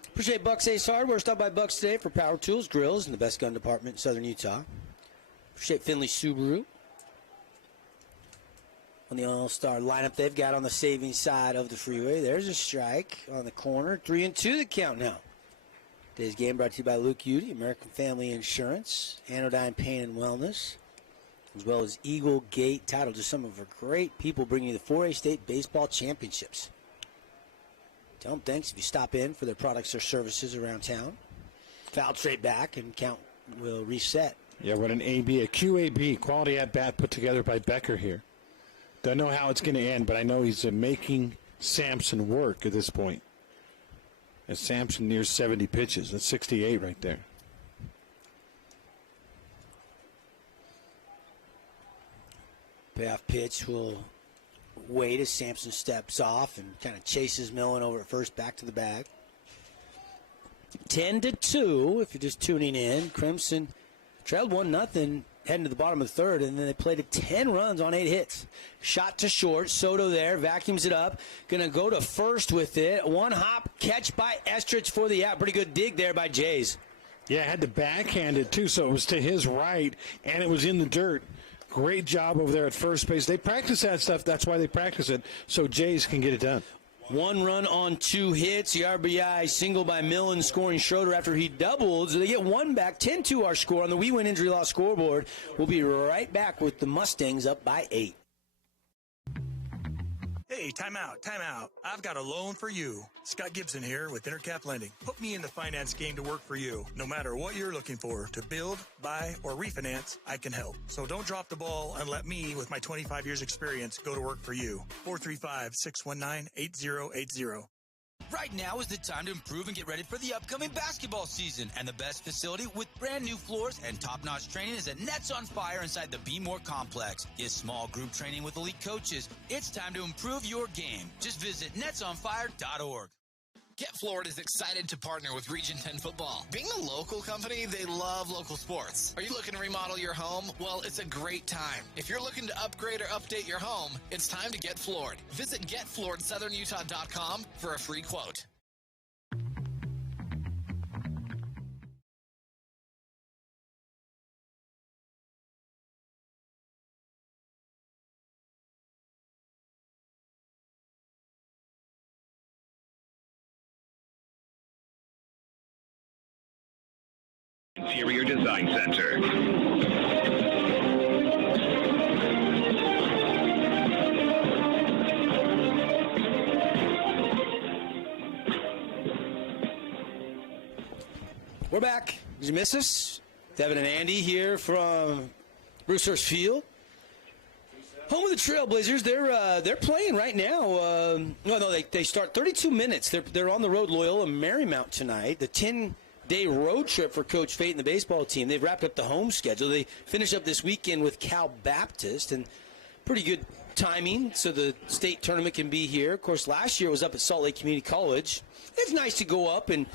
Appreciate Bucks Ace Hardware. Stop by Bucks today for power tools, grills, and the best gun department in Southern Utah. Appreciate Finley Subaru. On the all-star lineup they've got on the saving side of the freeway. There's a strike on the corner. 3-2 the count now. Today's game brought to you by Luke Udy, American Family Insurance, Anodyne Pain and Wellness, as well as Eagle Gate Title. Just some of our great people bringing you the 4A State Baseball Championships. Tell them thanks if you stop in for their products or services around town. Fouled straight back, and count will reset. Yeah, what an AB, a QAB, quality at-bat put together by Becker here. Don't know how it's going to end, but I know he's making Sampson work at this point. As Sampson nears 70 pitches. That's 68 right there. Payoff pitch will wait as Sampson steps off and kind of chases Millen over at first, back to the bag. 10-2, if you're just tuning in. Crimson trailed 1-0 heading to the bottom of the third, and then they played it 10 runs on 8 hits. Shot to short. Soto there, vacuums it up. Going to go to first with it. One hop, catch by Estrich for the out. Pretty good dig there by Jays. Yeah, had to backhand it, too, so it was to his right, and it was in the dirt. Great job over there at first base. They practice that stuff. That's why they practice it, so Jays can get it done. 1 run on 2 hits. The RBI single by Millen, scoring Schroeder after he doubled. So they get 1 back. 10-2 our score on the We Win Injury Law scoreboard. We'll be right back with the Mustangs up by 8. Hey, time out. I've got a loan for you. Scott Gibson here with Intercap Lending. Put me in the finance game to work for you. No matter what you're looking for, to build, buy, or refinance, I can help. So don't drop the ball and let me, with my 25 years experience, go to work for you. 435-619-8080. Right now is the time to improve and get ready for the upcoming basketball season. And the best facility with brand new floors and top-notch training is at Nets on Fire inside the Be More Complex. Get small group training with elite coaches. It's time to improve your game. Just visit netsonfire.org. Get Florida is excited to partner with Region 10 Football. Being a local company, they love local sports. Are you looking to remodel your home? Well, it's a great time. If you're looking to upgrade or update your home, it's time to get floored. Visit getflooredsouthernutah.com for a free quote. Interior Design Center. We're back. Did you miss us? Devin and Andy here from Brewster's Field. Home of the Trailblazers. They're playing right now. They start 32 minutes. They're on the road, Loyola Marymount tonight. The 10-day road trip for Coach Fate and the baseball team. They've wrapped up the home schedule. They finish up this weekend with Cal Baptist, and pretty good timing so the state tournament can be here. Of course, last year was up at Salt Lake Community College. It's nice to go up and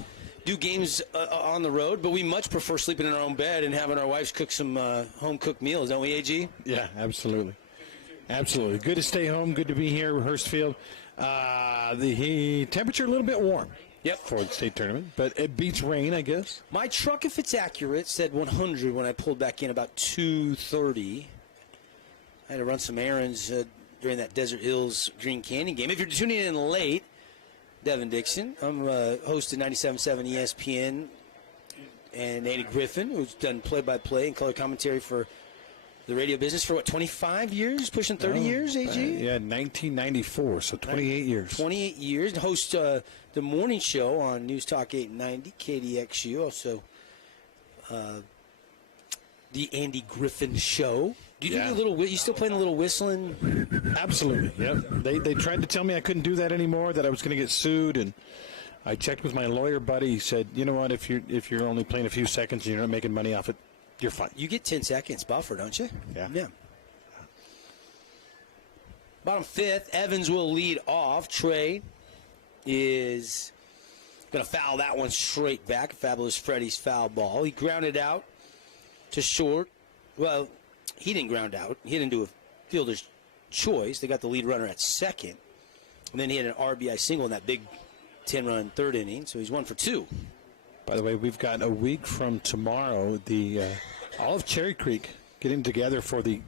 do games on the road, but we much prefer sleeping in our own bed and having our wives cook some home-cooked meals, don't we, AG? Yeah, absolutely. Absolutely. Good to stay home. Good to be here at Hurstfield. The temperature a little bit warm. Yep. For the state tournament, but it beats rain, I guess. My truck, if it's accurate, said 100 when I pulled back in about 2:30. I had to run some errands during that Desert Hills Green Canyon game. If you're tuning in late, Devin Dixon. I'm host of 97.7 ESPN, and Andy Griffin, who's done play-by-play and color commentary for the radio business for, 25 years? Pushing 30 years, AG? 1994, so 28 years. 28 years. Host the morning show on News Talk 890, KDXU. Also, the Andy Griffin Show. Do you do you still playing the little whistling? Absolutely, yep. They tried to tell me I couldn't do that anymore, that I was going to get sued, and I checked with my lawyer buddy. He said, you know what, if you're only playing a few seconds and you're not making money off it, you're fine. You get 10 seconds buffer, don't you? Yeah. Bottom fifth, Evans will lead off. Trey is going to foul that one straight back. Fabulous Freddy's foul ball. He grounded out to short. Well, he didn't ground out. He didn't do a fielder's choice. They got the lead runner at second. And then he had an RBI single in that big 10-run third inning, so he's 1 for 2. By the way, we've got a week from tomorrow, the all of Cherry Creek getting together for the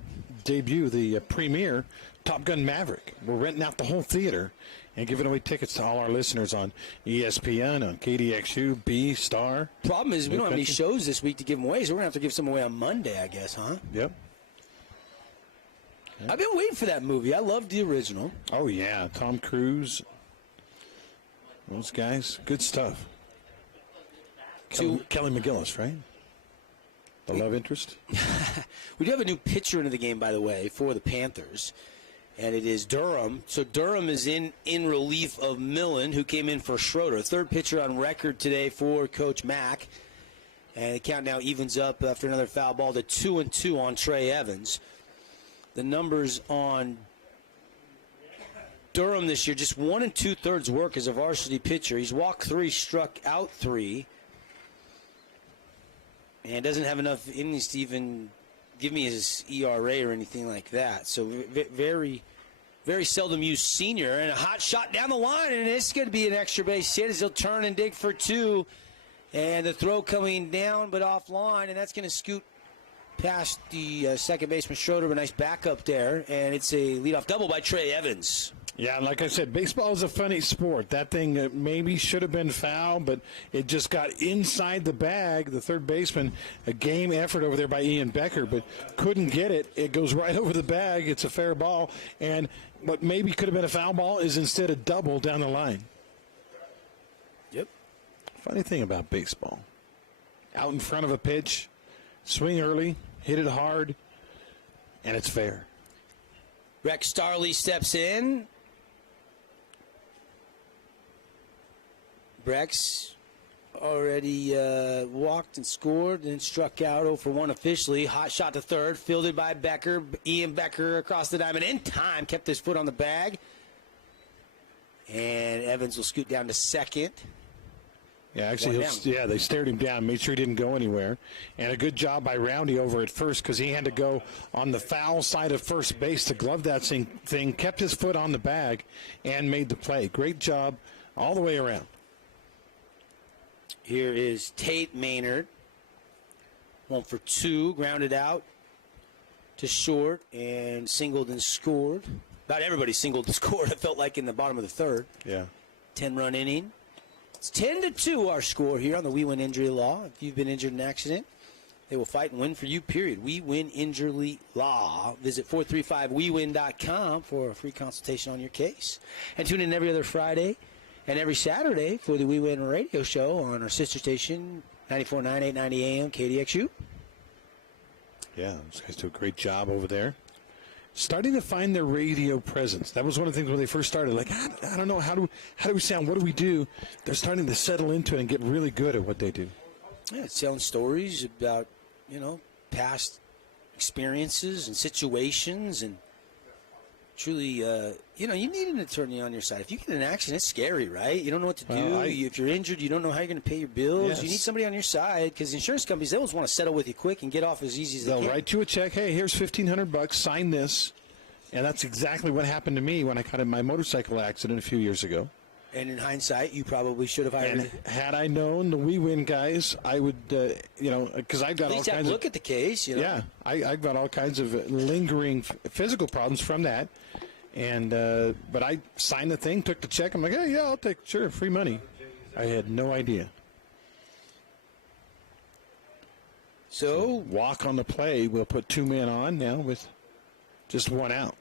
debut, the premiere, Top Gun Maverick. We're renting out the whole theater and giving away tickets to all our listeners on ESPN, on KDXU, B, Star. Problem is we don't have any shows this week to give them away, so we're going to have to give some away on Monday, I guess, huh? Yep. I've been waiting for that movie. I loved the original. Oh, yeah. Tom Cruise. Those guys. Good stuff. Kelly McGillis, right? The love interest? We do have a new pitcher into the game, by the way, for the Panthers, and it is Durham. So Durham is in relief of Millen, who came in for Schroeder. Third pitcher on record today for Coach Mack. And the count now evens up after another foul ball to 2-2 on Trey Evans. The numbers on Durham this year, just 1 2/3 work as a varsity pitcher. He's walked 3, struck out 3, and doesn't have enough innings to even give me his ERA or anything like that. So very, very seldom used senior. And a hot shot down the line, and it's going to be an extra base hit as he'll turn and dig for 2. And the throw coming down but offline, and that's going to scoot past the second baseman Schroeder. A nice backup there, and it's a leadoff double by Trey Evans. Yeah, like I said, baseball is a funny sport. That thing maybe should have been foul, but it just got inside the bag. The third baseman, a game effort over there by Ian Becker, but couldn't get it. It goes right over the bag. It's a fair ball. And what maybe could have been a foul ball is instead a double down the line. Yep. Funny thing about baseball. Out in front of a pitch, swing early, hit it hard, and it's fair. Rex Starley steps in. Rex already walked and scored and struck out 0 for 1 officially. Hot shot to third, fielded by Becker. Ian Becker across the diamond in time, kept his foot on the bag. And Evans will scoot down to second. Yeah, actually, they stared him down, made sure he didn't go anywhere. And a good job by Roundy over at first because he had to go on the foul side of first base to glove that thing, kept his foot on the bag, and made the play. Great job all the way around. Here is Tate Maynard. 1 for 2, grounded out to short, and singled and scored. About everybody singled and scored, it felt like, in the bottom of the third. Yeah. 10-run inning. It's 10-2 our score here on the We Win Injury Law. If you've been injured in an accident, they will fight and win for you, period. We Win Injury Law. Visit 435wewin.com for a free consultation on your case. And tune in every other Friday and every Saturday for the We Win radio show on our sister station, 94.9, 890 AM, KDXU. Yeah, those guys do a great job over there. Starting to find their radio presence. That was one of the things when they first started. Like, I don't know, how do we sound? What do we do? They're starting to settle into it and get really good at what they do. Yeah, it's telling stories about, past experiences and situations, and truly, you need an attorney on your side. If you get in an accident, it's scary, right? You don't know what to do. If you're injured, you don't know how you're going to pay your bills. Yes. You need somebody on your side because insurance companies, they always want to settle with you quick and get off as easy as they can. They'll write you a check. Hey, here's $1,500. Sign this. And that's exactly what happened to me when I got in my motorcycle accident a few years ago. And in hindsight, you probably should have hired. And had I known the We Win guys, I would, because I've got at least all kinds look at the case. Yeah, I've got all kinds of lingering physical problems from that. And but I signed the thing, took the check. I'm like, hey, yeah, I'll take free money. I had no idea. So walk on the play. We'll put 2 men on now with just 1 out.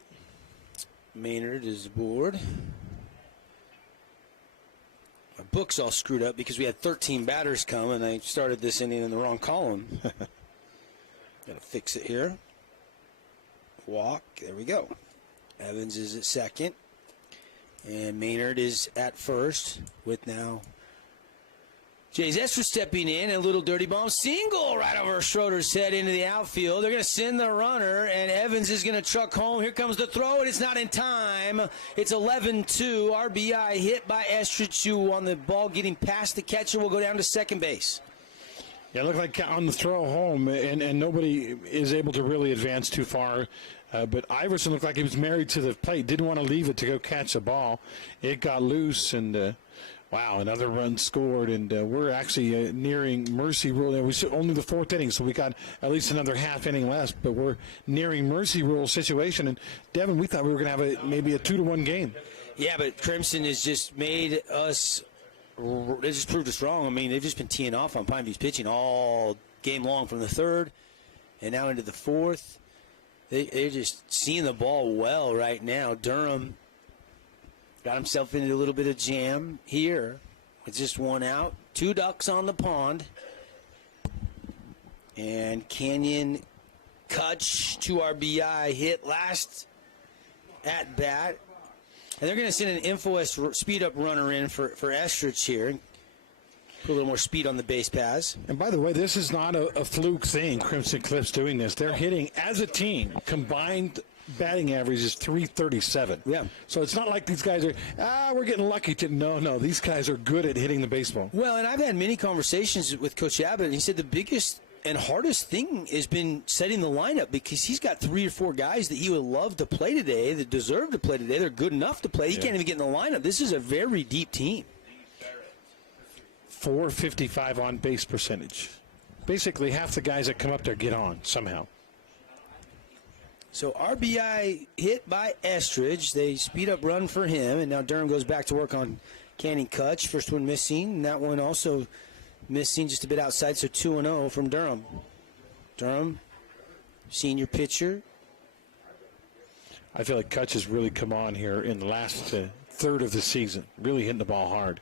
Maynard is aboard. My book's all screwed up because we had 13 batters come, and I started this inning in the wrong column. Got to fix it here. Walk. There we go. Evans is at second. And Maynard is at first with now Jay's Estra stepping in. A little dirty bomb single right over Schroeder's head into the outfield. They're going to send the runner, and Evans is going to truck home. Here comes the throw, and it's not in time. It's 11-2. RBI hit by Estrichu on the ball getting past the catcher. Will go down to second base. Yeah, it looked like on the throw home, and nobody is able to really advance too far. But Iverson looked like he was married to the plate. Didn't want to leave it to go catch the ball. It got loose, and wow, another run scored. And we're actually nearing mercy rule. It was only the 4th inning, so we got at least another half inning left. But we're nearing mercy rule situation. And, Devin, we thought we were going to have maybe a 2-1 game. Yeah, but Crimson has just made us – they just proved us wrong. I mean, they've just been teeing off on Pine View's pitching all game long from the 3rd and now into the 4th. They're just seeing the ball well right now. Durham got himself into a little bit of jam here. It's just 1 out. 2 ducks on the pond. And Canyon Kutch, 2 RBI hit last at bat. And they're going to send an Info speed-up runner in for Estrich here. Put a little more speed on the base pass. And by the way, this is not a fluke thing, Crimson Cliff's doing this. They're hitting, as a team, combined batting average is .337. Yeah. So it's not like these guys are, we're getting lucky. No, these guys are good at hitting the baseball. Well, and I've had many conversations with Coach Abbott, and he said the biggest and hardest thing has been setting the lineup because he's got 3 or 4 guys that he would love to play today, that deserve to play today. They're good enough to play. He can't even get in the lineup. This is a very deep team. .455 on base percentage. Basically, half the guys that come up there get on somehow. So RBI hit by Estridge. They speed up run for him, and now Durham goes back to work on Canning Kutch. First one missing, and that one also missing just a bit outside, so 2-0 from Durham. Durham, senior pitcher. I feel like Kutch has really come on here in the last third of the season, really hitting the ball hard.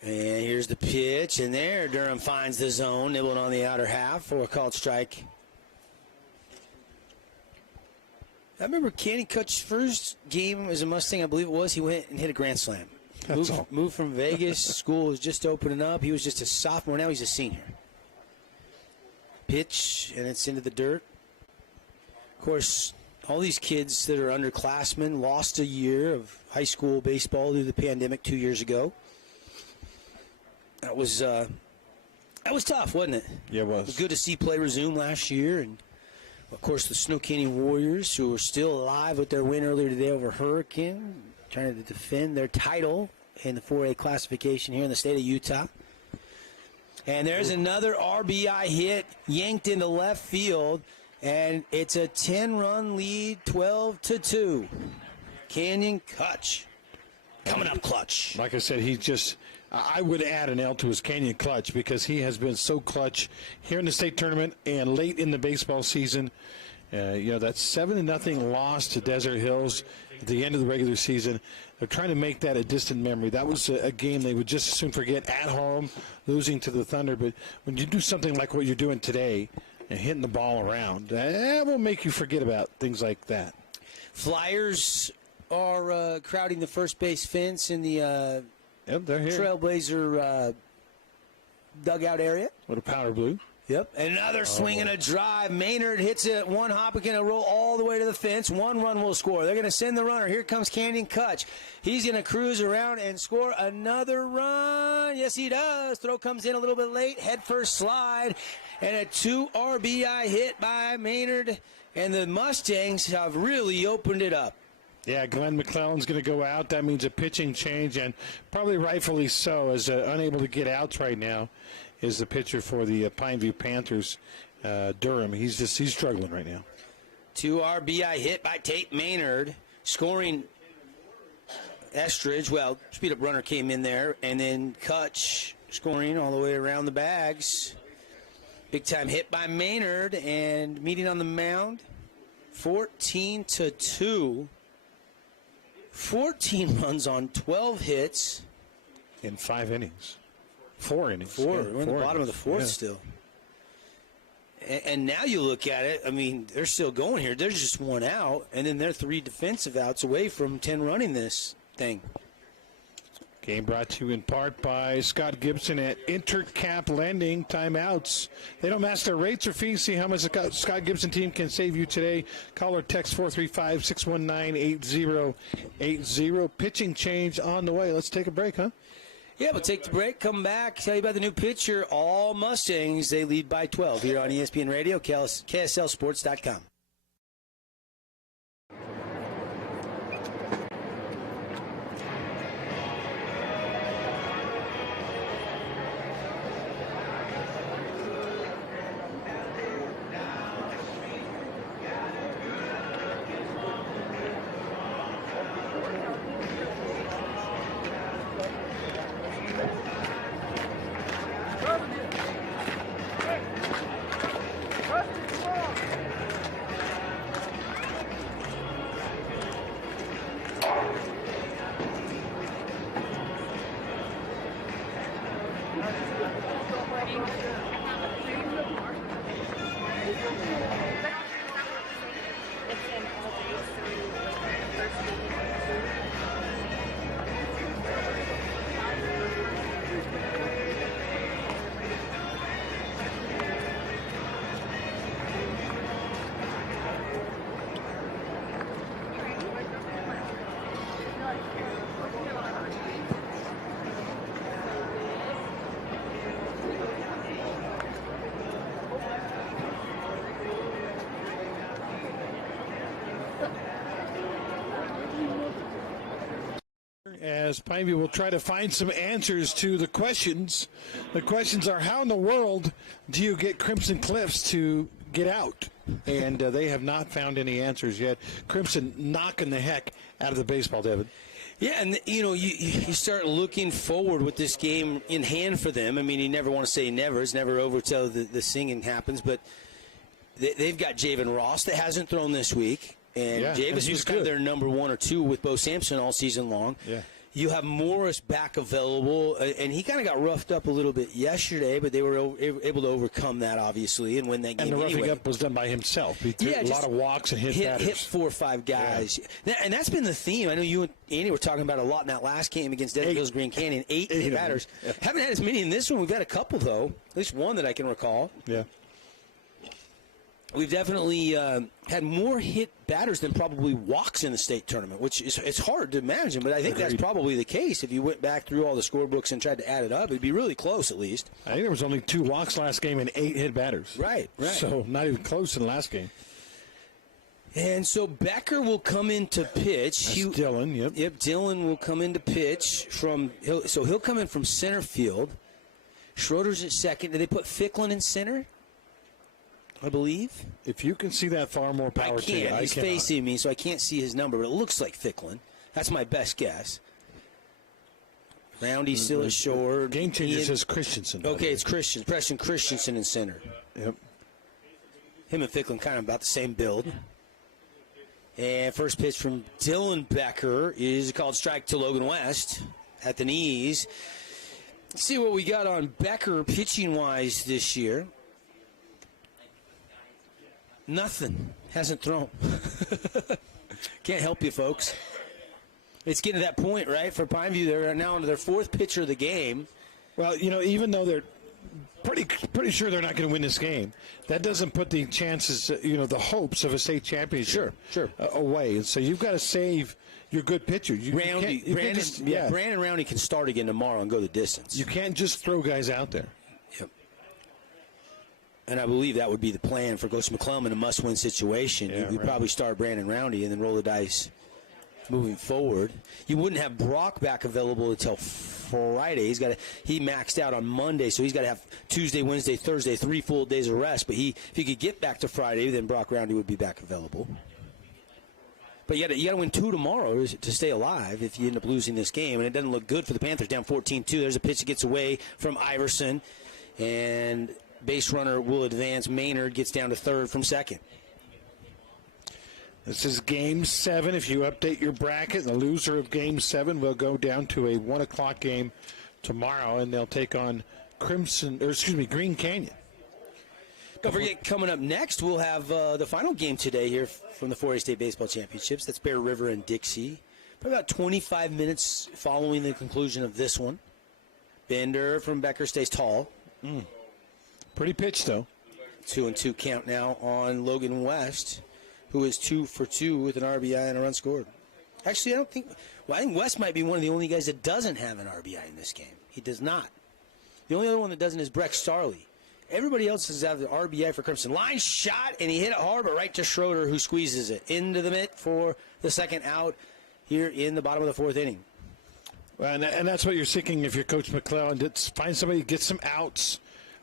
And here's the pitch, and there Durham finds the zone, nibbling on the outer half for a called strike. I remember Canning Kutch's first game as a Mustang, I believe it was, he went and hit a grand slam. Moved from Vegas. School was just opening up. He was just a sophomore. Now he's a senior. Pitch, and it's into the dirt. Of course, all these kids that are underclassmen lost a year of high school baseball due to the pandemic 2 years ago. That was tough, wasn't it? Yeah, it was. It was good to see play resume last year, and of course the Snow Canyon Warriors, who are still alive with their win earlier today over Hurricane, trying to defend their title in the 4A classification here in the state of Utah. And there's another RBI hit yanked into left field, and it's a 10-run lead, 12-2. Canning Kutch coming up clutch. Like I said, I would add an L to his Canyon clutch because he has been so clutch here in the state tournament and late in the baseball season. That 7-0 loss to Desert Hills at the end of the regular season, they're trying to make that a distant memory. That was a game they would just as soon forget at home, losing to the Thunder. But when you do something like what you're doing today and hitting the ball around, that will make you forget about things like that. Flyers are crowding the first base fence in the they're here. Trailblazer dugout area. With a powder blue. Yep. Another swing and a drive. Maynard hits it one hop and a roll all the way to the fence. 1 run will score. They're going to send the runner. Here comes Canning Kutch. He's going to cruise around and score another run. Yes, he does. Throw comes in a little bit late. Head first slide. And a 2 RBI hit by Maynard. And the Mustangs have really opened it up. Yeah, Glenn McClellan's going to go out. That means a pitching change, and probably rightfully so, as unable to get outs right now is the pitcher for the Pineview Panthers, Durham. He's struggling right now. 2 RBI hit by Tate Maynard, scoring Estridge. Well, speed-up runner came in there, and then Kutch scoring all the way around the bags. Big-time hit by Maynard, and meeting on the mound, 14-2. 14 runs on 12 hits. In 5 innings. 4 innings. We're in the bottom of the fourth still. And now you look at it, I mean, they're still going here. There's just 1 out, and then they're 3 defensive outs away from 10 running this thing. Game brought to you in part by Scott Gibson at Intercap Lending. Timeouts. They don't match their rates or fees. See how much the Scott Gibson team can save you today. Call or text 435-619-8080. Pitching change on the way. Let's take a break, huh? Yeah, we'll take the break, come back, tell you about the new pitcher, all Mustangs. They lead by 12 here on ESPN Radio, KSLSports.com. as Pineview will try to find some answers to the questions. The questions are, how in the world do you get Crimson Cliffs to get out? And they have not found any answers yet. Crimson knocking the heck out of the baseball, Devin. Yeah, and, you start looking forward with this game in hand for them. I mean, you never want to say never. It's never over till the singing happens. But they've got Javen Ross that hasn't thrown this week. And Javis was kind of their number 1 or 2 with Bo Sampson all season long. Yeah. You have Morris back available, and he kind of got roughed up a little bit yesterday, but they were able to overcome that, obviously, and win that game. And the roughing anyway. up was done by himself. He threw a lot of walks and hit batters. Hit 4 or 5 guys. Yeah. And that's been the theme. I know you and Andy were talking about a lot in that last game against Desert Hills Green Canyon. 8 hit batters. Yeah. Haven't had as many in this one. We've had a couple, though. At least one that I can recall. Yeah. We've definitely had more hit batters than probably walks in the state tournament, which is it's hard to imagine, but I think that's probably the case. If you went back through all the scorebooks and tried to add it up, it'd be really close at least. I think there was only 2 walks last game and 8 hit batters. Right. So not even close in the last game. And so Becker will come in to pitch. Dylan, yep. Yep, Dylan will come in to pitch he'll come in from center field. Schroeder's at second. Did they put Ficklin in center? I believe. If you can see that far, more power to you. He's facing me, so I can't see his number, but it looks like Ficklin. That's my best guess. Roundy still at short. Game changer says Christensen. Okay, it's Preston Christensen in center. Yep. Him and Ficklin kind of about the same build. And first pitch from Dylan Becker is a called strike to Logan West at the knees. Let's see what we got on Becker pitching-wise this year. Nothing. Hasn't thrown. Can't help you, folks. It's getting to that point, right? For Pineview, they're now into their 4th pitcher of the game. Well, even though they're pretty sure they're not going to win this game, that doesn't put the chances, the hopes of a state championship away. And so you've got to save your good pitcher. Brandon Roundy can start again tomorrow and go the distance. You can't just throw guys out there. Yep. And I believe that would be the plan for Coach McClellan, a must-win situation. You probably start Brandon Roundy and then roll the dice moving forward. You wouldn't have Brock back available until Friday. He maxed out on Monday, so he's got to have Tuesday, Wednesday, Thursday, 3 full days of rest. But if he could get back to Friday, then Brock Roundy would be back available. But you got to win 2 tomorrow to stay alive if you end up losing this game. And it doesn't look good for the Panthers, down 14-2. There's a pitch that gets away from Iverson, and base runner will advance. Maynard gets down to third from second. This is Game 7. If you update your bracket, the loser of Game 7 will go down to a 1 o'clock game tomorrow, and they'll take on Green Canyon. Don't forget, coming up next, we'll have the final game today here from the 4A State Baseball Championships. That's Bear River and Dixie. Probably about 25 minutes following the conclusion of this one. Bender from Becker stays tall. Pretty pitch, though. 2-2 count now on Logan West, who is 2 for 2 with an RBI and a run scored. Actually, I think West might be one of the only guys that doesn't have an RBI in this game. He does not. The only other one that doesn't is Breck Starley. Everybody else has had the RBI for Crimson. Line shot, and he hit it hard, but right to Schroeder, who squeezes it into the mitt for the second out here in the bottom of the 4th inning. Well, and that's what you're seeking if you're Coach McClellan. Find somebody, get some outs.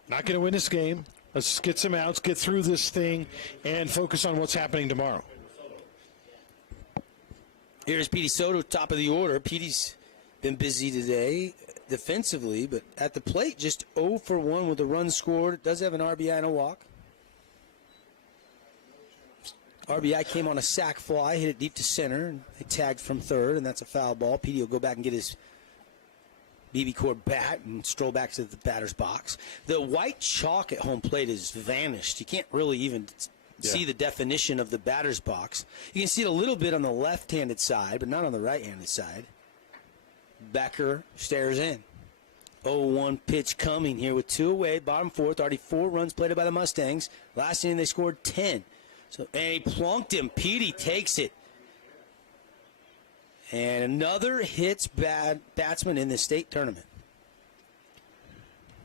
Not going to win this game. Let's get some outs, get through this thing, and focus on what's happening tomorrow. Here's Petey Soto, top of the order. Petey's been busy today defensively, but at the plate, just 0 for 1 with a run scored. Does have an RBI and a walk. RBI came on a sac fly, hit it deep to center, and they tagged from third, and that's a foul ball. Petey will go back and get his BB Core bat and stroll back to the batter's box. The white chalk at home plate has vanished. You can't really even see the definition of the batter's box. You can see it a little bit on the left-handed side, but not on the right-handed side. Becker stares in. 0-1 pitch coming here with 2 away, bottom 4th. Already 4 runs played by the Mustangs. Last inning they scored 10. And he plunked him. Petey takes it. And another hits batsman in the state tournament.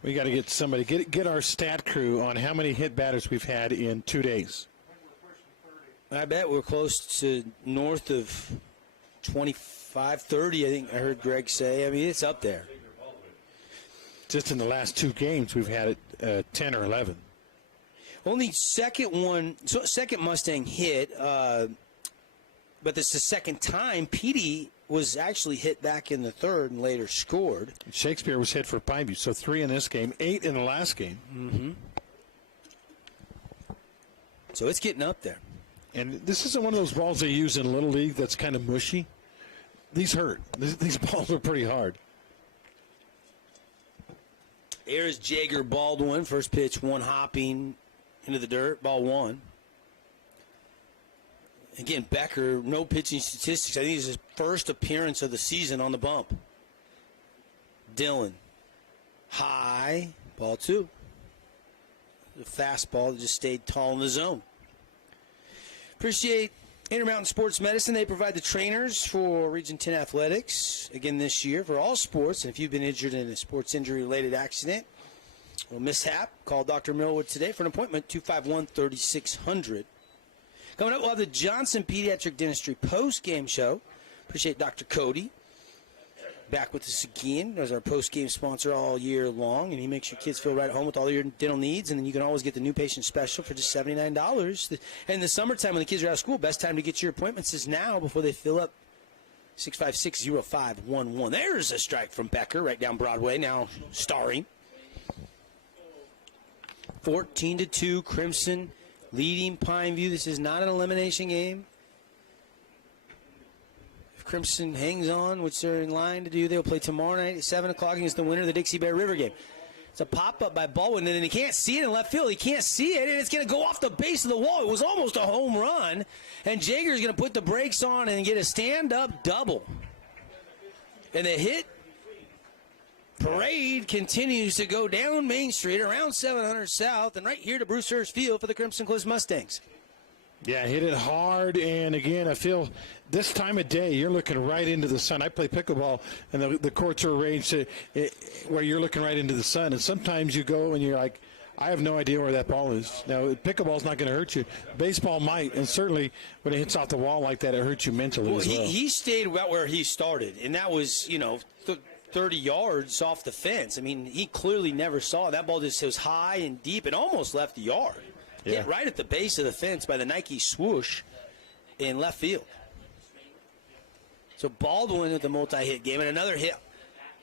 We got to get somebody, get our stat crew on how many hit batters we've had in 2 days. I bet we're close to north of 25, 30, I think I heard Greg say. I mean, it's up there. Just in the last 2 games, we've had it 10 or 11. Only second Mustang hit, but this is the second time Petey was actually hit back in the third and later scored. Shakespeare was hit for Pineview, so 3 in this game, 8 in the last game. Mm-hmm. So it's getting up there. And this isn't one of those balls they use in Little League that's kind of mushy. These hurt. These balls are pretty hard. Here's Jager Baldwin. First pitch, one hopping into the dirt. Ball 1. Again, Becker, no pitching statistics. I think it's his first appearance of the season on the bump. Dillon. High. Ball 2. The fastball that just stayed tall in the zone. Appreciate Intermountain Sports Medicine. They provide the trainers for Region 10 Athletics again this year for all sports. And if you've been injured in a sports injury-related accident or mishap, call Dr. Millwood today for an appointment, 251-3600. Coming up, we'll have the Johnson Pediatric Dentistry post-game show. Appreciate Dr. Cody back with us again as our post-game sponsor all year long, and he makes your kids feel right at home with all your dental needs, and then you can always get the new patient special for just $79. And in the summertime when the kids are out of school, best time to get your appointments is now before they fill up. 656-0511. There's a strike from Becker right down Broadway, now starring. 14-2, Crimson leading Pineview. This is not an elimination game. Crimson hangs on, which they're in line to do. They'll play tomorrow night at 7 o'clock against the winner of the Dixie Bear River game. It's a pop-up by Baldwin, and then he can't see it in left field. He can't see it, and it's going to go off the base of the wall. It was almost a home run, and Jager's going to put the brakes on and get a stand-up double. And the hit parade continues to go down Main Street around 700 South and right here to Bruce Hurst Field for the Crimson Cliffs Mustangs. Yeah, hit it hard, and again, I feel this time of day, you're looking right into the sun. I play pickleball, and the courts are arranged where you're looking right into the sun, and sometimes you go and you're like, I have no idea where that ball is. Now, pickleball's not going to hurt you. Baseball might, and certainly when it hits off the wall like that, it hurts you mentally as well. He stayed about where he started, and that was, 30 yards off the fence. I mean, he clearly never saw it. That ball just was high and deep and almost left the yard. Yeah. Hit right at the base of the fence by the Nike swoosh in left field. So Baldwin with the multi-hit game, and another hit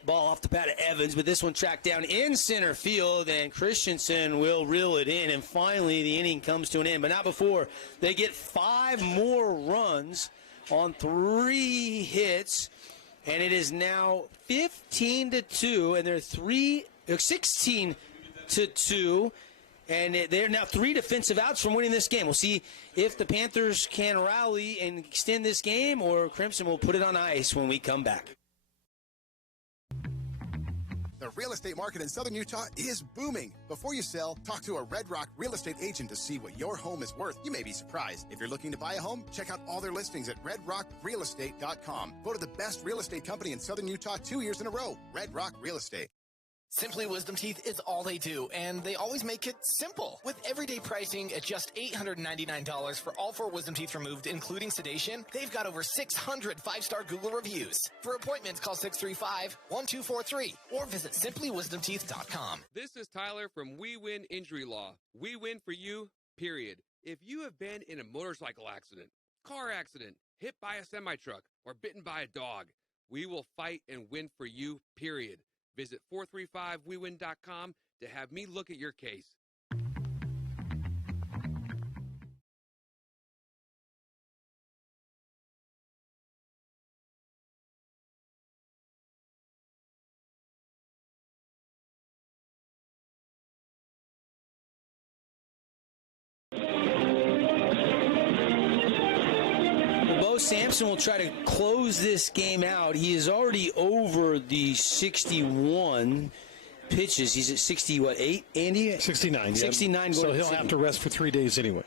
ball off the pad of Evans, but this one tracked down in center field, and Christensen will reel it in, and finally the inning comes to an end, but not before they get 5 more runs on 3 hits, and it is now 15-2, and they're 16-2. And they're now 3 defensive outs from winning this game. We'll see if the Panthers can rally and extend this game, or Crimson will put it on ice when we come back. The real estate market in Southern Utah is booming. Before you sell, talk to a Red Rock real estate agent to see what your home is worth. You may be surprised. If you're looking to buy a home, check out all their listings at redrockrealestate.com. Voted the best real estate company in Southern Utah 2 years in a row. Red Rock Real Estate. Simply Wisdom Teeth is all they do, and they always make it simple. With everyday pricing at just $899 for all 4 wisdom teeth removed, including sedation, they've got over 600 5-star Google reviews. For appointments, call 635-1243 or visit simplywisdomteeth.com. This is Tyler from We Win Injury Law. We win for you, period. If you have been in a motorcycle accident, car accident, hit by a semi-truck, or bitten by a dog, we will fight and win for you, period. Visit 435wewin.com to have me look at your case. Sampson will try to close this game out. He is already over the 61 pitches. He's at 8, Andy? 69, 69. So he'll have to rest for 3 days anyway.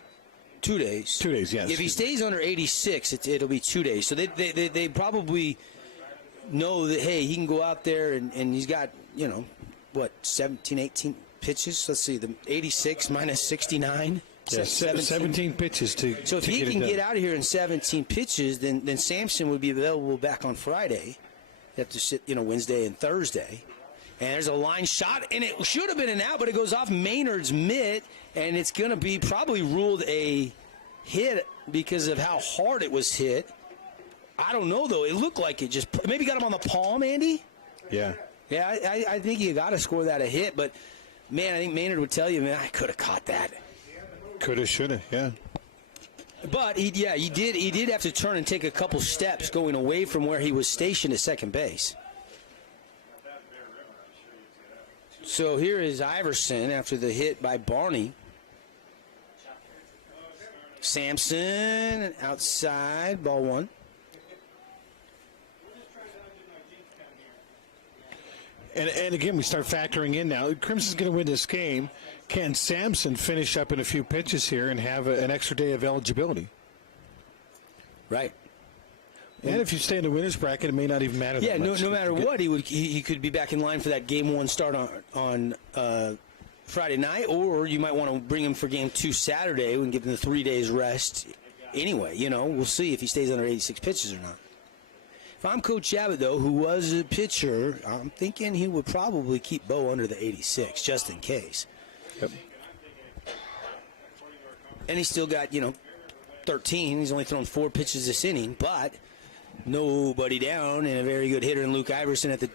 2 days. 2 days, yes. If he stays under 86, it'll be 2 days. So they probably know that, hey, he can go out there and he's got, 17, 18 pitches. Let's see, the 86 minus 69. Yeah, 17 pitches to. So if he can get out of here in 17 pitches, then Sampson would be available back on Friday. You have to sit, Wednesday and Thursday. And there's a line shot, and it should have been an out, but it goes off Maynard's mitt, and it's going to be probably ruled a hit because of how hard it was hit. I don't know, though. It looked like it just maybe got him on the palm, Andy? Yeah. Yeah, I think you got to score that a hit, but, man, I think Maynard would tell you, man, I could have caught that. Coulda, shoulda, yeah. But he did have to turn and take a couple steps going away from where he was stationed at second base. So here is Iverson after the hit by Barney. Sampson outside, ball one. And again, we start factoring in now. Crimson's going to win this game. Can Sampson finish up in a few pitches here and have an extra day of eligibility? Right. And if you stay in the winner's bracket, it may not even matter. Yeah, that much. no matter what, he could be back in line for that game one start on Friday night, or you might want to bring him for game 2 Saturday and give him the 3 days rest. Anyway, we'll see if he stays under 86 pitches or not. If I'm Coach Abbott, though, who was a pitcher, I'm thinking he would probably keep Bo under the 86 just in case. Yep. And he's still got 13. He's only thrown 4 pitches this inning, but nobody down, and a very good hitter in Luke Iverson at the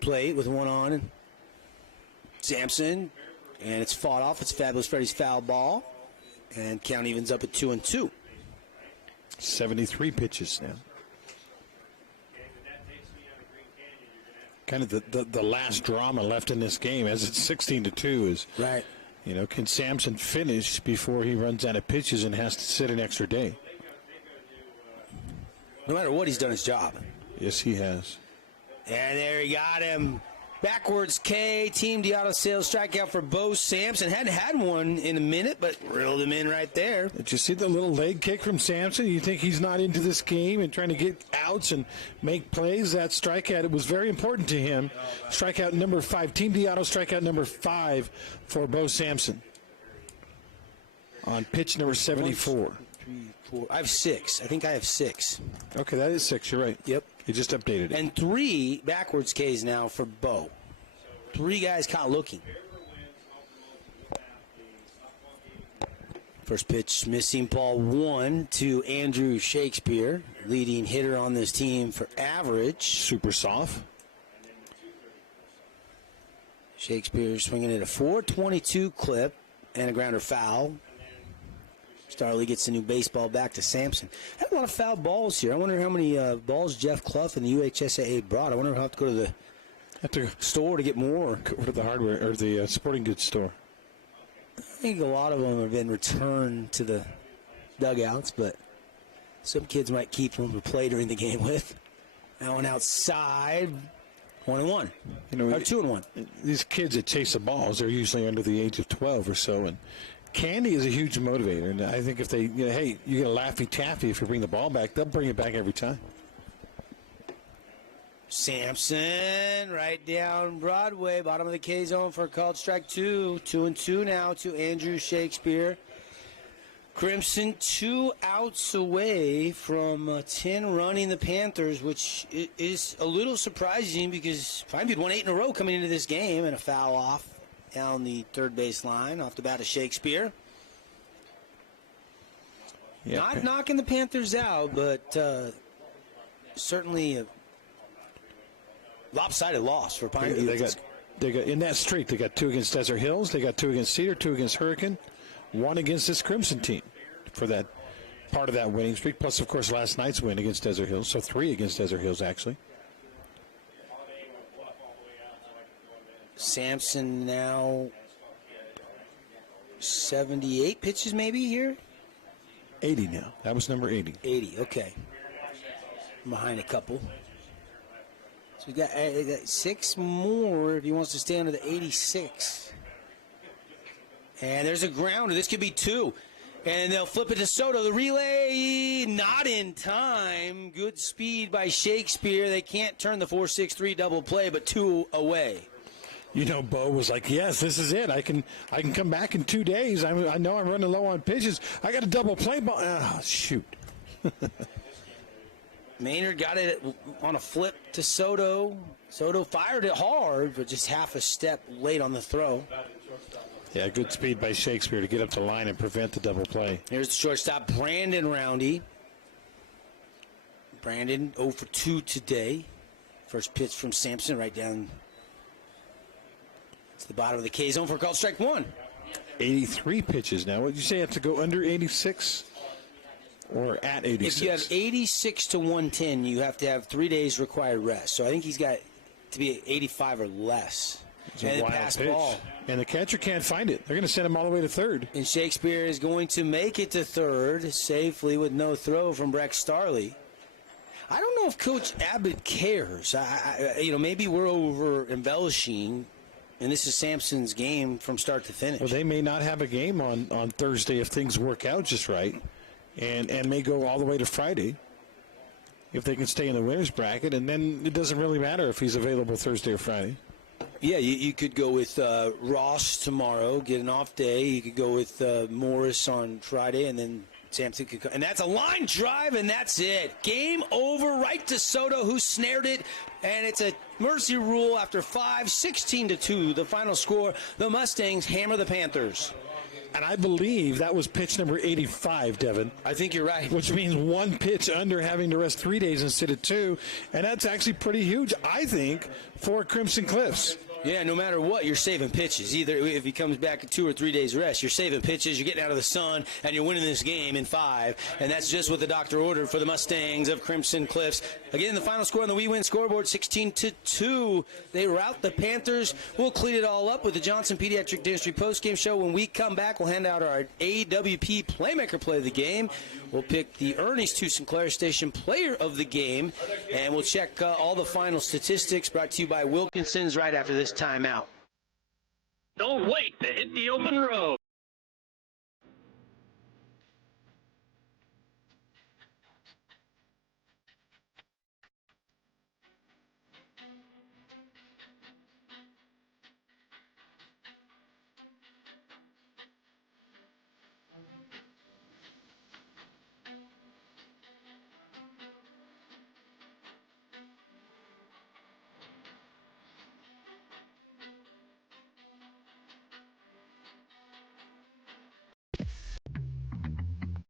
plate with one on. And Sampson, and it's fought off. It's Fabulous Freddy's foul ball, and count evens up at 2-2. 73 pitches now. Kind of the last drama left in this game, as it's 16-2, is right. Can Sampson finish before he runs out of pitches and has to sit an extra day? No matter what, he's done his job. Yes, he has. And there he got him. Backwards K, Team Auto Sales strikeout for Bo Sampson. Hadn't had one in a minute, but reeled him in right there. Did you see the little leg kick from Sampson? You think he's not into this game and trying to get outs and make plays? That strikeout, it was very important to him. Strikeout number 5. Team Auto strikeout number 5 for Bo Sampson on pitch number 74. 1, 2, 3, 4. I have 6. I think I have 6. Okay, that is 6. You're right. Yep. You just updated it. And 3 backwards Ks now for Bo. 3 guys caught looking. First pitch missing, ball 1 to Andrew Shakespeare, leading hitter on this team for average. Super soft. Shakespeare swinging at a 422 clip and a grounder foul. Starley gets the new baseball back to Sampson. Had a lot of foul balls here. I wonder how many balls Jeff Clough and the UHSAA brought. I wonder if I'll have to go to the store to get more. Go to the hardware or the sporting goods store. I think a lot of them have been returned to the dugouts, but some kids might keep them to play during the game with. That one outside, 1-1. Or 2-1. These kids that chase the balls, they're usually under the age of 12 or so, and candy is a huge motivator, and I think if they, hey, you get a Laffy Taffy if you bring the ball back, they'll bring it back every time. Sampson right down Broadway, bottom of the K zone for a called strike 2. 2-2 now to Andrew Shakespeare. Crimson 2 outs away from 10 running the Panthers, which is a little surprising because Pine Butte won 8 in a row coming into this game, and a foul off down the third base line off the bat of Shakespeare. Yep. Not knocking the Panthers out, but certainly a lopsided loss for Pine Butte. They got in that streak. They got 2 against Desert Hills. They got 2 against Cedar, 2 against Hurricane, 1 against this Crimson team for that part of that winning streak. Plus, of course, last night's win against Desert Hills. So 3 against Desert Hills, actually. Sampson now 78 pitches maybe here? 80 now. That was number 80. 80, okay. Behind a couple. So we got 6 more if he wants to stay under the 86. And there's a grounder. This could be 2. And they'll flip it to Soto. The relay, not in time. Good speed by Shakespeare. They can't turn the 4-6-3 double play, but 2 away. You know, Bo was like, yes, this is it. I can come back in 2 days. I know I'm running low on pitches. I got a double play ball. Oh, shoot. Maynard got it on a flip to Soto. Soto fired it hard, but just half a step late on the throw. Yeah, good speed by Shakespeare to get up the line and prevent the double play. Here's the shortstop, Brandon Roundy. Brandon 0 for 2 today. First pitch from Sampson right down to the bottom of the K zone for a called strike one. 83 pitches now. What did you say? You have to go under 86 or at 86? If you have 86 to 110, you have to have 3 days required rest. So I think he's got to be at 85 or less. It's a wild pass pitch. Ball. And the catcher can't find it. They're going to send him all the way to third. And Shakespeare is going to make it to third safely with no throw from Breck Starley. I don't know if Coach Abbott cares. Maybe we're over embellishing, and this is Sampson's game from start to finish. Well, they may not have a game on Thursday if things work out just right, and may go all the way to Friday if they can stay in the winner's bracket, and then it doesn't really matter if he's available Thursday or Friday. Yeah, you could go with Ross tomorrow, get an off day. You could go with Morris on Friday, and then Sampson could come. And that's a line drive, and that's it. Game over, right to Soto, who snared it. And it's a mercy rule after 5, 16-2. The final score, the Mustangs hammer the Panthers. And I believe that was pitch number 85, Devin. I think you're right. Which means one pitch under having to rest 3 days instead of 2. And that's actually pretty huge, I think, for Crimson Cliffs. Yeah, no matter what, you're saving pitches. Either if he comes back in 2 or 3 days rest, you're saving pitches, you're getting out of the sun, and you're winning this game in 5. And that's just what the doctor ordered for the Mustangs of Crimson Cliffs. Again, the final score on the We Win scoreboard, 16-2. They rout the Panthers. We'll clean it all up with the Johnson Pediatric Dentistry postgame show. When we come back, we'll hand out our AWP Playmaker Play of the Game. We'll pick the Ernie's 2 Sinclair Station Player of the Game, and we'll check all the final statistics brought to you by Wilkinson's right after this timeout. Don't wait to hit the open road.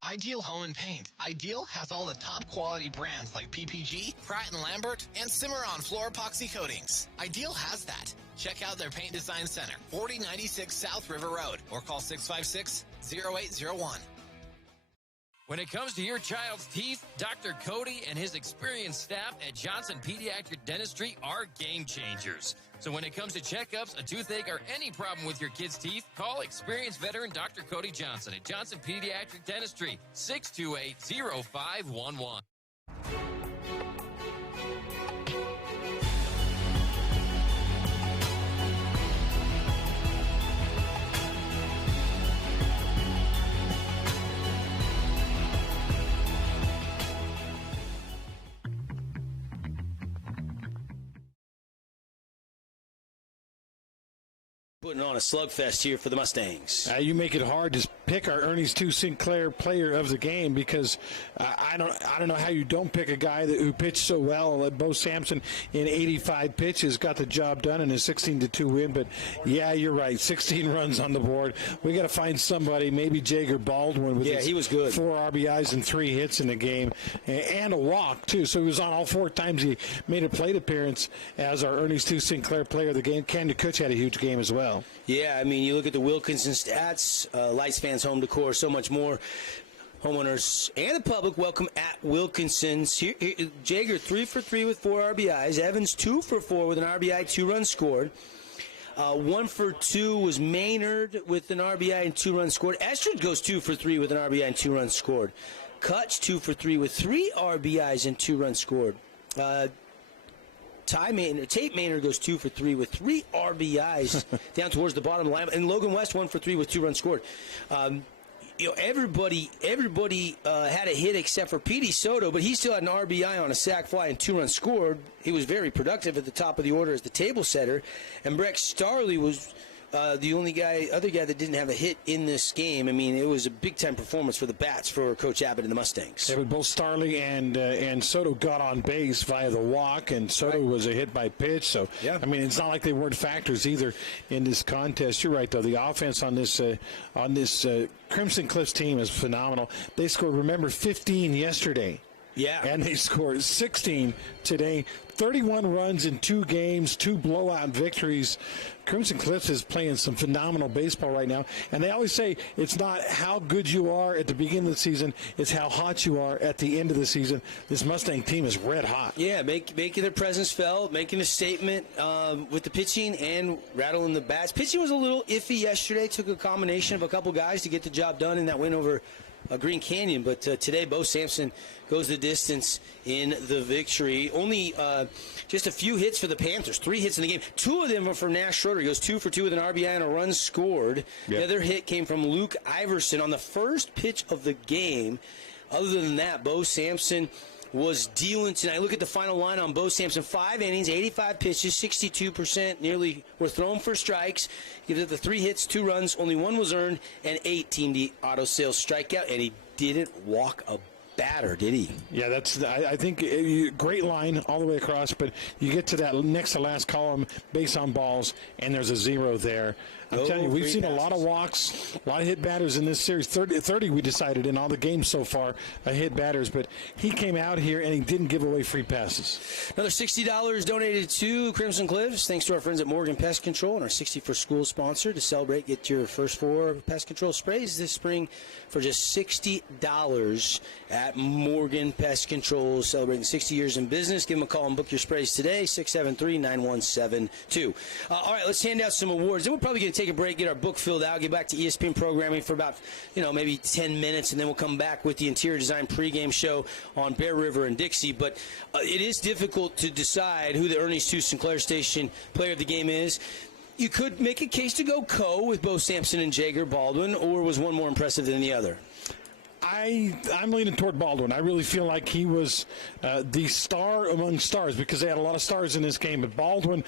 Ideal Home and Paint. Ideal has all the top quality brands like PPG, Pratt & Lambert, and Cimarron floor epoxy coatings. Ideal has that. Check out their Paint Design Center, 4096 South River Road, or call 656-0801. When it comes to your child's teeth, Dr. Cody and his experienced staff at Johnson Pediatric Dentistry are game changers. So when it comes to checkups, a toothache, or any problem with your kid's teeth, call experienced veteran Dr. Cody Johnson at Johnson Pediatric Dentistry, 628-0511. Putting on a slugfest here for the Mustangs. You make it hard to pick our Ernie's 2 Sinclair Player of the Game because I don't know how you don't pick a guy who pitched so well. Bo Sampson in 85 pitches got the job done in a 16-2 win. But yeah, you're right. 16 runs on the board. We got to find somebody. Maybe Jager Baldwin with he was good. 4 RBIs and 3 hits in the game and a walk too. So he was on all 4 times he made a plate appearance as our Ernie's 2 Sinclair Player of the Game. Candy Kutch had a huge game as well. Yeah, I mean, you look at the Wilkinson stats, Lights, Fans, Home Decor, so much more. Homeowners and the public welcome at Wilkinson's. Here, Jager 3 for 3 with 4 RBIs. Evans 2 for 4 with an RBI, 2 runs scored. 1 for 2 was Maynard with an RBI and 2 runs scored. Estridge goes 2 for 3 with an RBI and 2 runs scored. Kutch 2 for 3 with 3 RBIs and 2 runs scored. Tate Maynard goes 2 for 3 with 3 RBIs down towards the bottom line. And Logan West 1 for 3 with 2 runs scored. everybody had a hit except for Petey Soto, but he still had an RBI on a sac fly and 2 runs scored. He was very productive at the top of the order as the table setter. And Breck Starley was the other guy that didn't have a hit in this game. I mean, it was a big-time performance for the bats for Coach Abbott and the Mustangs. Yeah, but both Starley and Soto got on base via the walk, and Soto was a hit by pitch. So, I mean, it's not like they weren't factors either in this contest. You're right, though. The offense on this Crimson Cliffs team is phenomenal. They scored, remember, 15 yesterday. Yeah. And they scored 16 today. 31 runs in 2 games, 2 blowout victories. Crimson Cliffs is playing some phenomenal baseball right now. And they always say it's not how good you are at the beginning of the season, it's how hot you are at the end of the season. This Mustang team is red hot. Yeah, making their presence felt, making a statement with the pitching and rattling the bats. Pitching was a little iffy yesterday. Took a combination of a couple guys to get the job done in that win over Green Canyon, but today Bo Sampson goes the distance in the victory. Only just a few hits for the Panthers. 3 hits in the game. 2 of them are from Nash Schroeder. He goes 2 for 2 with an RBI and a run scored. Yep. The other hit came from Luke Iverson on the first pitch of the game. Other than that, Bo Sampson was dealing tonight. Look at the final line on Bo Sampson. 5 innings, 85 pitches, 62% nearly were thrown for strikes. He did the 3 hits, 2 runs, only 1 was earned, and 8 Team Auto Sales strikeout, and he didn't walk a batter, did he? Yeah, I think great line all the way across, but you get to that next to last column, base on balls, and there's a 0 there. I'm telling you, we've seen a lot of walks, a lot of hit batters in this series. 30 we decided in all the games so far, hit batters, but he came out here and he didn't give away free passes. Another $60 donated to Crimson Cliffs, thanks to our friends at Morgan Pest Control and our 60 for School sponsor. To celebrate, get your first 4 pest control sprays this spring for just $60 at Morgan Pest Control, celebrating 60 years in business. Give them a call and book your sprays today, 673-9172. All right, let's hand out some awards. Then we're probably going to take a break, get our book filled out, get back to ESPN programming for about, maybe 10 minutes, and then we'll come back with the interior design pregame show on Bear River and Dixie. But it is difficult to decide who the Ernie's 2 Sinclair Station player of the game is. You could make a case to go with Bo Sampson and Jager Baldwin, or was one more impressive than the other? I'm leaning toward Baldwin. I really feel like he was the star among stars because they had a lot of stars in this game. But Baldwin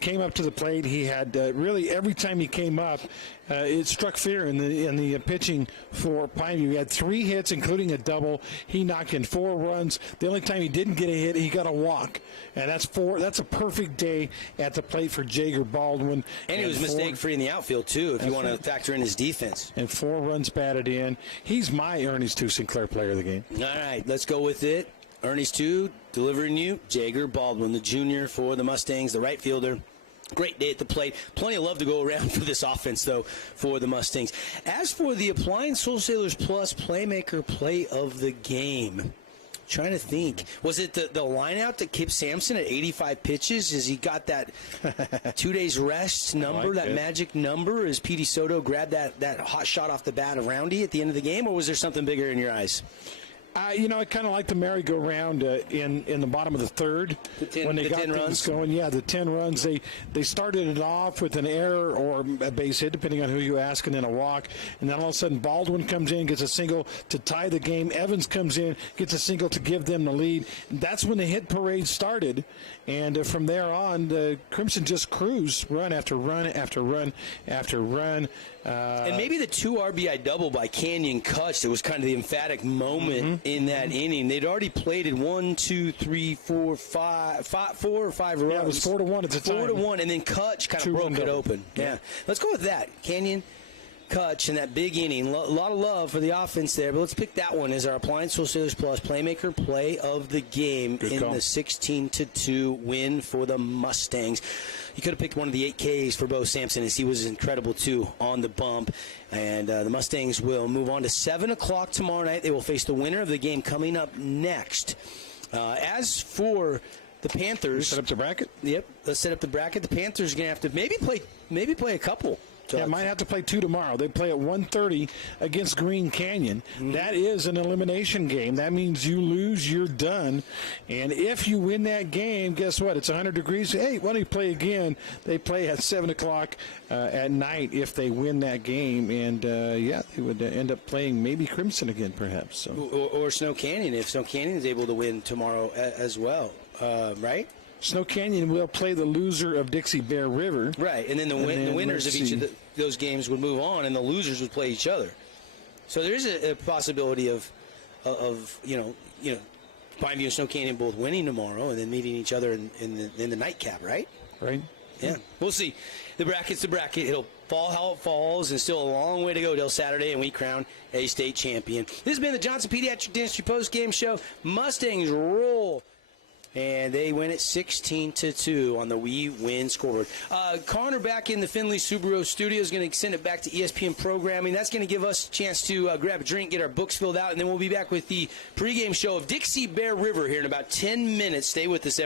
came up to the plate. He had really every time he came up, it struck fear in the pitching for Pineview. He had 3 hits, including a double. He knocked in 4 runs. The only time he didn't get a hit, he got a walk. And that's a perfect day at the plate for Jager Baldwin. And he was mistake-free in the outfield, too, if you want to factor in his defense. And 4 runs batted in. He's my Ernie's 2 Sinclair player of the game. All right, let's go with it. Ernie's 2, delivering you Jager Baldwin, the junior for the Mustangs, the right fielder. Great day at the plate. Plenty of love to go around for this offense, though, for the Mustangs. As for the Appliance Wholesalers Plus Playmaker Play of the Game, trying to think. Was it the line out that kept Sampson at 85 pitches? Has he got that 2 days rest number, that magic number? As Petey Soto grabbed that hot shot off the bat of Roundy at the end of the game, or was there something bigger in your eyes? I kind of like the merry-go-round in the bottom of the third when they got things runs going. Yeah, the 10 runs. They started it off with an error or a base hit, depending on who you ask, and then a walk. And then all of a sudden, Baldwin comes in, gets a single to tie the game. Evans comes in, gets a single to give them the lead. That's when the hit parade started. And from there on, the Crimson just cruised, run after run after run after run. And maybe the 2 RBI double by Canyon Kutch that was kind of the emphatic moment in that inning. They'd already played it 1, 2, 3, 4, 5, 4 or 5 runs. Yeah, it was 4-1 at the time. 4-1, and then Kutch kind of broke it open. Yeah, let's go with that. Canyon Kutch in that big inning. A lot of love for the offense there, but let's pick that one as our Appliance Wholesalers Plus Playmaker Play of the Game the 16-2 win for the Mustangs. You could have picked one of the 8Ks for Bo Sampson, as he was incredible, too, on the bump. And the Mustangs will move on to 7 o'clock tomorrow night. They will face the winner of the game coming up next. As for the Panthers... Set up the bracket? Yep, let's set up the bracket. The Panthers are going to have to maybe play a couple So yeah, might have to play 2 tomorrow. They play at 1:30 against Green Canyon. That is an elimination game. That means you lose, you're done. And if you win that game, guess what? It's 100 degrees. Hey, why don't you play again? They play at 7 o'clock at night if they win that game. And, they would end up playing maybe Crimson again, perhaps. So. Or Snow Canyon, if Snow Canyon is able to win tomorrow as well, right? Snow Canyon will play the loser of Dixie Bear River. Right, and then the winners of each of those games would move on, and the losers would play each other. So there's a possibility of Pineview and Snow Canyon both winning tomorrow and then meeting each other in the nightcap, right? Right. Yeah, we'll see. The bracket's the bracket. It'll fall how it falls, and still a long way to go till Saturday, and we crown a state champion. This has been the Johnson Pediatric Dentistry Post-Game Show. Mustangs roll. And they win it 16-2 on the We Win scoreboard. Connor back in the Findlay Subaru studio is going to send it back to ESPN programming. That's going to give us a chance to grab a drink, get our books filled out, and then we'll be back with the pregame show of Dixie Bear River here in about 10 minutes. Stay with us, everyone.